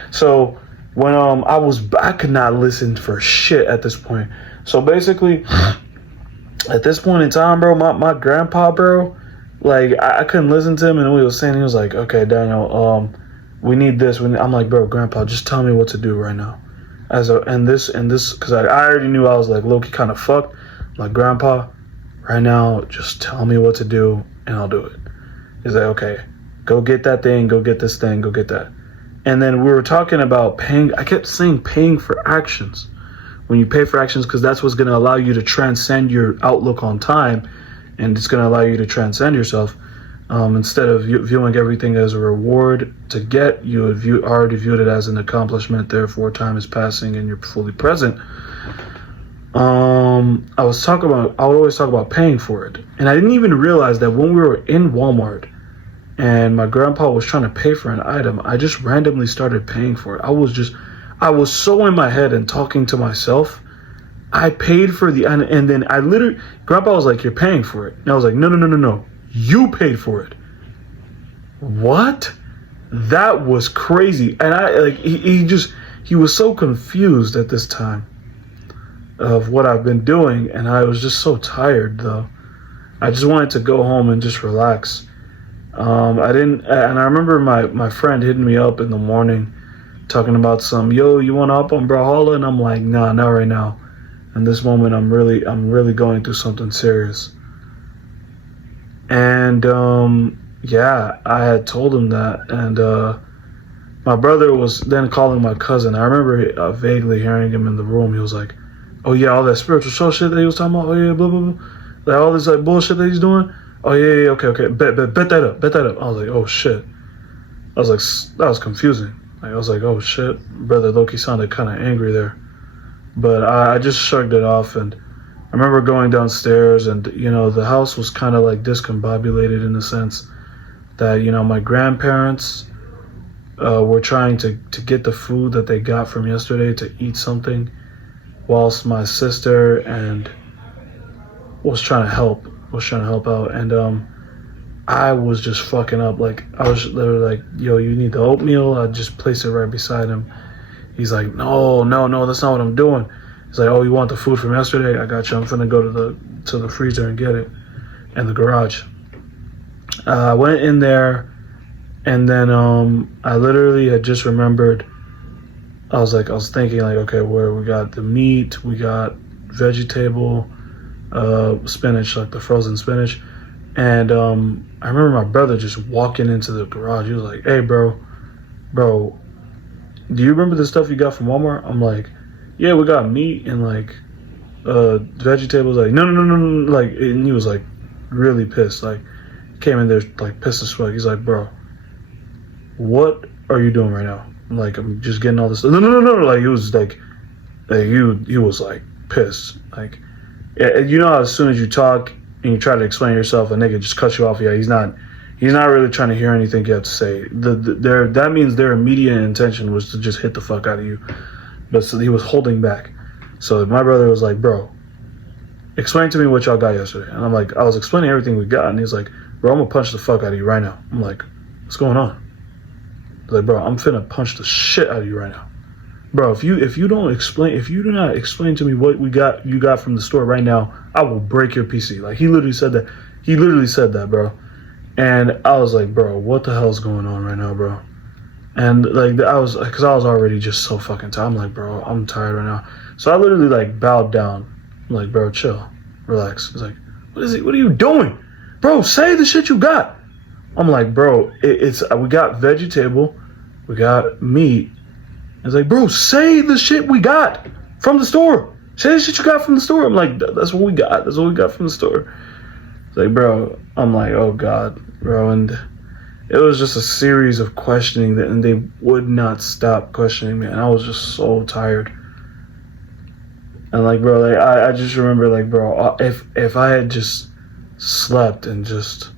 So when I could not listen for shit at this point. So basically, at this point in time, bro, my grandpa, bro, like I couldn't listen to him, and what he was saying, he was like, okay, Daniel, we need this. I'm like, bro, grandpa, just tell me what to do right now. And this, because I already knew I was like low-key kind of fucked. I'm like, grandpa, right now, just tell me what to do and I'll do it. He's like, okay, go get that thing, go get this thing, go get that. And then we were talking about paying. I kept saying paying for actions. When you pay for actions, because that's what's going to allow you to transcend your outlook on time, and it's going to allow you to transcend yourself. Instead of viewing everything as a reward to get, you already viewed it as an accomplishment. Therefore, time is passing and you're fully present. I would always talk about paying for it, and I didn't even realize that when we were in Walmart and my grandpa was trying to pay for an item, I just randomly started paying for it. I was so in my head and talking to myself. I paid for and then I literally, grandpa was like, you're paying for it. And I was like, no. You paid for it. What? That was crazy. And he was so confused at this time of what I've been doing. And I was just so tired though. I just wanted to go home and just relax. And I remember my friend hitting me up in the morning talking about you want to up on Brawlhalla? And I'm like, nah, not right now. In this moment, I'm really going through something serious. And I had told him that, and my brother was then calling my cousin. I remember vaguely hearing him in the room. He was like, oh yeah, all that spiritual soul shit that he was talking about, oh yeah, blah blah blah, like all this like bullshit that he's doing. Oh yeah, okay, bet that up. I was like, oh shit. I was like, that was confusing. Like, I was like, oh shit, brother Loki sounded kind of angry there, but I just shrugged it off. And I remember going downstairs, and the house was kind of like discombobulated in the sense that my grandparents were trying to get the food that they got from yesterday to eat something, whilst my sister and was trying to help out. And I was just fucking up. Like they were like, yo, you need the oatmeal? I just placed it right beside him. He's like, no, that's not what I'm doing. He's like, oh, you want the food from yesterday? I got you. I'm finna go to the freezer and get it in the garage. I went in there, And then I literally had just remembered. I was thinking like, okay, where we got the meat, we got vegetable, spinach, like the frozen spinach. And I remember my brother just walking into the garage. He was like, "Hey, bro, do you remember the stuff you got from Walmart?" I'm like, "Yeah, we got meat and like vegetables." Like, no. Like, and he was like really pissed. Like, came in there like pissed as fuck. He's like, "Bro, what are you doing right now?" I'm like, "I'm just getting all this." No. Like, he was like he was like pissed. Like, you know how as soon as you talk and you try to explain yourself, a nigga just cuts you off. Yeah, he's not really trying to hear anything you have to say. That means their immediate intention was to just hit the fuck out of you. But so he was holding back. So my brother was like, "Bro, explain to me what y'all got yesterday." And I'm like, I was explaining everything we got, and he's like, "Bro, I'm gonna punch the fuck out of you right now." I'm like, "What's going on?" He's like, "Bro, I'm finna punch the shit out of you right now. Bro, if you do not explain to me what you got from the store right now, I will break your PC." Like, he literally said that. He literally said that, bro. And I was like, "Bro, what the hell's going on right now, bro?" And like, because I was already just so fucking tired. I'm like, "Bro, I'm tired right now." So I literally like bowed down. I'm like, "Bro, chill, relax." He's like, "What is it? What are you doing, bro? Say the shit you got." I'm like, "Bro, it's we got vegetable, we got meat." It's like, "Bro, say the shit we got from the store. Say the shit you got from the store." I'm like, "That's what we got. That's what we got from the store." It's like, bro, I'm like, "Oh God, bro." And it was just a series of questioning that, and they would not stop questioning me. And I was just so tired. And like, bro, like I just remember, like, bro, if I had just slept and just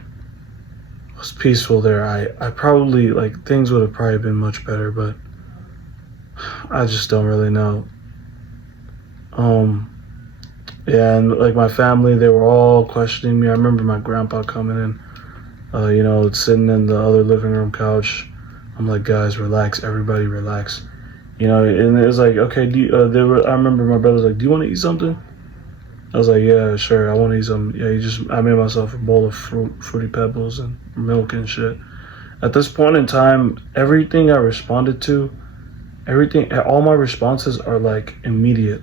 was peaceful there, I probably, like, things would have probably been much better, but I just don't really know. Yeah, and like my family, they were all questioning me. I remember my grandpa coming in, sitting in the other living room couch. I'm like, "Guys, relax, everybody relax." And it was like, "Okay, I remember my brother's like, "Do you want to eat something?" I was like, "Yeah, sure, I want to eat some." Yeah, I made myself a bowl of fruity pebbles and milk and shit. At this point in time, everything I responded to, all my responses are like immediate.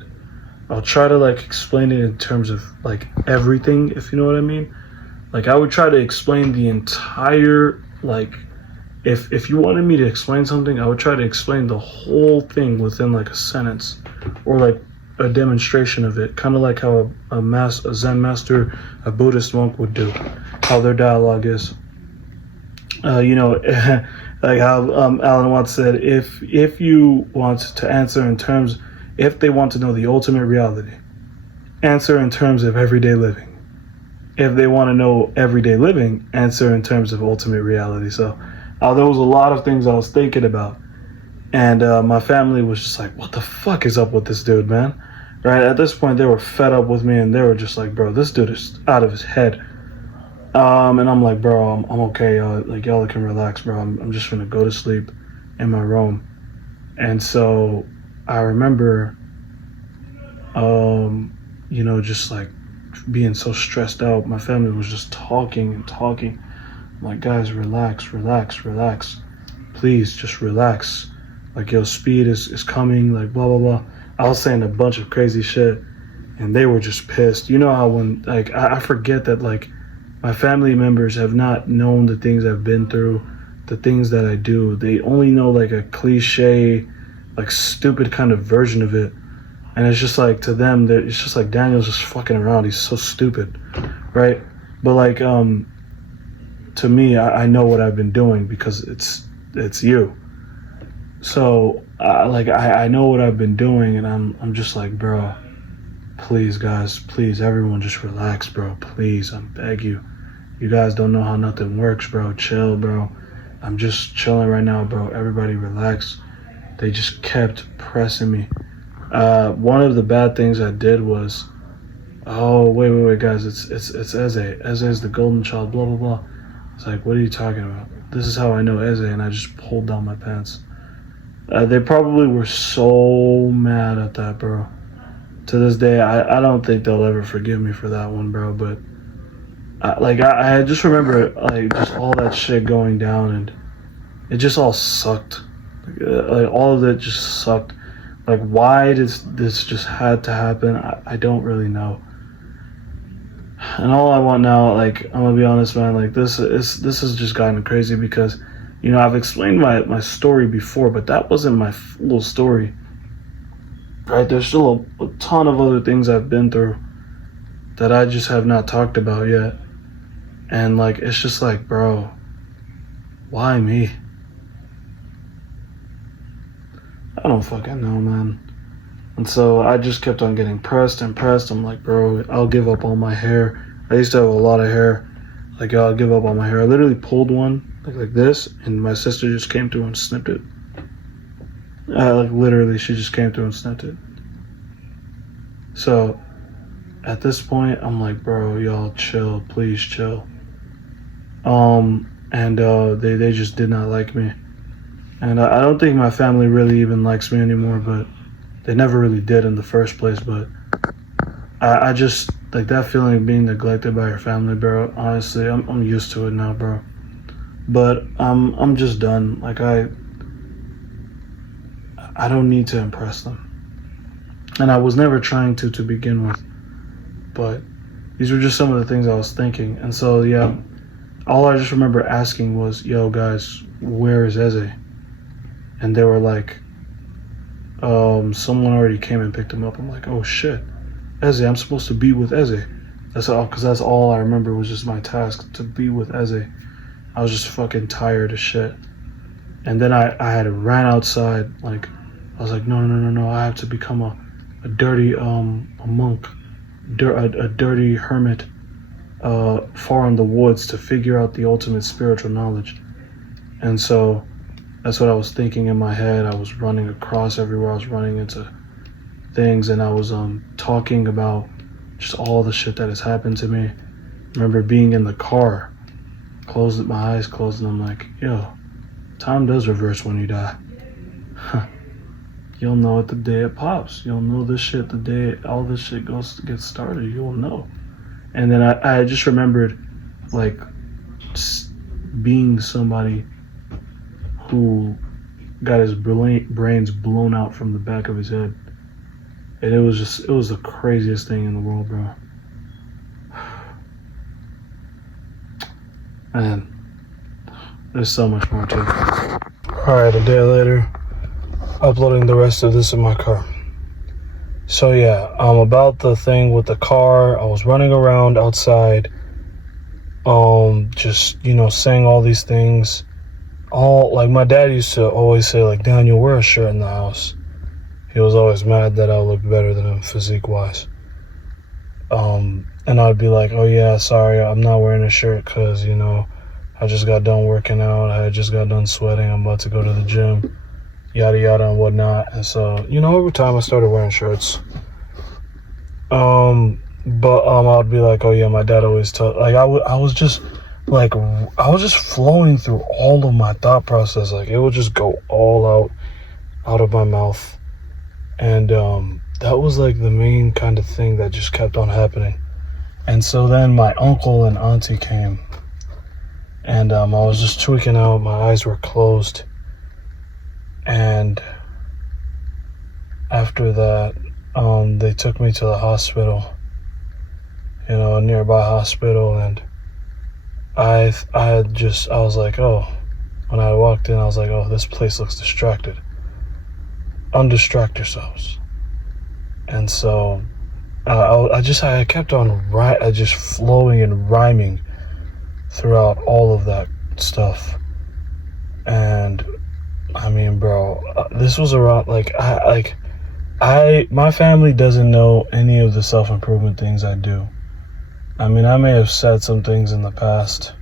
I'll try to like explain it in terms of like everything, if you know what I mean. Like, I would try to explain the entire, like, if you wanted me to explain something, I would try to explain the whole thing within like a sentence or like a demonstration of it, kind of like how a Zen master, a Buddhist monk would do, how their dialogue is. Like how Alan Watts said, if you want to answer in terms, if they want to know the ultimate reality, answer in terms of everyday living. If they want to know everyday living, answer in terms of ultimate reality. So there was a lot of things I was thinking about. And my family was just like, "What the fuck is up with this dude, man?" Right? At this point, they were fed up with me, and they were just like, "Bro, this dude is out of his head." And I'm like, "Bro, I'm okay, y'all. Like, y'all can relax, bro. I'm just gonna go to sleep in my room." And so I remember, just like being so stressed out. My family was just talking and talking. I'm like, "Guys, relax. Please, just relax. Like, yo, speed is coming, like, blah, blah, blah." I was saying a bunch of crazy shit, and they were just pissed. You know how when, like, I forget that, like, my family members have not known the things I've been through, the things that I do. They only know, like, a cliche, like, stupid kind of version of it. And it's just like, to them, it's just like, Daniel's just fucking around. He's so stupid, right? But, like, to me, I know what I've been doing because it's you. So, I know what I've been doing, and I'm just like, "Bro, please, guys, please, everyone, just relax, bro. Please, I beg you. You guys don't know how nothing works, bro. Chill, bro. I'm just chilling right now, bro. Everybody relax." They just kept pressing me. One of the bad things I did was, "Oh, wait, guys, it's Eze. Eze is the golden child, blah, blah, blah." It's like, "What are you talking about? This is how I know Eze," and I just pulled down my pants. They probably were so mad at that, bro. To this day, I don't think they'll ever forgive me for that one, bro. But I just remember, like, just all that shit going down, and it just all sucked. Like all of it just sucked. Like, why does this just had to happen? I don't really know. And all I want now, like, I'm gonna be honest, man, like, this has just gotten crazy because, you know, I've explained my story before, but that wasn't my full story. Right? There's still a ton of other things I've been through that I just have not talked about yet. And, like, it's just like, bro, why me? I don't fucking know, man. And so I just kept on getting pressed and pressed. I'm like, bro, I'll give up all my hair. I used to have a lot of hair. Like, I'll give up all my hair. I literally pulled one like this, and my sister just came through and snipped it. Like, literally, she just came through and snipped it. So at this point, I'm like, bro, y'all chill, please chill. They just did not like me. And I don't think my family really even likes me anymore, but they never really did in the first place. But I just, like, that feeling of being neglected by your family, bro, honestly, I'm used to it now, bro. But I'm just done. Like, I don't need to impress them. And I was never trying to begin with. But these were just some of the things I was thinking. And so, yeah, all I just remember asking was, yo, guys, where is Eze? And they were like, someone already came and picked him up. I'm like, oh shit, Eze, I'm supposed to be with Eze. That's all, because that's all I remember was just my task, to be with Eze. I was just fucking tired as shit. And then I had ran outside. Like, I was like, no, I have to become a dirty a monk, a dirty hermit, far in the woods to figure out the ultimate spiritual knowledge. And so that's what I was thinking in my head. I was running across everywhere. I was running into things, and I was talking about just all the shit that has happened to me. I remember being in the car, closed my eyes closed, and I'm like, yo, time does reverse when you die. You'll know it the day it pops. You'll know this shit the day all this shit gets started. You'll know. And then I just remembered, like, being somebody who got his brains blown out from the back of his head. And it was the craziest thing in the world, bro. Man, there's so much more to it. Alright, a day later, uploading the rest of this in my car. So yeah, about the thing with the car, I was running around outside, just, you know, saying all these things. All, like, my dad used to always say, like, Daniel, wear a shirt in the house. He was always mad that I looked better than him physique-wise. And I'd be like, oh yeah, sorry, I'm not wearing a shirt because, you know, I just got done working out. I just got done sweating. I'm about to go to the gym, yada, yada, and whatnot. And so, you know, over time I started wearing shirts. But I'd be like, oh yeah, my dad always told, like, I was just flowing through all of my thought process. Like, it would just go all out of my mouth. And that was like the main kind of thing that just kept on happening. And so then my uncle and auntie came, and I was just tweaking out. My eyes were closed. And after that, they took me to the hospital, you know, a nearby hospital. And I was like, oh, when I walked in, I was like, oh, this place looks distracted. Undistract yourselves. And so I kept on just flowing and rhyming throughout all of that stuff. And I mean, bro, this was around, my family doesn't know any of the self-improvement things I do. I mean, I may have said some things in the past,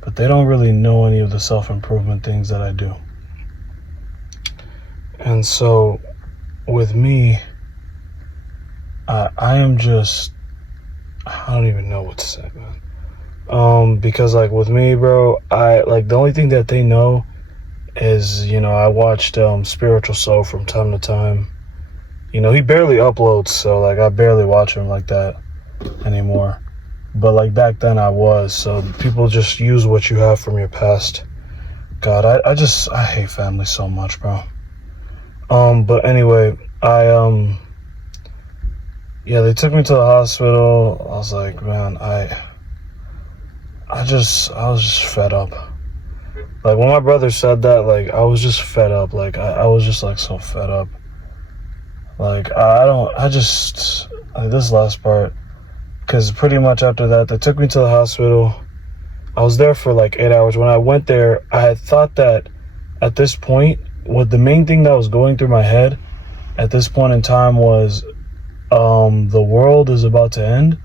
but they don't really know any of the self-improvement things that I do. And so with me, I am just, I don't even know what to say, man. Because, like, with me, bro, the only thing that they know is, you know, I watched Spiritual Soul from time to time. You know, he barely uploads, so, like, I barely watch him like that anymore. But, like, back then I was, so people just use what you have from your past. God, I hate family so much, bro. But anyway, yeah, they took me to the hospital. I was like, man, I was just fed up. Like, when my brother said that, like, I was just fed up. Like, I was just, like, so fed up. Like, like, this last part, because pretty much after that, they took me to the hospital. I was there for, like, 8 hours. When I went there, I had thought that at this point, what the main thing that was going through my head at this point in time was, the world is about to end,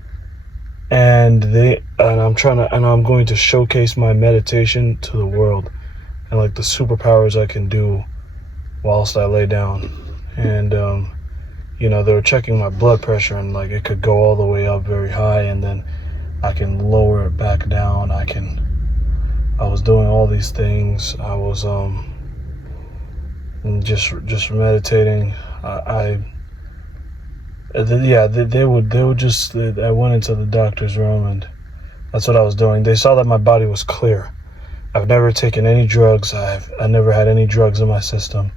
and I'm going to showcase my meditation to the world and like the superpowers I can do whilst I lay down. And they were checking my blood pressure, and like it could go all the way up very high, and then I can lower it back down. I was doing all these things. I was just meditating. I went into the doctor's room, and that's what I was doing. They saw that my body was clear. I've never taken any drugs. I never had any drugs in my system,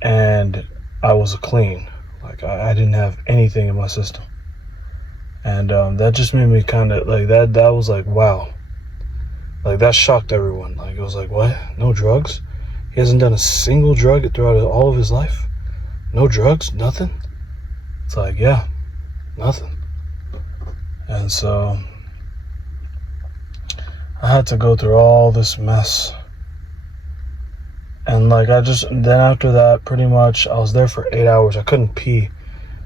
and I was clean. Like, I didn't have anything in my system, and that just made me kind of like that. That was like, wow, like that shocked everyone. Like, it was like, what? No drugs? He hasn't done a single drug throughout all of his life. No drugs, nothing. It's like, yeah, nothing. And so I had to go through all this mess. And like, then after that, pretty much, I was there for 8 hours. I couldn't pee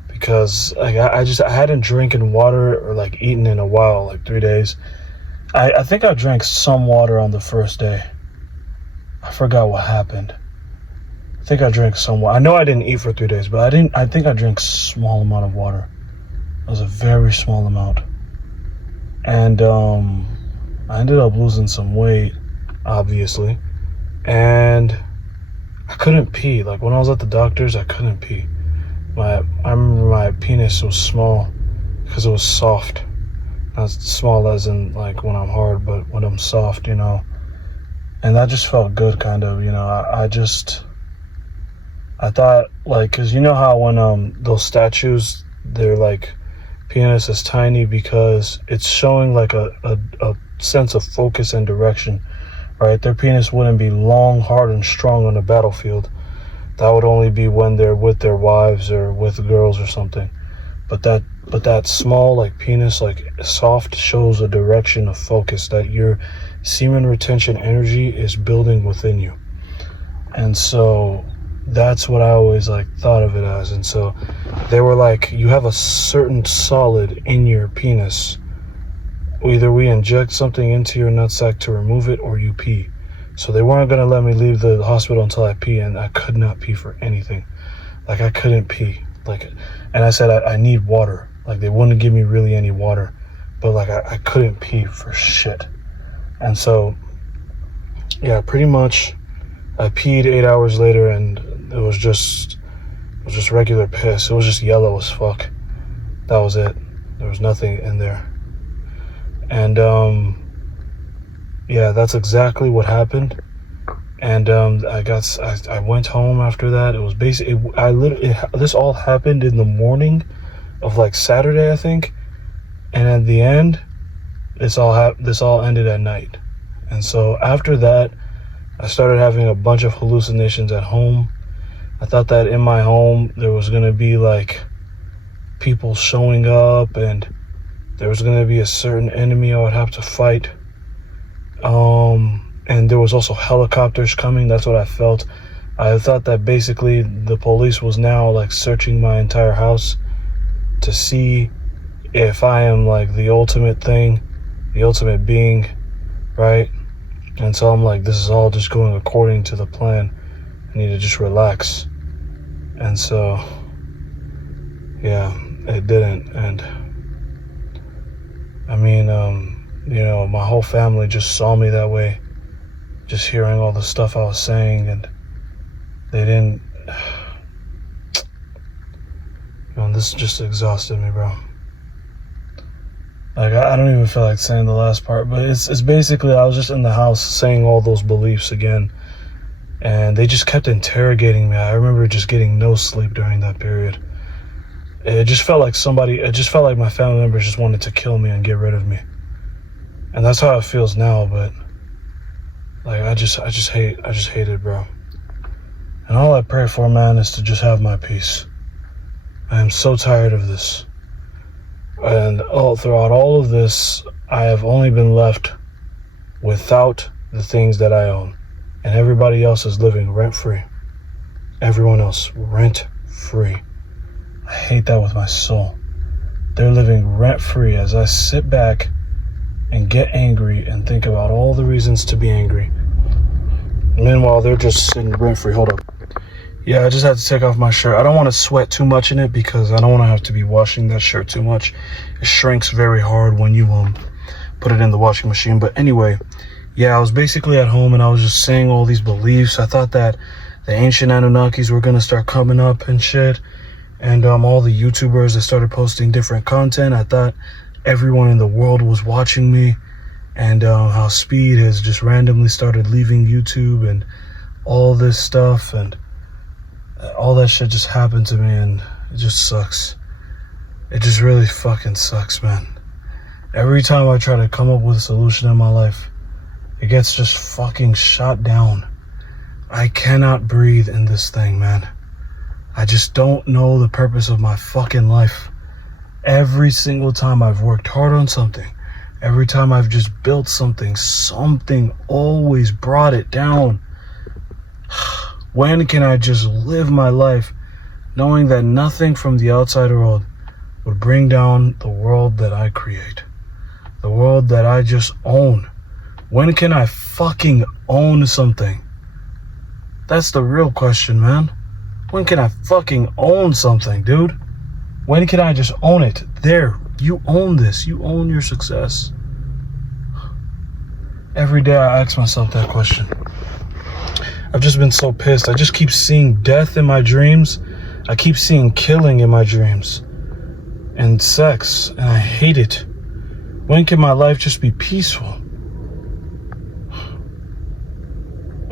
because like I hadn't drinking water or like eaten in a while, like 3 days. I think I drank some water on the first day. I forgot what happened. I think I drank some water. I know I didn't eat for 3 days, but I think I drank a small amount of water. It was a very small amount. And I ended up losing some weight, obviously. And I couldn't pee. Like, when I was at the doctor's, I couldn't pee. I remember my penis was small because it was soft. Not small as in like when I'm hard, but when I'm soft, And that just felt good, kind of, I thought, like, because you know how when those statues, their like penis is tiny because it's showing like a sense of focus and direction, right? Their penis wouldn't be long, hard, and strong on the battlefield. That would only be when they're with their wives or with girls or something. But that small like penis, like soft, shows a direction of focus that your semen retention energy is building within you. And so that's what I always like thought of it as. And so they were like, you have a certain solid in your penis. Either we inject something into your nutsack to remove it, or you pee. So they weren't going to let me leave the hospital until I pee, and I could not pee for anything. Like, I couldn't pee. Like, and I said I need water. Like, they wouldn't give me really any water, but like I couldn't pee for shit. And so yeah, pretty much I peed 8 hours later, and it was just regular piss. It was just yellow as fuck. That was it. There was nothing in there. And yeah, that's exactly what happened. And I went home after that. It was basically, this all happened in the morning of like Saturday, I think. And at the end, this all ended at night. And so after that, I started having a bunch of hallucinations at home. I thought that in my home there was going to be like people showing up, and there was going to be a certain enemy I would have to fight. And there was also helicopters coming. That's what I felt. I thought that basically the police was now like searching my entire house to see if I am like the ultimate thing, the ultimate being, right? And so I'm like, this is all just going according to the plan. I need to just relax. And so, yeah, it didn't. And I mean, my whole family just saw me that way, just hearing all the stuff I was saying, and they didn't. This just exhausted me, bro. Like, I don't even feel like saying the last part, but it's basically I was just in the house saying all those beliefs again, and they just kept interrogating me. I remember just getting no sleep during that period. It just felt like my family members just wanted to kill me and get rid of me. And that's how it feels now, but like I just hate it, bro. And all I pray for, man, is to just have my peace. I am so tired of this. And throughout all of this, I have only been left without the things that I own. And everybody else is living rent-free. Everyone else, rent-free. I hate that with my soul. They're living rent-free as I sit back and get angry and think about all the reasons to be angry. Meanwhile, they're just sitting rent-free. Hold up. Yeah, I just had to take off my shirt. I don't want to sweat too much in it because I don't want to have to be washing that shirt too much. It shrinks very hard when you put it in the washing machine. But anyway, yeah, I was basically at home and I was just saying all these beliefs. I thought that the ancient Anunnakis were going to start coming up and shit. And all the YouTubers that started posting different content. I thought everyone in the world was watching me. And how Speed has just randomly started leaving YouTube and all this stuff. And all that shit just happened to me, and it just sucks. It just really fucking sucks, man. Every time I try to come up with a solution in my life, it gets just fucking shot down. I cannot breathe in this thing, man. I just don't know the purpose of my fucking life. Every single time I've worked hard on something, every time I've just built something always brought it down. When can I just live my life knowing that nothing from the outside world would bring down the world that I create? The world that I just own. When can I fucking own something? That's the real question, man. When can I fucking own something, dude? When can I just own it? There, you own this. You own your success. Every day I ask myself that question. I've just been so pissed. I just keep seeing death in my dreams. I keep seeing killing in my dreams. And sex. And I hate it. When can my life just be peaceful?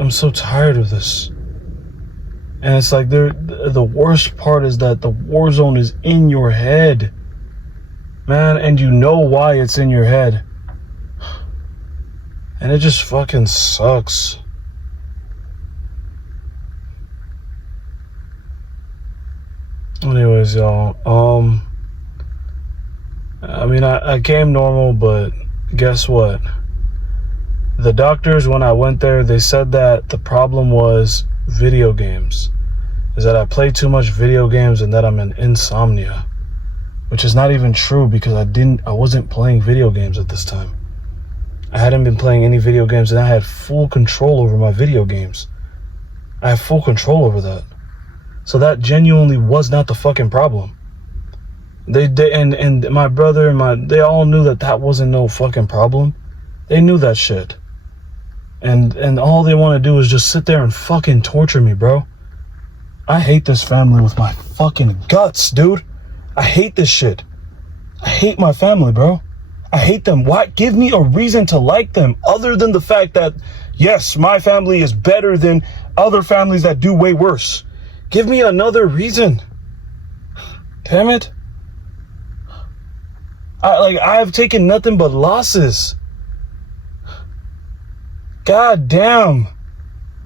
I'm so tired of this. And it's like the worst part is that the war zone is in your head. Man, and you know why it's in your head. And it just fucking sucks. Anyways, y'all, I mean, I came normal, but guess what? The doctors, when I went there, they said that the problem was video games. Is that I play too much video games and that I'm in insomnia. Which is not even true because I wasn't playing video games at this time. I hadn't been playing any video games and I had full control over my video games. I have full control over that. So that genuinely was not the fucking problem. And my brother and they all knew that wasn't no fucking problem. They knew that shit. And all they want to do is just sit there and fucking torture me, bro. I hate this family with my fucking guts, dude. I hate this shit. I hate my family, bro. I hate them. Why? Give me a reason to like them other than the fact that, yes, my family is better than other families that do way worse. Give me another reason. Damn it. I've taken nothing but losses. God damn.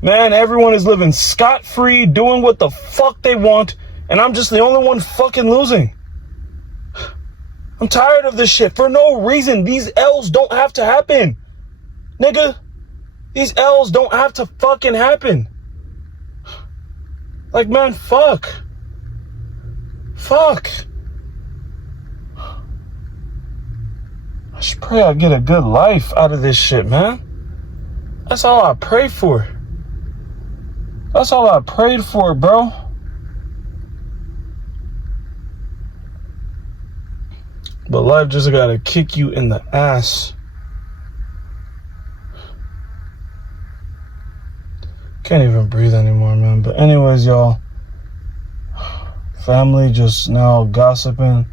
Man, everyone is living scot-free, doing what the fuck they want, and I'm just the only one fucking losing. I'm tired of this shit for no reason. These L's don't have to happen. Nigga, these L's don't have to fucking happen. Like, man, fuck. Fuck. I just pray I get a good life out of this shit, man. That's all I pray for. That's all I prayed for, bro. But life just gotta kick you in the ass. Can't even breathe anymore, man. But anyways, y'all. Family just now gossiping.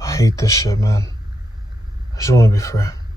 I hate this shit, man. I just want to be free.